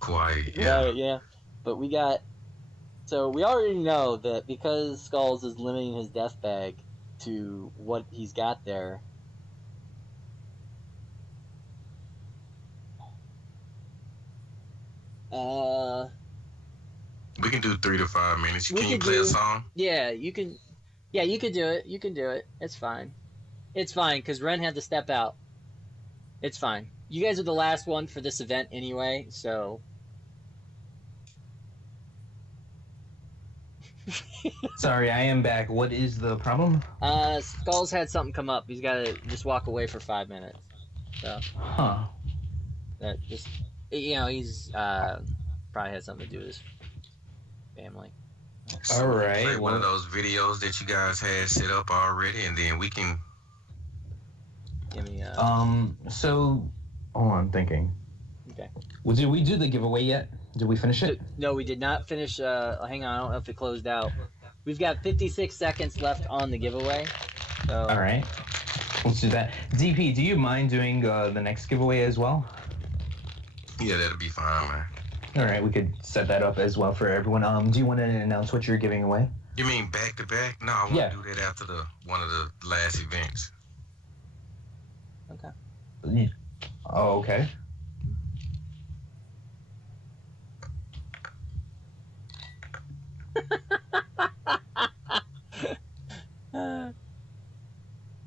quiet. Yeah. Right, yeah. But we already know that because Skulls is limiting his death bag to what he's got there. We can do 3 to 5 minutes. Can you play a song? Yeah, you can. Yeah, you can do it. You can do it. It's fine. It's fine because Ren had to step out. It's fine. You guys are the last one for this event anyway, so. Sorry, I am back. What is the problem? Skulls had something come up. He's got to just walk away for 5 minutes. So. Huh. That just, he's probably had something to do with his family. So all right. Play one of those videos that you guys had set up already, and then we can. Give me. So, I'm thinking. Okay. Did we do the giveaway yet? Did we finish it? No, we did not finish. Hang on, I don't know if it closed out. We've got 56 seconds left on the giveaway. So. All right. Let's do that. DP, do you mind doing the next giveaway as well? Yeah, that'll be fine, man. All right, we could set that up as well for everyone. Do you want to announce what you're giving away? You mean back to back? No, I want to do that after one of the last events. Okay. Oh, okay.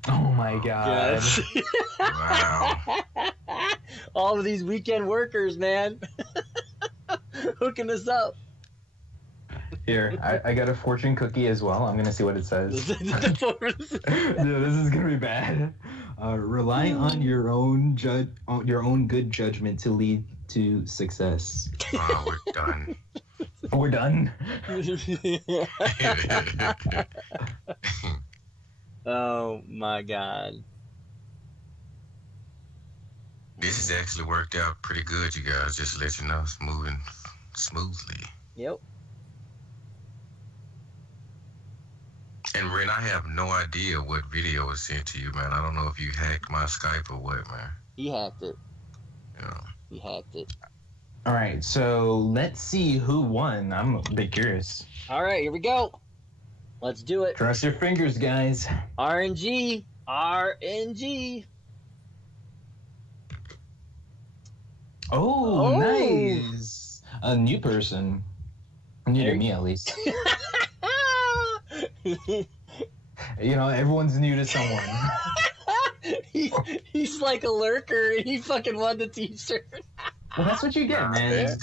Oh my god. Wow. All of these weekend workers, man. Hooking us up. Here, I got a fortune cookie as well. I'm going to see what it says. Yeah, this is going to be bad. Relying on your own good judgment to lead to success. Oh, we're done. We're done? Oh my god. This has actually worked out pretty good, you guys. Just to let you know, it's moving smoothly. Yep. And Ren, I have no idea what video was sent to you, man. I don't know if you hacked my Skype or what, man. He hacked it. Yeah. He hacked it. All right, so let's see who won. I'm a bit curious. All right, here we go. Let's do it. Cross your fingers, guys. RNG. RNG. Oh, nice. A new person. New to me, at least. You know, everyone's new to someone. He's like a lurker, and he fucking won the t-shirt. Well, that's what you get, man.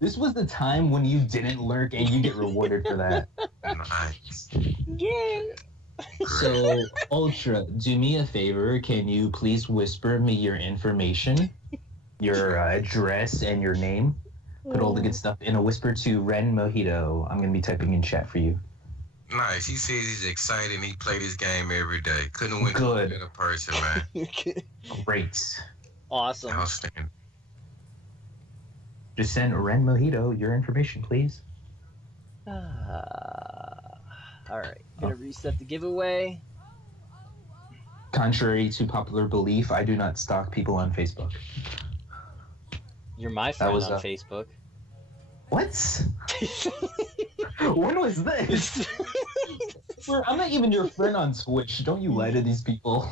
This was the time when you didn't lurk, and you get rewarded for that. Nice. Yeah. So, Ultra, do me a favor. Can you please whisper me your information, your address, and your name? Put all the good stuff in a whisper to Ren Mojito. I'm going to be typing in chat for you. Nice. He says he's excited and he played this game every day. Couldn't win Good. a better person, man. Great. Awesome. Outstanding. Just send Ren Mojito your information, please. All right. Gonna reset the giveaway. Contrary to popular belief, I do not stalk people on Facebook. You're my friend was, on Facebook. What? When was this? I'm not even your friend on Twitch. Don't you lie to these people.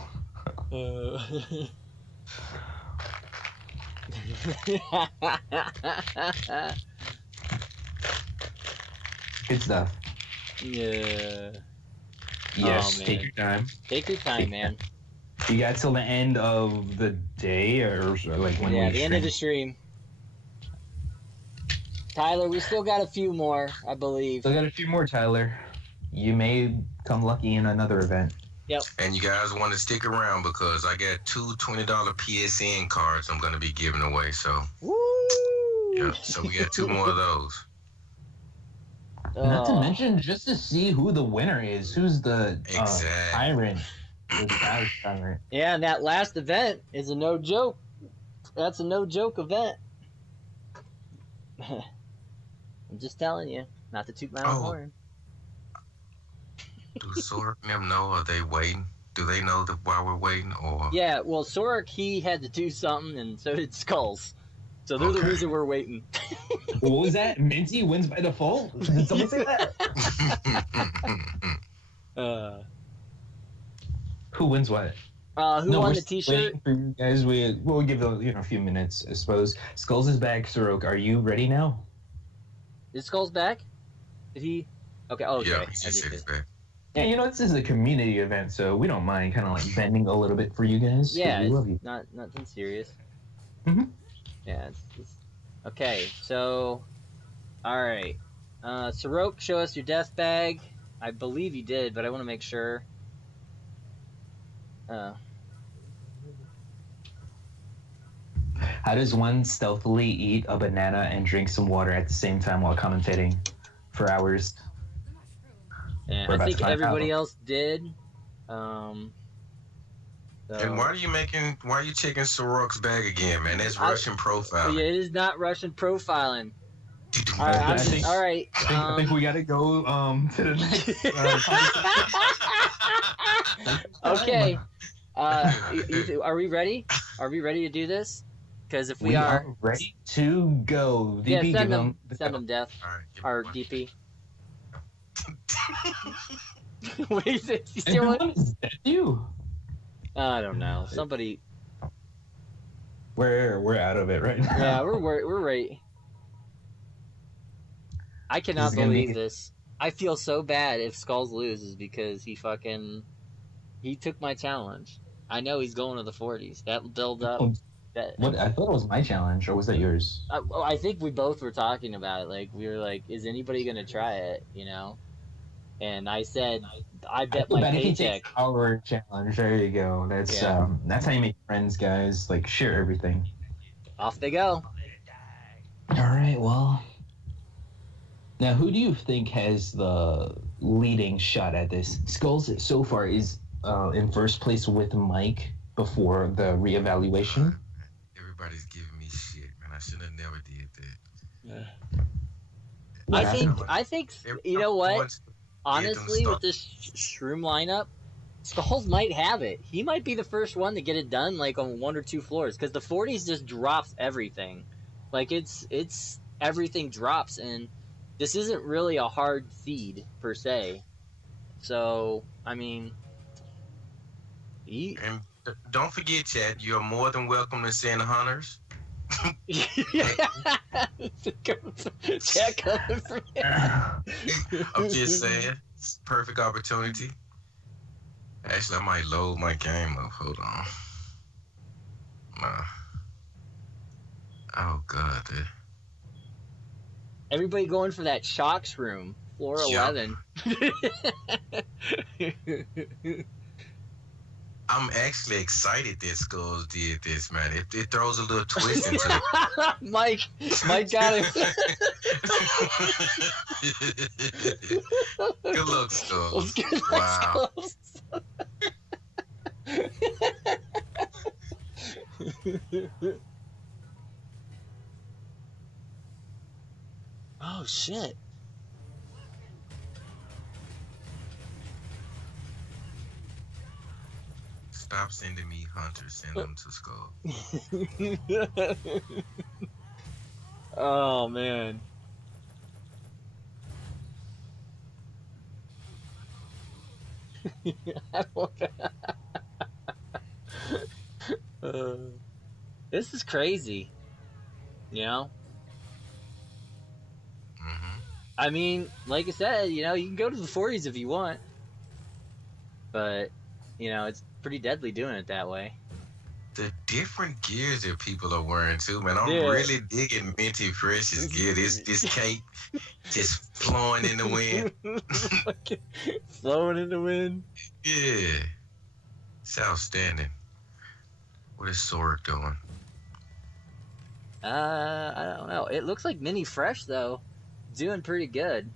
Good stuff. Yeah. Yes, Oh, take man. your time. Take your time, man. You got till the end of the day, or like when Yeah, we the end of stream? the stream. Tyler, we still got a few more, I believe. Still got a few more, Tyler. You may come lucky in another event. Yep. And you guys want to stick around because I got two $20 PSN cards I'm going to be giving away. So, Woo! yeah. So we got two more of those. Not to Oh. mention, just to see who the winner is. Who's the Exactly. tyrant? Who's the tyrant? Yeah, and that last event is a no joke. That's a no joke event. I'm just telling you, not to toot my own horn. Do Sork and them know? Are they waiting? Do they know that while we're waiting? Or Yeah, well, Sork, he had to do something, and so did Skulls. So they're the Okay. reason we're waiting. What was that? Minty wins by default? Did someone say that? Who wins what? Who No, won we're the still t-shirt? waiting for you guys. We'll give a few minutes, I suppose. Skulls is back. Sorok, are you ready now? Is Skulls back? Did he? Okay, oh, okay. yeah, I he just just said did. it's back. Yeah, this is a community event, so we don't mind kind of like bending a little bit for you guys. 'Cause Yeah, we it's love you. nothing serious. Mhm. Yeah, it's... Okay, so... Alright. Sorok, show us your death bag. I believe you did, but I want to make sure. How does one stealthily eat a banana and drink some water at the same time while commentating for hours? Yeah, We're I about think to find everybody out. else did. And why are you checking Sorok's bag again, man? That's Russian profile. Yeah, it is not Russian profiling. All I right, think- all right. I think we gotta go to the next. Okay. Are we ready? Are we ready to do this? Because if we are, ready to go. yeah, DP, send give them, death, All right, give me or one. DP. What is it? You still want- Everyone, is that you? I don't know. Somebody. We're out of it right now. Yeah, we're right. I cannot This is gonna believe be- this. I feel so bad if Skulls loses because he took my challenge. I know he's going to the 40s. That build up. What I thought it was my challenge, or was that yours? I think we both were talking about it. Like, we were like, is anybody going to try it, you know? And I said, I bet my paycheck. Our challenge. There you go. That's Yeah. That's how you make friends, guys. Like, share everything. Off they go. All right. Well, now who do you think has the leading shot at this? Skulls so far is in first place with Mike before the reevaluation. Everybody's giving me shit, man. I should have never did that. I think you know what? Honestly, with this Shroom lineup, Skulls might have it. He might be the first one to get it done, like on 1 or 2 floors, because the 40s just drops everything. Like it's everything drops, and this isn't really a hard seed per se. So I mean, and don't forget, Chad, you're more than welcome to send hunters. Chad coming from I'm just saying, it's a perfect opportunity. Actually, I might load my game up. Hold on. Nah. Oh God. Everybody going for that Shocks room, floor 11. I'm actually excited that Skulls did this, man. It throws a little twist into it. Mike got it. Good luck, Skulls. Good luck, Wow. Skulls. Oh shit. Stop sending me hunters. Send them to Skull. Oh man. This is crazy. You know? Mm-hmm. I mean, like I said, you know, you can go to the 40s if you want. But, you know, it's pretty deadly doing it that way. The different gears that people are wearing too, man. I'm really digging Minty Precious gear. This cape just flowing in the wind. Flowing in the wind. Yeah. It's outstanding. What is Sorg doing? I don't know. It looks like Mini Fresh though. Doing pretty good.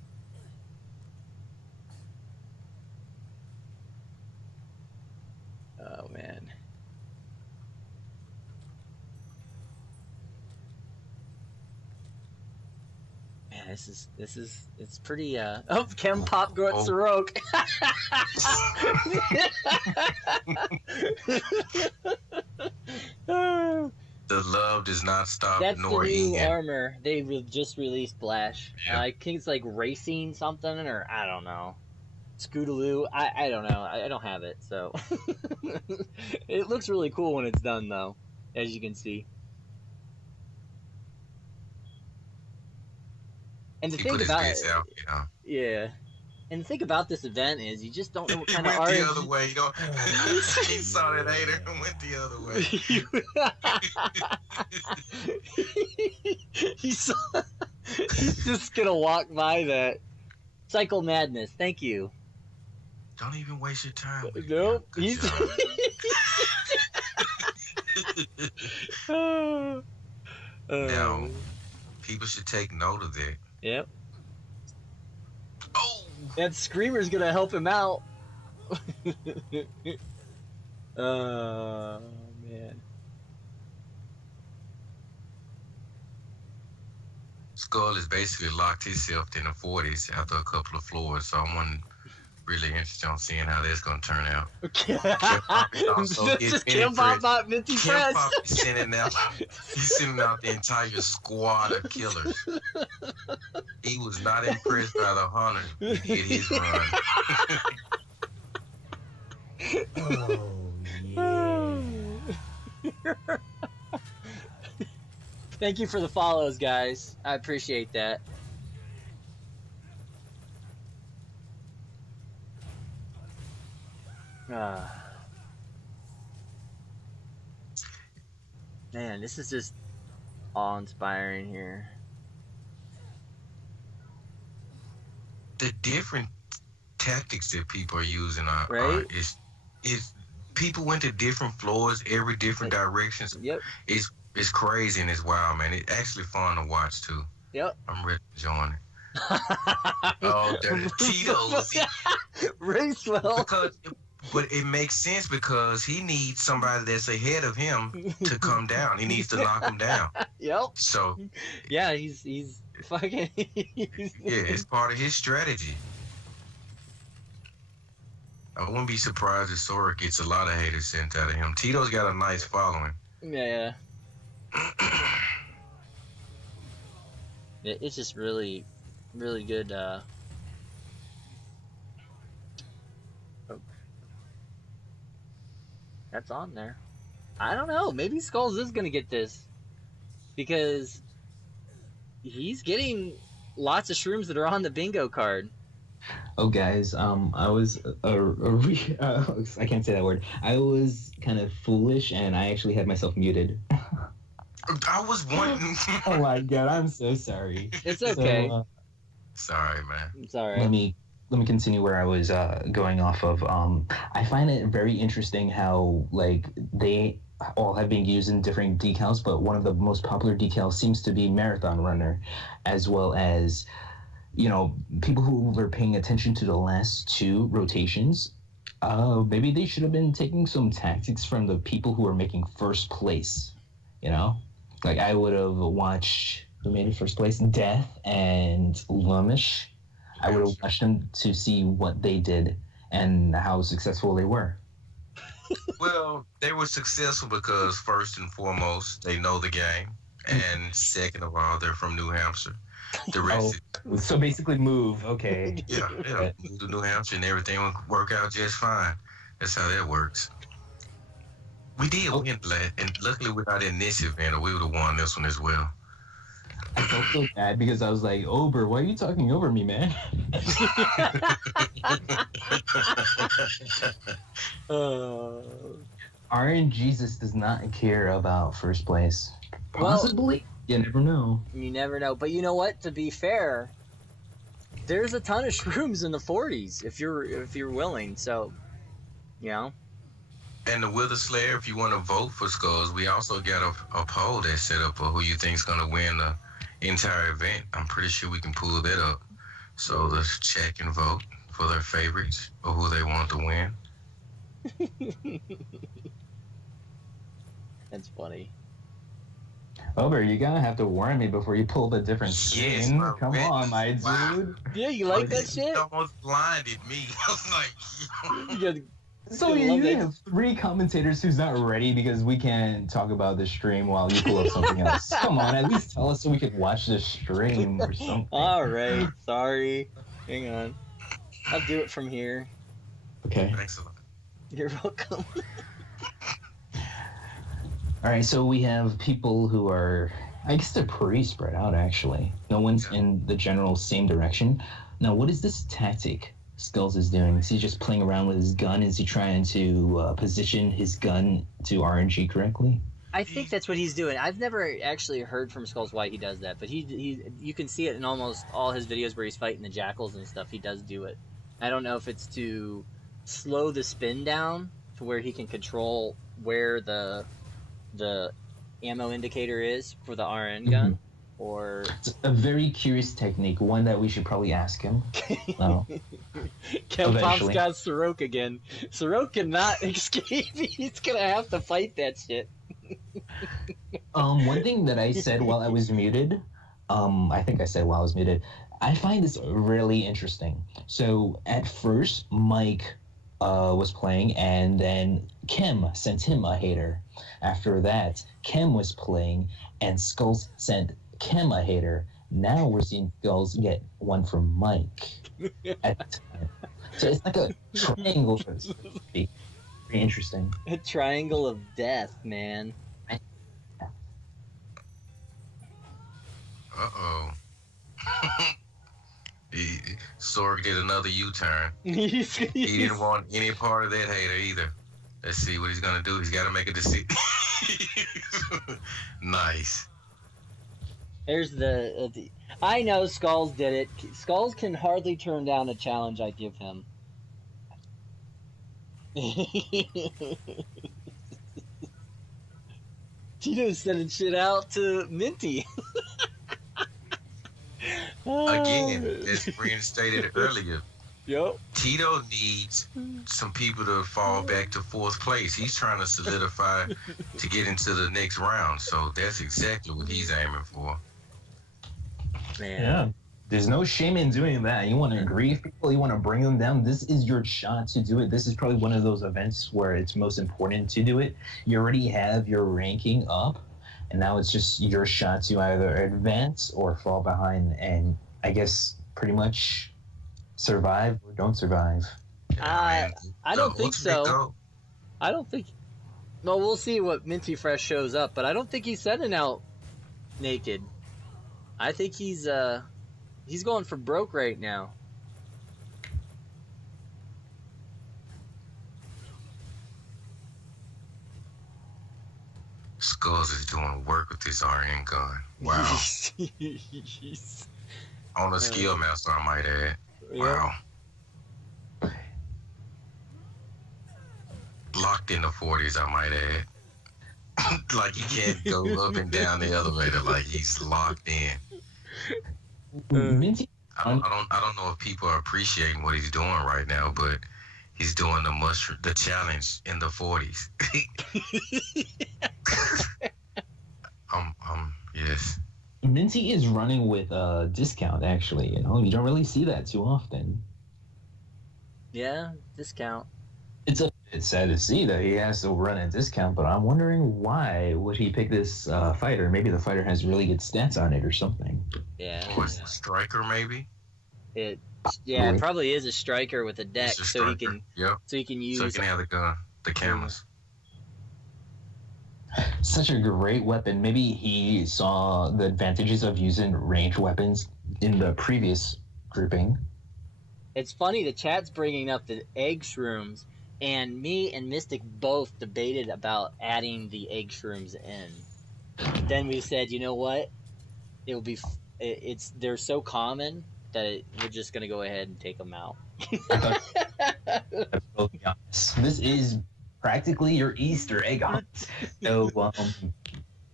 Oh man. Man, it's pretty oh, Chem Pop got Sorok. The love does not stop. That's nor the new Ian. armor. They just released Flash. Yeah. I think it's like racing something, or I don't know. Scootaloo. I don't know. I don't have it, so it looks really cool when it's done, though, as you can see. And the He thing put his about best it, out, you know. yeah. And the thing about this event is you just don't know what kind of It went art. the other way. You know, he saw that hater and went the other way. He's just gonna walk by that. Cycle Madness. Thank you. Don't even waste your time. With Nope. Good He's. job. Now, people should take note of that. Yep. Oh, That Screamer's gonna help him out. Man. Skull has basically locked himself in the 40s after a couple of floors, so I'm really interested on seeing how that's going to turn out. Okay. Also Just Kim Pop not Minty Kim Press. Pop is sending out the entire squad of killers. He was not impressed by the hunter. He did his run. Oh, yeah. Thank you for the follows, guys. I appreciate that. Man, this is just awe-inspiring here. The different tactics that people are using are Right? is people went to different floors, every different directions. Yep. It's crazy and it's wild, man. It's actually fun to watch too. Yep. I'm ready to join it. Oh, they're the Tito's. Racewell. But it makes sense because he needs somebody that's ahead of him to come down. He needs to knock him down. Yep. So yeah, he's fucking. Yeah, it's part of his strategy. I wouldn't be surprised if Sora gets a lot of haters sent out of him. Tito's got a nice following. Yeah. It's just really, really good. That's on there. I don't know. Maybe Skulls is gonna get this because he's getting lots of shrooms that are on the bingo card. Oh, guys, I was I can't say that word. I was kind of foolish, and I actually had myself muted. I was wanting. Oh my god, I'm so sorry. It's okay. So, Sorry, man. It's all right. let me continue where I was going off of. I find it very interesting how like they all have been used in different decals, but one of the most popular decals seems to be Marathon Runner, as well as, you know, people who were paying attention to the last two rotations. Maybe they should have been taking some tactics from the people who were making first place. You know, like I would have watched who made it first place, Death and Lumish. I would have watched them to see what they did and how successful they were. Well, they were successful because first and foremost, they know the game, and second of all, they're from New Hampshire. The rest, So basically, move. Okay. yeah, move to New Hampshire, and everything will work out just fine. That's how that works. We did win, and luckily without in this event, or we would have won this one as well. I felt so bad because I was like, Ober, why are you talking over me, man? RNGesus does not care about first place. Possibly. You never know. You never know. But you know what? To be fair, there's a ton of shrooms in the 40s if you're willing. So, you know. And the Wither Slayer, if you want to vote for Skulls, we also got a poll that's set up for who you think's going to win the entire event. I'm pretty sure we can pull that up. So let's check and vote for their favorites or who they want to win. That's funny. Ober, you're gonna have to warn me before you pull the different Yes, screen. my Come on, my wow. dude. Yeah, you like that shit? It almost blinded me. I was like, So you have three commentators who's not ready because we can't talk about the stream while you pull up something else. Come on, at least tell us so we could watch the stream or something. All right, sorry. Hang on. I'll do it from here. Okay. Thanks a lot. You're welcome. All right, so we have people who are, I guess they're pretty spread out, actually. No one's in the general same direction. Now, what is this tactic Skulls is doing? Is he just playing around with his gun? Is he trying to position his gun to RNG correctly? I think that's what he's doing. I've never actually heard from Skulls why he does that, but you can see it in almost all his videos where he's fighting the jackals and stuff. He does do it. I don't know if it's to slow the spin down to where he can control where the ammo indicator is for the RN gun, or it's a very curious technique, one that we should probably ask him. No. Kempop's got Sorok again. Sorok cannot escape. He's gonna have to fight that shit. One thing that I said while I was muted, I think I said while I was muted, I find this really interesting. So at first, Mike was playing, and then Kim sent him a hater. After that, Kim was playing, and Skulls sent Kim a hater. Now we're seeing Skulls get one from Mike. At the time. So it's like a triangle, so to speak. Very interesting. A triangle of death, man. Uh-oh. Sorg did another U-turn. He didn't want any part of that hater either. Let's see what he's gonna do. He's got to make a decision. Nice. There's the I know Skulls did it. Skulls can hardly turn down a challenge I give him. Tito's sending shit out to Minty. Again, as Brent stated earlier, Yep. Tito needs some people to fall back to fourth place. He's trying to solidify to get into the next round. So that's exactly what he's aiming for. Man. Yeah. There's no shame in doing that. You want to grieve people, you want to bring them down. This is your shot to do it. This is probably one of those events where it's most important to do it. You already have your ranking up, and now it's just your shot to either advance or fall behind, and I guess pretty much survive or don't survive. I don't think so. I don't think. No, we'll see what Minty Fresh shows up, but I don't think he's sending out naked. I think he's going for broke right now. Skulls is doing work with this RN gun. Wow. On a skill master, I might add. Wow. Locked in the 40s, I might add. Like he can't go up and down the elevator. Like he's locked in. Minty, I don't know if people are appreciating what he's doing right now, but he's doing the challenge in the 40s. Yes. Minty is running with a discount, actually. You know, you don't really see that too often. Yeah, discount. It's sad to see that he has to run a discount, but I'm wondering why would he pick this fighter? Maybe the fighter has really good stats on it or something. Yeah. Or it's a striker, maybe. It probably is a striker with a deck, so he can use. So he can have the gun, the cameras. Such a great weapon. Maybe he saw the advantages of using ranged weapons in the previous grouping. It's funny, the chat's bringing up the egg shrooms, and me and Mystic both debated about adding the egg shrooms in. But then we said, you know what? It will be. They're so common that we're just gonna go ahead and take them out. This is practically your Easter egg hunt. So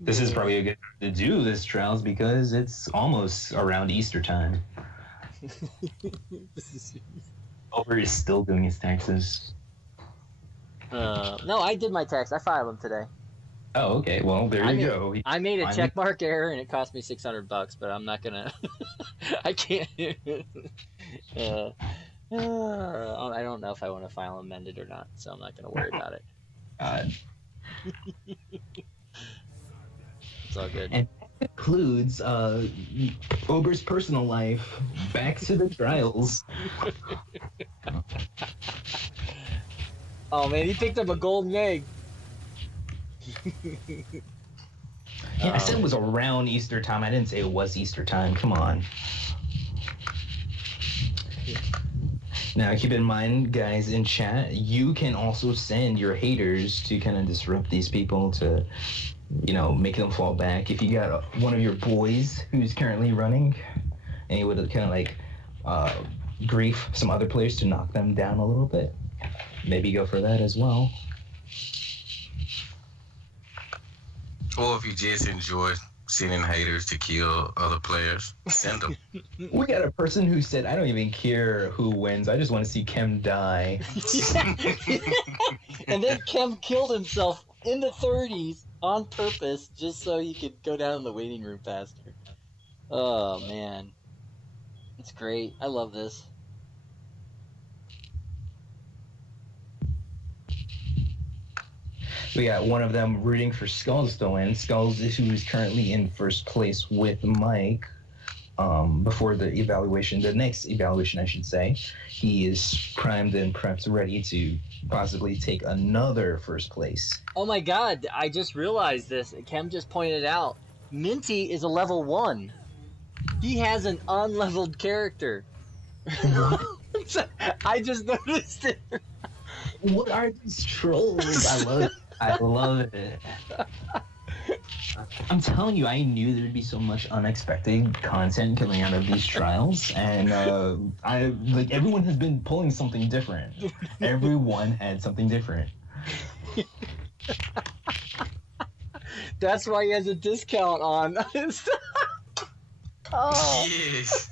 this is probably a good time to do this, Trials, because it's almost around Easter time. Over is still doing his taxes. No, I did my tax. I filed them today. Oh, okay. Well, there you go. I made a check mark error, and it cost me $600, but I'm not gonna. I can't. I don't know if I want to file amended or not, so I'm not gonna worry about it. It's all good. And that concludes Ober's personal life. Back to the trials. Oh man, he picked up a golden egg. Yeah, I said it was around Easter time. I didn't say it was Easter time. Come on. Now, keep in mind, guys in chat, you can also send your haters to kind of disrupt these people to, you know, make them fall back. If you got one of your boys who's currently running, and you would kind of like grief some other players to knock them down a little bit, maybe go for that as well. Or if you just enjoy sending haters to kill other players, send them. We got a person who said, I don't even care who wins. I just want to see Kem die. And then Kem killed himself in the 30s on purpose just so he could go down in the waiting room faster. Oh, man. It's great. I love this. We got one of them rooting for Skulls to win. Skulls is who is currently in first place with Mike before the evaluation, the next evaluation, I should say. He is primed and prepped, ready to possibly take another first place. Oh my god, I just realized this. Kem just pointed out. Minty is a level 1. He has an unleveled character. I just noticed it. What are these trolls? I love it. I love it. I'm telling you, I knew there'd be so much unexpected content coming out of these trials, and everyone has been pulling something different. Everyone had something different. That's why he has a discount on. Oh. Yes.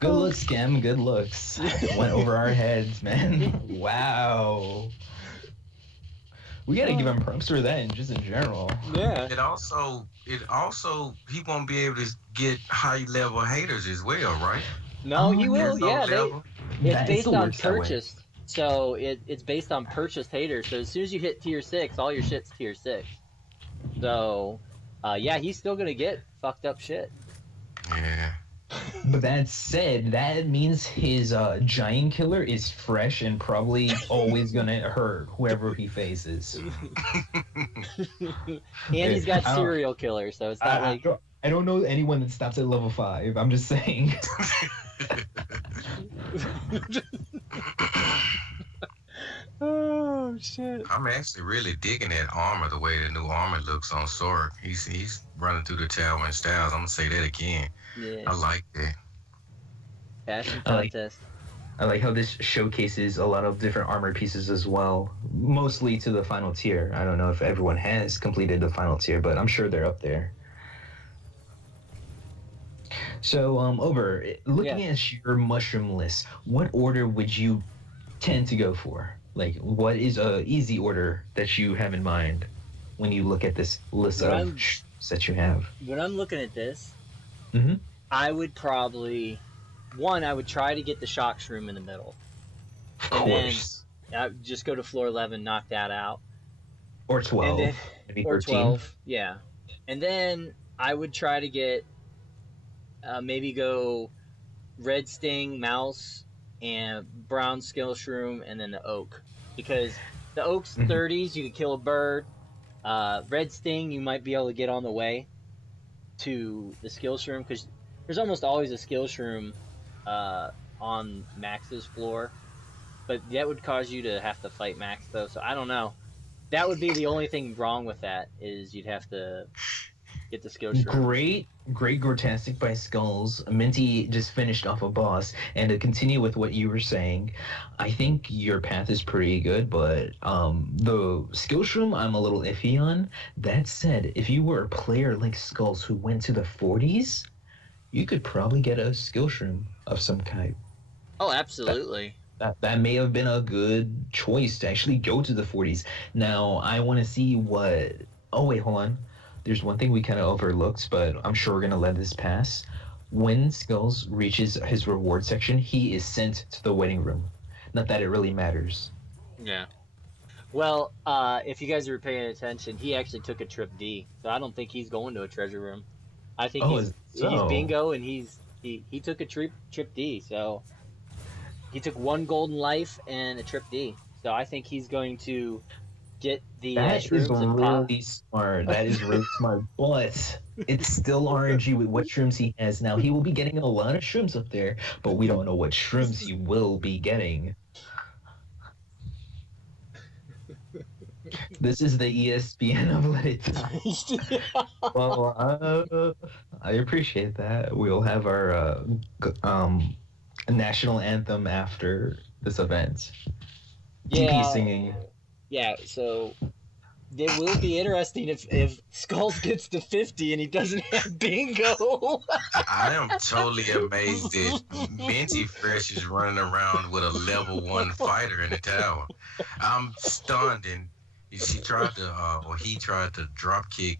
Good looks, Cam. Good looks. Went over our heads, man. Wow. We gotta give him props for that, just in general. Yeah. It also, he won't be able to get high level haters as well, right? No, he will. Yeah, it's based on purchased. So it's based on purchased haters. So as soon as you hit tier 6, all your shit's tier 6. So, yeah, he's still gonna get fucked up shit. Yeah. But that said, that means his giant killer is fresh and probably always gonna hurt whoever he faces. And he's got serial killer, so it's not like I don't know anyone that stops at level 5. I'm just saying. Oh shit! I'm actually really digging that armor, the way the new armor looks on Sork. He's running through the tower in styles. I'm gonna say that again. Yeah. I like that. Passion contest. I like how this showcases a lot of different armor pieces as well, mostly to the final tier. I don't know if everyone has completed the final tier, but I'm sure they're up there. So, over looking at your mushroom list, what order would you tend to go for? Like, what is a easy order that you have in mind when you look at this list of shrooms that you have? When I'm looking at this, Mm-hmm. I would probably I would try to get the shock shroom in the middle. Of And course. then I would just go to floor 11, knock that out. Or 12. Then, Maybe or 13. 12, yeah. And then I would try to get maybe go red sting, mouse, and brown skill shroom, and then the oak. Because the oak's 30s, you could kill a bird. Red sting, you might be able to get on the way to the skill shroom, because there's almost always a skill shroom on Max's floor. But that would cause you to have to fight Max, though, so I don't know. That would be the only thing wrong with that, is you'd have to get the skill shroom. Great Gortastic by Skulls. Minty just finished off a boss, and to continue with what you were saying, I think your path is pretty good, but the skill shroom I'm a little iffy on. That said, if you were a player like Skulls who went to the 40s, you could probably get a skill shroom of some kind. Oh, absolutely. That may have been a good choice to actually go to the 40s. Now, I want to see what... Oh, wait, hold on. There's one thing we kind of overlooked, but I'm sure we're going to let this pass. When Skulls reaches his reward section, he is sent to the waiting room. Not that it really matters. Yeah. Well, if you guys were paying attention, he actually took a trip D, so I don't think he's going to a treasure room. I think he's bingo, and he took a trip D, so he took 1 golden life and a trip D. So I think he's going to get the that is shrooms really smart. That is really smart. But it's still RNG with what shrooms he has now. He will be getting a lot of shrooms up there, but we don't know what shrooms he will be getting. This is the ESPN of Let It Die. Well, I appreciate that. We'll have our national anthem after this event. Yeah. TP singing. Yeah, so it will be interesting if Skulls gets to 50 and he doesn't have bingo. I am totally amazed that Minty Fresh is running around with a level 1 fighter in the tower. I'm stunned, and he tried to drop kick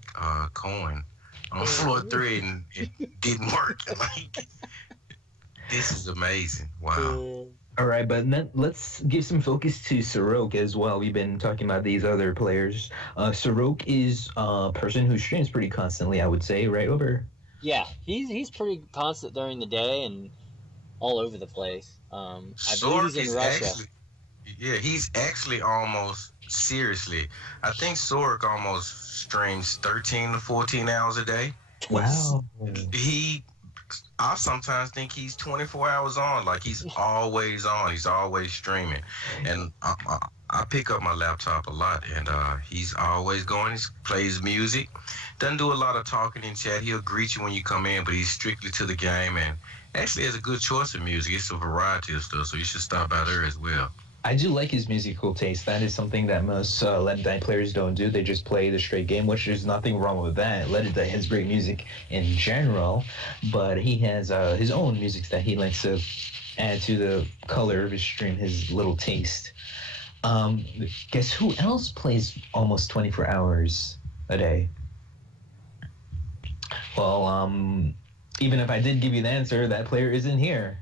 Coin on floor 3 and it didn't work. Like, this is amazing. Wow. All right, but let's give some focus to Sorok as well. We've been talking about these other players. Sorok is a person who streams pretty constantly, I would say, right, Ober? Yeah, he's pretty constant during the day and all over the place. I believe he's in Russia. He's actually almost, seriously, I think Sorok almost streams 13 to 14 hours a day. Wow. I sometimes think he's 24 hours on. Like, he's always on. He's always streaming. And I pick up my laptop a lot, and he's always going. He plays music. Doesn't do a lot of talking in chat. He'll greet you when you come in, but he's strictly to the game, and actually has a good choice of music. It's a variety of stuff, so you should stop by there as well. I do like his musical taste. That is something that most Let It Die players don't do. They just play the straight game, which there's nothing wrong with that. Let It Die has great music in general, but he has his own music that he likes to add to the color of his stream, his little taste. Guess who else plays almost 24 hours a day? Well, even if I did give you the answer, that player isn't here.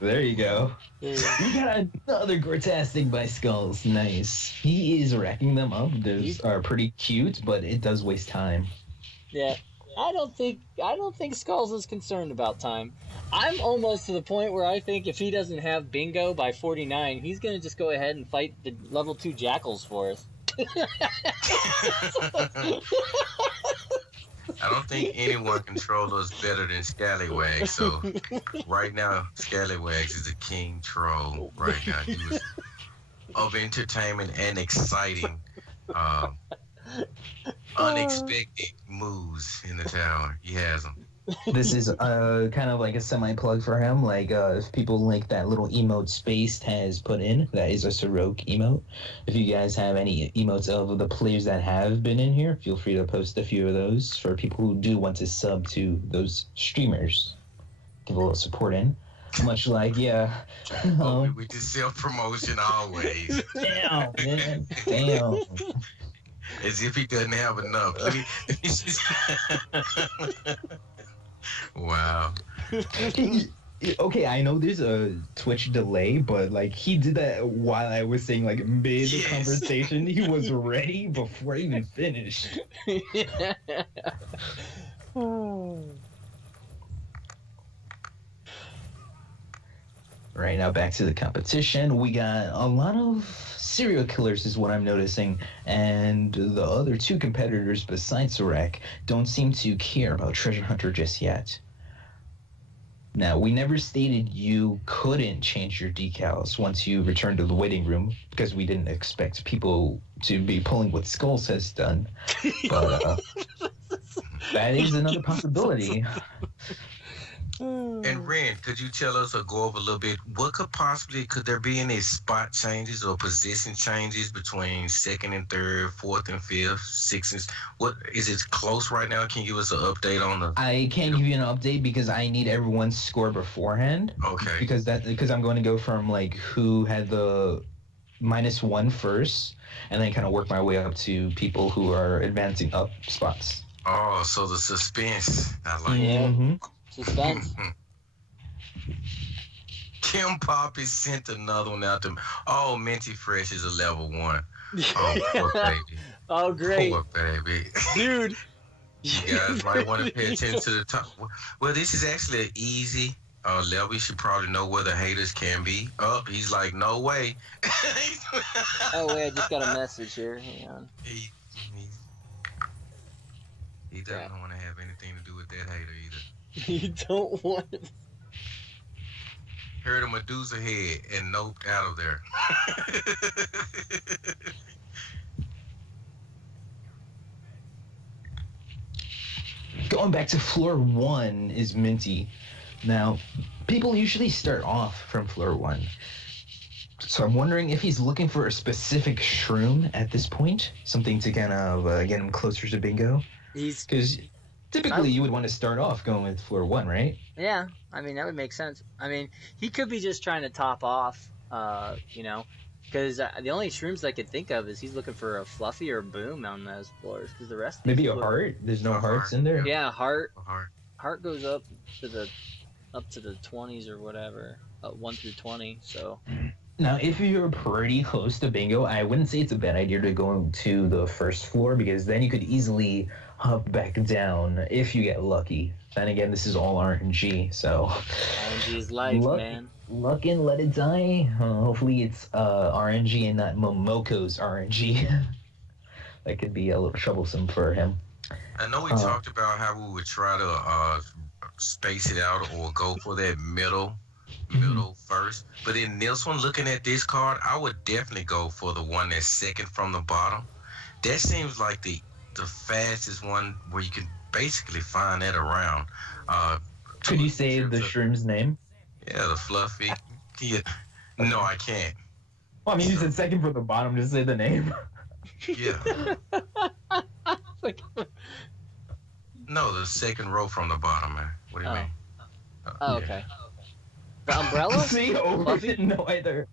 There you go. We got another Gortastic by Skulls. Nice. He is racking them up. Those are pretty cute, but it does waste time. Yeah. I don't think Skulls is concerned about time. I'm almost to the point where I think if he doesn't have bingo by 49, he's gonna just go ahead and fight the level 2 jackals for us. I don't think anyone controls us better than Scallywags. So right now, Scallywags is the king troll. Right now, he was of entertainment and exciting, unexpected moves in the tower. He has them. This is kind of like a semi-plug for him. Like if people like that little emote Spaced has put in, that is a Sirocc emote. If you guys have any emotes of the players that have been in here, feel free to post a few of those for people who do want to sub to those streamers. Give a little support in. Much like, yeah. We just self-promotion always. Damn, man. Damn. As if he doesn't have enough. Wow. Okay, I know there's a Twitch delay, but like he did that while I was saying like mid conversation. He was ready before I even finished. Right, now back to the competition. We got a lot of serial killers is what I'm noticing, and the other two competitors besides Sirocc don't seem to care about Treasure Hunter just yet. Now, we never stated you couldn't change your decals once you return to the waiting room, because we didn't expect people to be pulling what Skulls has done, but that is another possibility. And Ren, could you tell us or go over a little bit, could there be any spot changes or position changes between second and third, fourth and fifth, sixth? What is it close right now? Can you give us an update on the? I can't give you an update because I need everyone's score beforehand. Okay. Because I'm going to go from like who had the -1 first, and then kind of work my way up to people who are advancing up spots. Oh, so the suspense. I like it. Mm-hmm. Suspense. Kim Poppy sent another one out to me. Oh, Minty Fresh is a level 1. Oh, poor baby. Oh, great. Poor baby. Dude. You guys might want to pay attention to the top. Well, this is actually an easy level. You should probably know where the haters can be. Oh, he's like, no way. Oh, wait, I just got a message here. Hang on. He doesn't want to have anything to do with that hater either. You don't want to... Heard a Medusa head and noped out of there. Going back to floor 1 is Minty. Now, people usually start off from floor 1. So I'm wondering if he's looking for a specific shroom at this point, something to kind of get him closer to bingo. Because typically you would want to start off going with floor 1, right? Yeah, I mean, that would make sense. I mean, he could be just trying to top off, because the only shrooms I could think of is he's looking for a Fluffy or Boom on those floors, because the rest... Maybe a heart? There's no hearts in there? Yeah, heart. Heart goes up to the 20s or whatever, 1 through 20, so... Now, if you're pretty close to bingo, I wouldn't say it's a bad idea to go to the first floor, because then you could easily hop back down if you get lucky. Then again, this is all RNG, so... RNG is life, man. Luck and Let It Die. Hopefully it's RNG and not Momoko's RNG. That could be a little troublesome for him. I know we talked about how we would try to space it out or go for that middle first. But in this one, looking at this card, I would definitely go for the one that's second from the bottom. That seems like the fastest one where you can basically find that around. Could you say the shroom's name? Yeah, the fluffy. Yeah. No, I can't. Well, I mean, you said second from the bottom. Just say the name. Yeah. No, the second row from the bottom, man. What do you mean? Oh, okay. The umbrella? See, Over didn't know either.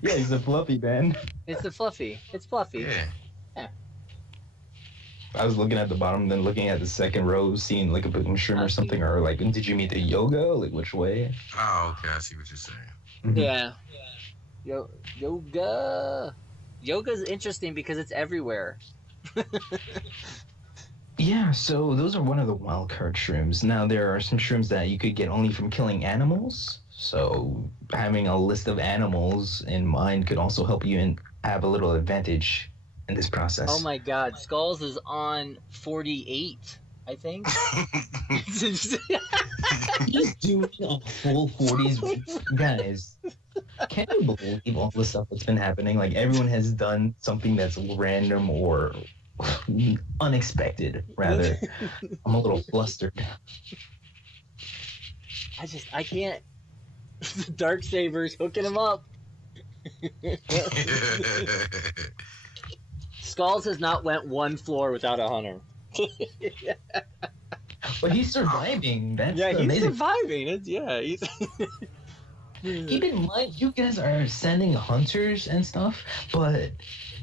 Yeah, he's a fluffy, man. It's the fluffy. It's fluffy. Yeah. I was looking at the bottom, then looking at the second row, seeing like a booking shroom or something, or like, did you meet the yoga? Like, which way? Oh, okay. I see what you're saying. Mm-hmm. Yeah. Yoga. Yoga's interesting because it's everywhere. Yeah, so those are one of the wildcard shrooms. Now, there are some shrooms that you could get only from killing animals. So having a list of animals in mind could also help you and have a little advantage in this process. Oh my god, Skulls is on 48, I think. He's doing a full 40s. Guys, can you believe all the stuff that's been happening? Like, everyone has done something that's random or unexpected, rather. I'm a little flustered. I can't. Dark Sabers hooking him up. Skulls has not went one floor without a hunter. But he's surviving. That's he's amazing. surviving. Keep in mind, you guys are sending hunters and stuff, but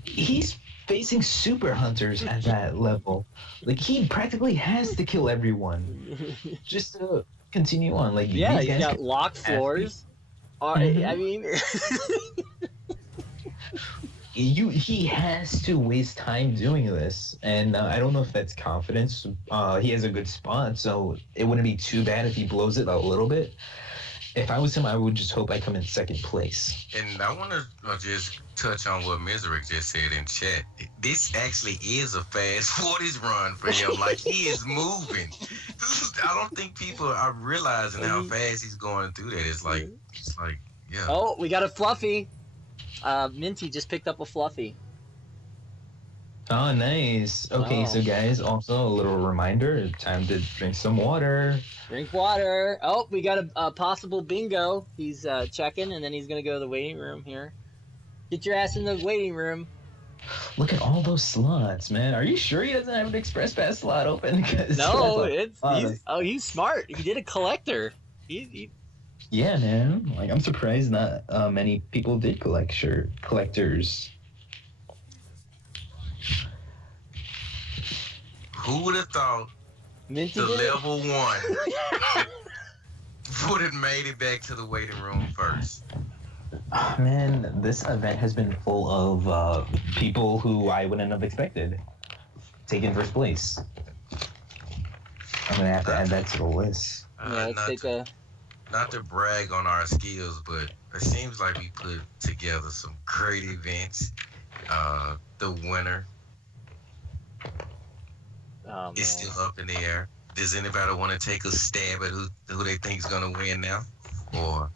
he's facing super hunters at that level. Like, he practically has to kill everyone just to continue on. Like, yeah, these you guys got locked floors. I mean, he has to waste time doing this, and I don't know if that's confidence. He has a good spot, so it wouldn't be too bad if he blows it a little bit. If I was him, I would just hope I come in second place. And I want to just touch on what Mizarek just said in chat. This actually is a fast 40s run for him. Like, he is moving. I don't think people are realizing how fast he's going through that. It's like, yeah. Oh, we got a fluffy. Minty just picked up a fluffy. Oh, nice. Okay, so guys, also a little reminder, time to drink some water. Drink water. Oh, we got a possible bingo. He's checking, and then he's going to go to the waiting room here. Get your ass in the waiting room. Look at all those slots, man. Are you sure he doesn't have an express pass slot open? No, he's smart. He did a collector. Yeah, man. Like, I'm surprised not many people did collectors. Who would have thought Minty the level 1 would have made it back to the waiting room first? Oh, man, this event has been full of people who I wouldn't have expected taking first place. I'm going to have to add that to the list. Not to brag on our skills, but it seems like we put together some great events. The winner is still up in the air. Does anybody want to take a stab at who they think is going to win now? Or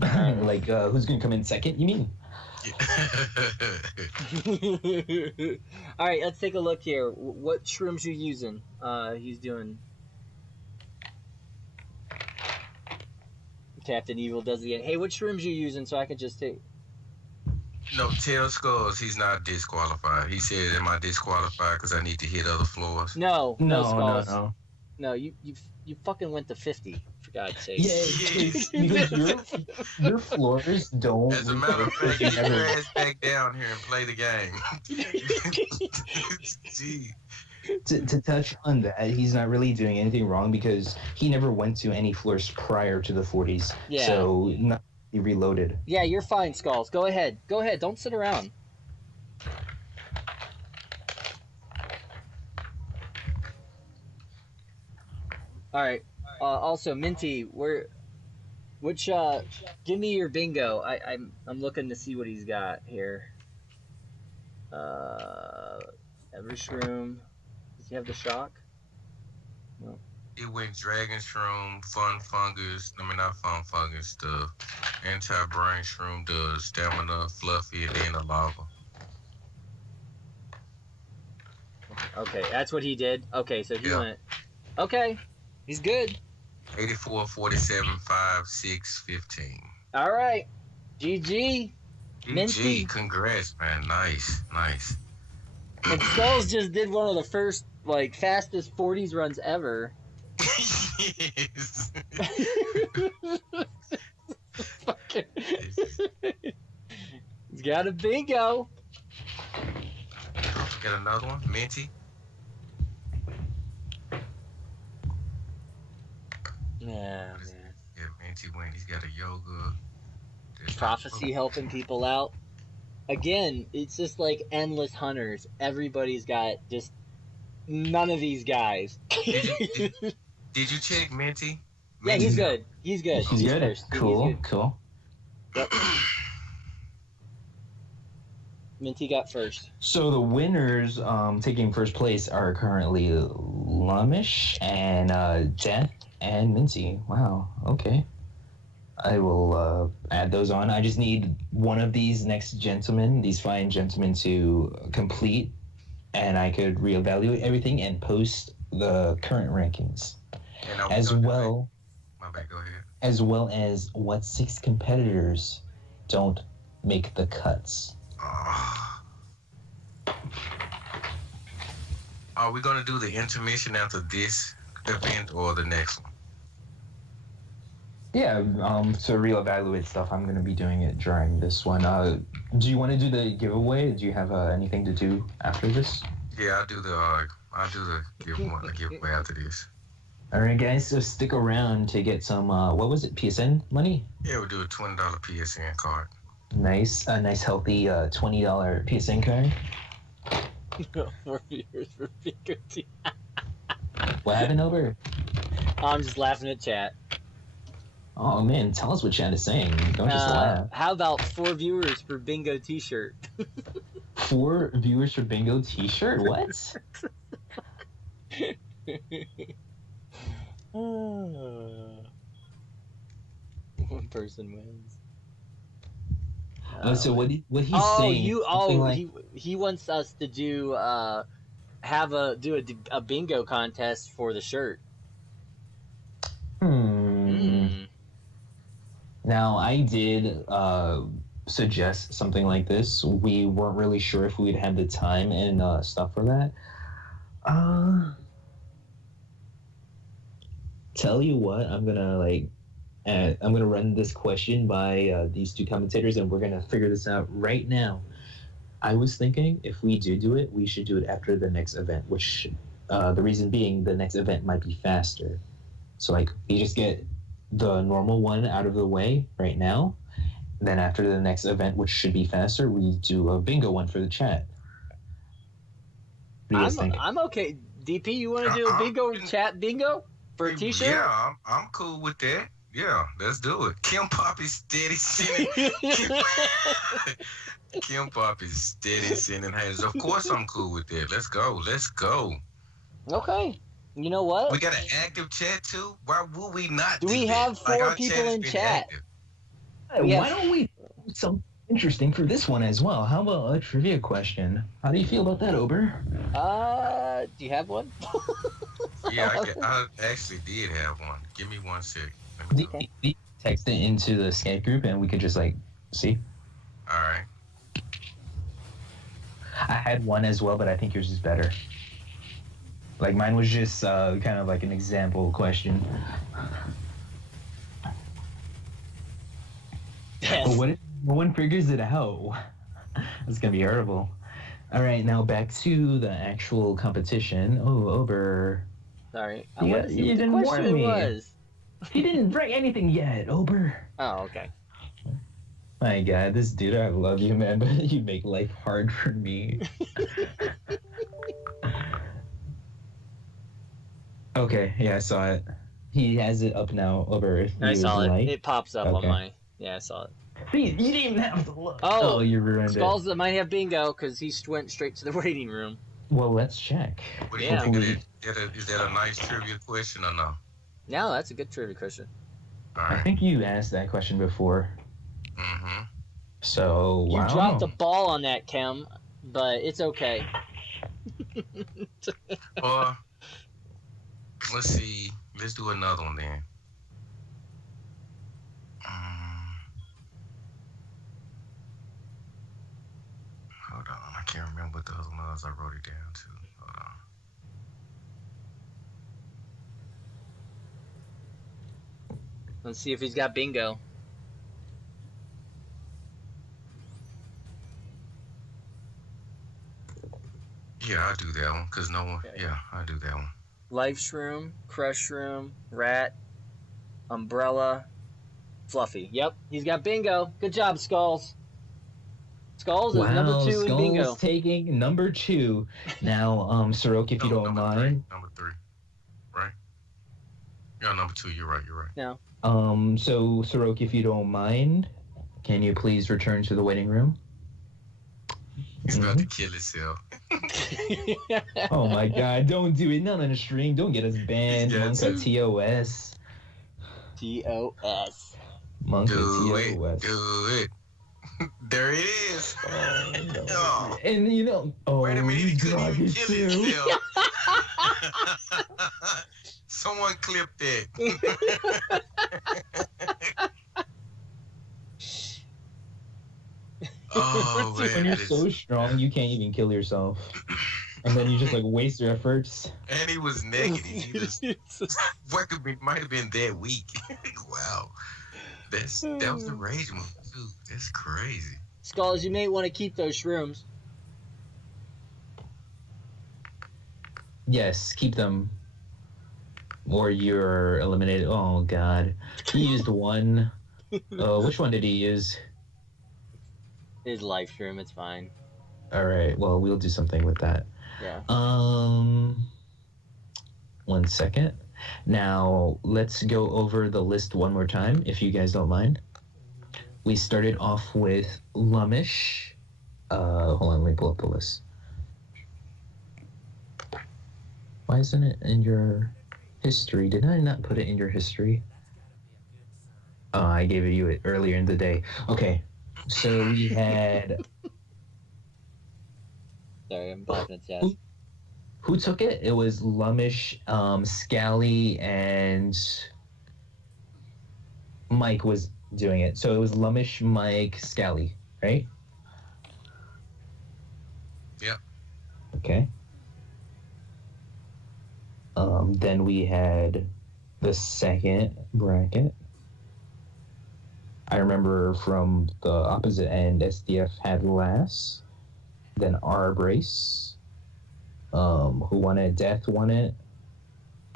like, who's going to come in second, you mean? All right, let's take a look here. What shrooms you using? He's doing... Captain Evil does it again. Hey, what shrooms you using so I can just take... No, tell Skulls he's not disqualified. He said, am I disqualified because I need to hit other floors? No, Skulls. No. No, you fucking went to 50, for God's sake. Yeah, because your floors don't... As a matter of fact, get your ass back down here and play the game. Gee. To touch on that, he's not really doing anything wrong because he never went to any floors prior to the 40s. Yeah. So he reloaded. Yeah, you're fine, Skulls. Go ahead. Don't sit around. All right. Also, Minty, give me your bingo. I'm looking to see what he's got here. Every shroom. Does he have the shock? No. It went Dragon Shroom, Fun Fungus, not Fun Fungus, the Anti-Brain Shroom, the Stamina, Fluffy, and then the Lava. Okay, that's what he did. Okay, so he Yeah. went. Okay, he's good. 84, 47, 5, 6, 15. All right, GG. Minty. GG, congrats, man. Nice. And Skulls just did one of the first fastest 40s runs ever. Yes. He's got a bingo. Get another one, Minty. Yeah, man. Yeah, Minty win. He's got a yoga. Prophecy helping people out. Again, it's just like endless hunters. Everybody's got just none of these guys. Did you check Minty? Yeah, he's good. He's good. He's good. First. Cool. He's good. Cool. Yep. Minty got first. So the winners taking first place are currently Lumish and Death and Minty. Wow. Okay. I will add those on. I just need one of these these fine gentlemen to complete, and I could reevaluate everything and post the current rankings. As well. My bad, go ahead. As well as what 6 competitors don't make the cuts. Are we going to do the intermission after this event or the next one? Yeah, to reevaluate stuff, I'm going to be doing it during this one. Do you want to do the giveaway? Do you have anything to do after this? Yeah, I'll do the giveaway after this. All right, guys, so stick around to get some, what was it, PSN money? Yeah, we'll do a $20 PSN card. Nice, a nice healthy $20 PSN card. More viewers for Bingo T. What happened, over? I'm just laughing at chat. Oh man, tell us what chat is saying. Don't just laugh. How about 4 viewers for Bingo T-shirt? 4 viewers for Bingo T-shirt? What? One person wins. So what he's saying? He wants us to do a bingo contest for the shirt. Now I did suggest something like this. We weren't really sure if we'd have the time and stuff for that. Tell you what, I'm gonna run this question by these 2 commentators, and we're gonna figure this out right now. I was thinking if we do it, we should do it after the next event, which the reason being the next event might be faster. So we just get the normal one out of the way right now. Then after the next event, which should be faster, we do a bingo one for the chat. What do you guys think? I'm okay. DP, you want to do a bingo chat bingo for a T-shirt? Yeah, I'm cool with that. Yeah, let's do it. Kim Pop is steady sending. Kim Pop is steady sending haters. Of course, I'm cool with that. Let's go. Okay. You know what? We got an active chat too. Why would we not? Do we have 4 people in chat? Why don't we do something interesting for this one as well? How about a trivia question? How do you feel about that, Ober? Do you have one? Yeah, I actually did have one. Give me 1 sec. Text it into the Skype group and we could just see. All right. I had one as well, but I think yours is better. Mine was just kind of an example question. Yes. But what if no one figures it out? That's gonna be horrible. All right, now back to the actual competition. Oh, Ober. Sorry. You didn't warn me. Was. He didn't write anything yet, Ober. Oh, okay. My God, this dude, I love you, man, but you make life hard for me. Okay, yeah, I saw it. He has it up now over. I saw it. It pops up on my. Yeah, I saw it. See, you didn't even have to look. Oh, you ruined Skulls might have bingo because he went straight to the waiting room. Well, let's check. What do you think of that? Is that a nice trivia question or no? No, that's a good trivia question. All right. I think you asked that question before. Mm-hmm. So, You dropped the ball on that, Kim, but it's okay. Or let's see. Let's do another one then. Hold on. I can't remember what the other one was. I wrote it down too. Hold on. Let's see if he's got bingo. Yeah, I do that one because no one. Okay. Yeah, I do that one. Life Shroom, Crush Shroom, Rat, Umbrella, Fluffy. Yep, he's got bingo. Good job, Skulls. Skulls is number 2 Skulls in bingo. taking number 2. Now, Soroka, if you don't mind. Number 3, right? Yeah, number 2. You're right. No. So Soroka, if you don't mind, can you please return to the waiting room? He's about to kill himself. Oh my God! Don't do it. Not on a stream. Don't get us banned. Yes. Monka TOS. TOS. Monka Do TOS. it. There it is. Oh, no. Oh. And you know, Wait a minute, he couldn't God, even it's kill you. himself. Someone clipped it. Oh When man, you're so strong, you can't even kill yourself, and then you just like waste your efforts. and he was negative. He just might have been that weak. Wow, that was the rage move too. That's crazy. Skulls, you may want to keep those shrooms. Yes, keep them, or you're eliminated. Oh God, he used one. Which one did he use? His Life Shroom, it's fine. All right. Well, we'll do something with that. Yeah. 1 second. Now let's go over the list one more time, if you guys don't mind. We started off with Lumish. Hold on, let me pull up the list. Why isn't it in your history? Did I not put it in your history? Oh, I gave it you earlier in the day. Okay. So we had. Sorry, I'm blocking its ass. Who took it? It was Lumish, Scally, and Mike was doing it. So it was Lumish, Mike, Scally, right? Yep. Okay. Then we had the second bracket. I remember from the opposite end, SDF had Lass, then R-Brace, who won it, Death won it,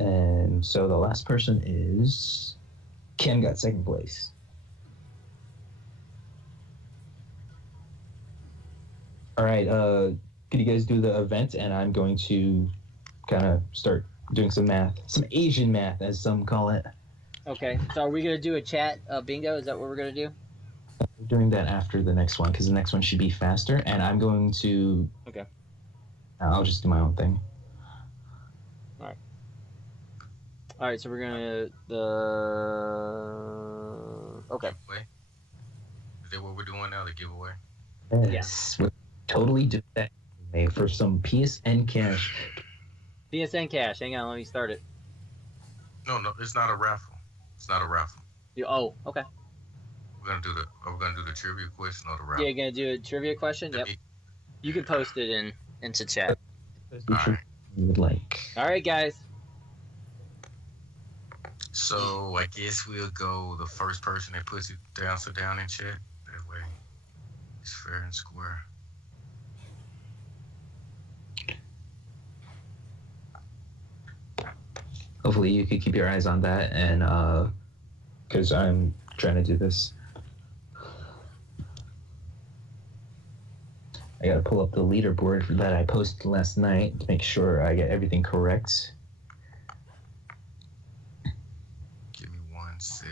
and so the last person is Kim got second place. All right, could you guys do the event, and I'm going to kind of start doing some math, some Asian math, as some call it. Okay, so are we going to do a chat bingo? Is that what we're going to do? We're doing that after the next one, because the next one should be faster, and I'm going to... Okay. I'll just do my own thing. All right, so we're going to... Okay. Wait. Is that what we're doing now? The giveaway? Yes. We're totally do that for some PSN cash. PSN cash. Hang on, let me start it. No, it's not a raffle. It's not a raffle. Oh, okay. We're gonna do the trivia question or the raffle. Yeah, you're going to do a trivia question? Yep. You can post it into chat. Alright. You would like. All right, guys. So I guess we'll go the first person that puts it down in chat. That way it's fair and square. Hopefully you could keep your eyes on that, and because I'm trying to do this. I gotta pull up the leaderboard that I posted last night to make sure I get everything correct. Give me 1 sec.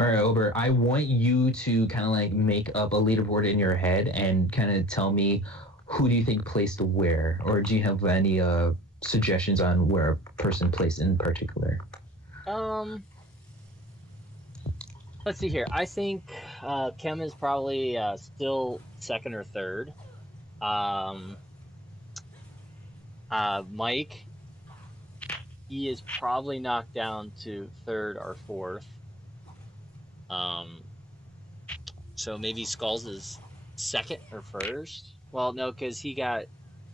All right, Ober, I want you to kind of like make up a leaderboard in your head and kind of tell me who do you think placed where, or do you have any suggestions on where a person placed in particular? Let's see here. I think Kim is probably still second or third. Um, Mike, he is probably knocked down to third or fourth. So maybe Skulls is second or first. Well, no, because he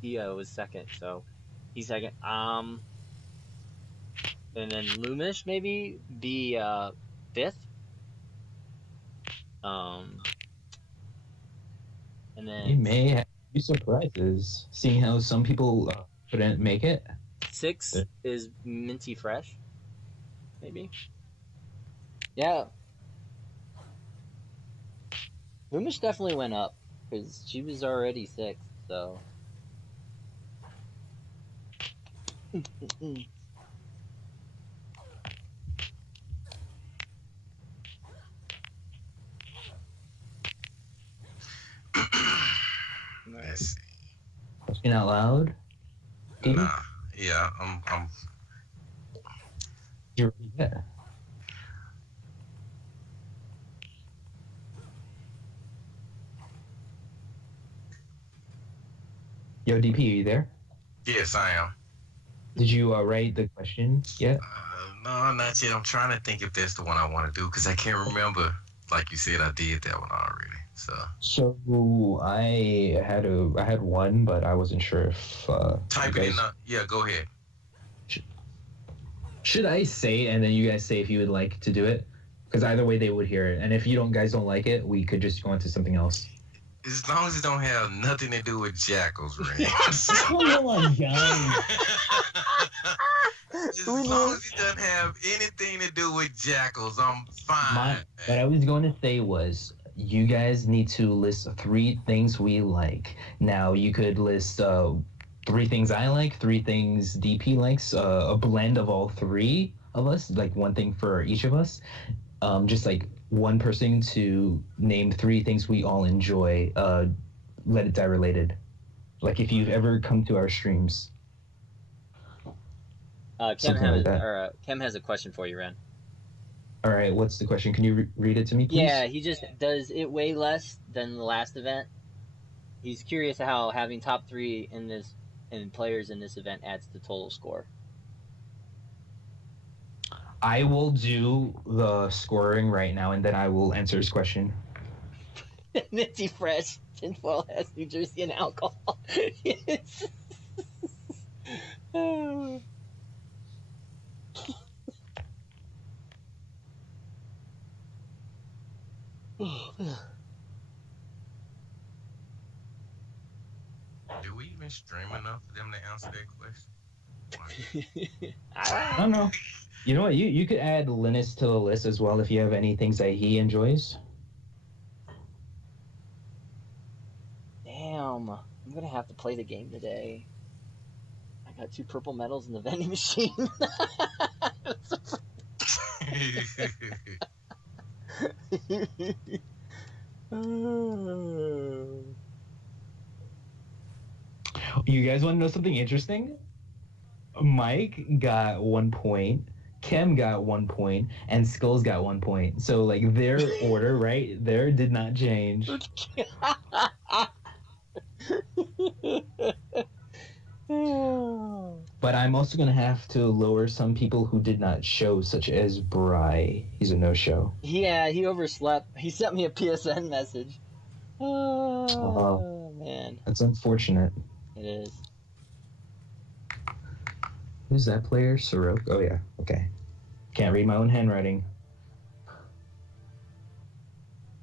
was second, so he's second. And then Loomish maybe be fifth. And then You may have a few surprises, seeing how some people couldn't make it. sixth is Minty Fresh, maybe. Yeah. Loomish definitely went up because she was already sixth, so. Let's see. Question out loud. Nah. Yeah, I'm. Yeah. Yo, DP, are you there? Yes, I am. Did you write the question yet? No, not yet. I'm trying to think if that's the one I want to do because I can't remember. Like you said, I did that one already. So I had one, but I wasn't sure if type it in. Yeah, go ahead. Should I say and then you guys say if you would like to do it? Because either way they would hear it, and if you guys don't like it, we could just go into something else. As long as it don't have nothing to do with jackals, right? Come on, guys. As long as it doesn't have anything to do with jackals, I'm fine. What I was going to say was, you guys need to list 3 things we like. Now, you could list 3 things I like, 3 things DP likes, a blend of all 3 of us, like one thing for each of us. Just like one person to name 3 things we all enjoy, Let It Die related. Like if you've ever come to our streams. Kem has a question for you, Ren. All right, what's the question? Can you read it to me, please? Yeah, he just does it way less than the last event. He's curious how having top 3 in players in this event adds to total score. I will do the scoring right now, and then I will answer his question. Minty Fresh, tinfoil has New Jersey and alcohol. Do we even stream enough for them to answer that question? I don't know. You know what? You could add Linus to the list as well if you have any things that he enjoys. Damn, I'm gonna have to play the game today. I got 2 purple medals in the vending machine. You guys want to know something interesting? Mike got 1 point, Kem got 1 point, and Skulls got 1 point. So like their order right there did not change. But I'm also gonna have to lower some people who did not show, such as Bry. He's a no-show. Yeah, he overslept. He sent me a PSN message. Oh, man. That's unfortunate. It is. Who's that player? Sorok? Oh, yeah. Okay. Can't read my own handwriting.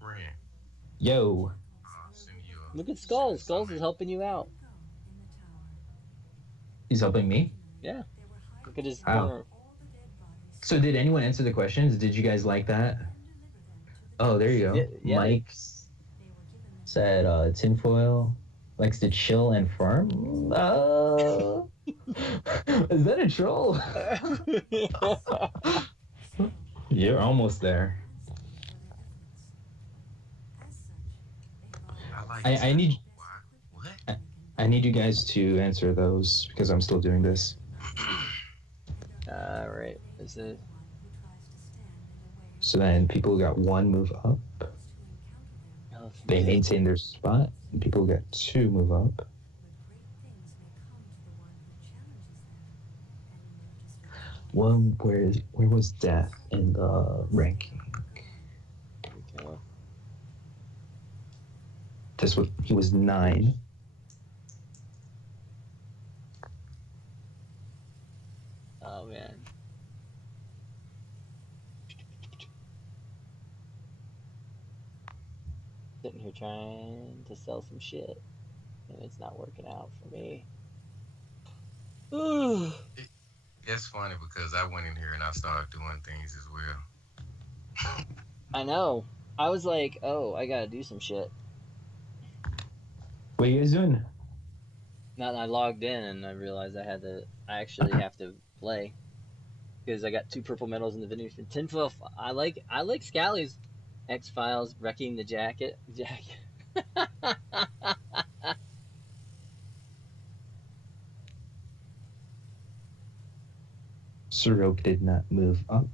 Ren. Yo. Look at Skulls. Skulls is helping you out. He's helping me? Yeah. Look at his corner. So did anyone answer the questions? Did you guys like that? Oh, there you go. Yeah. Mike said tinfoil likes to chill and farm. Is that a troll? You're almost there. I need you guys to answer those because I'm still doing this. Right. Is it? So then people got 1 move up. They maintain their spot. People get to move up. Well, where was Death in the ranking? Okay. He was 9. Oh man. Sitting here trying to sell some shit, and it's not working out for me. It's funny because I went in here and I started doing things as well. I know. I was like, oh, I gotta do some shit. What are you guys doing? Now that I logged in and I realized I actually have to play. Because I got 2 purple medals in the Venusian. Tinfoil, I like Scally's X-Files wrecking the jacket. Surroke did not move up.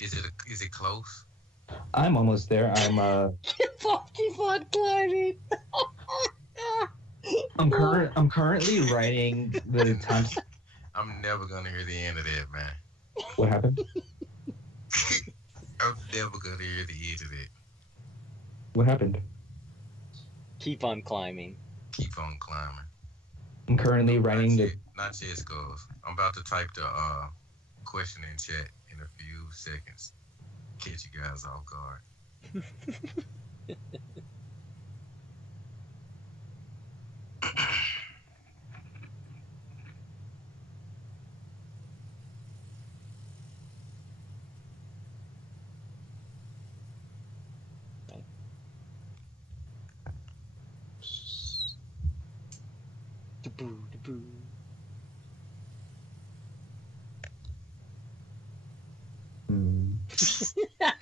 Is it close? I'm almost there. Keep on climbing. I'm currently writing the time. I'm never gonna hear the end of that, man. What happened? I'm never gonna hear the end of that. What happened? Keep on climbing. Keep on climbing. I'm currently writing not chess goals. I'm about to type the question in chat in a few seconds. Catch you guys off guard.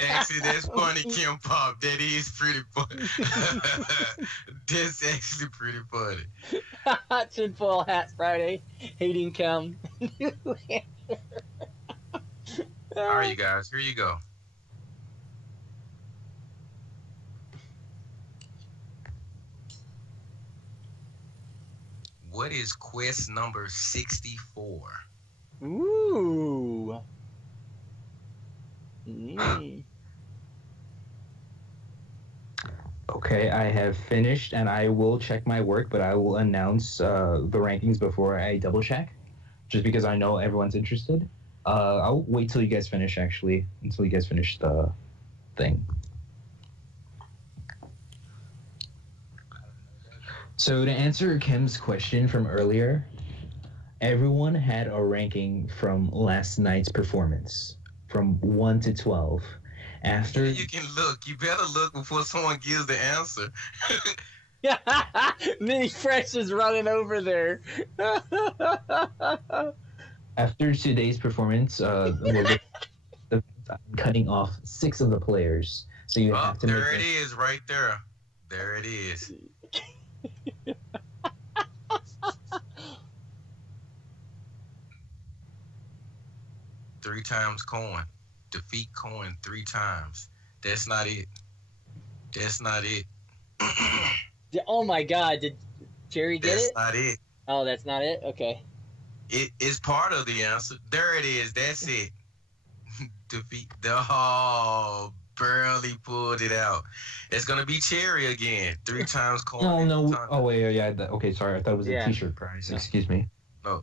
Actually, that's funny, Kim Pop. That is pretty funny. That's actually pretty funny. Tinfoil Hat Friday. Hating Cam. All right, you guys. Here you go. What is quest number 64? Ooh. Okay, I have finished, and I will check my work, but I will announce the rankings before I double check, just because I know everyone's interested. I'll wait till you guys finish, actually, until you guys finish the thing. So to answer Kim's question from earlier, everyone had a ranking from last night's performance, from 1 to 12. After you can look, you better look before someone gives the answer. Mini Fresh is running over there. After today's performance, I'm cutting off 6 of the players. So you have to. There it is, right there. There it is. Three times coin. Defeat coin 3 times. That's not it. That's not it. Oh my God! Did Jerry get That's it? not it. Oh, that's not it. Okay. It is part of the answer. There it is. That's it. Defeat. Oh, barely pulled it out. It's gonna be Cherry again. 3 times coin. No. Oh wait, yeah. Okay, sorry. I thought it was a Yeah. T-shirt prize. Excuse me. No.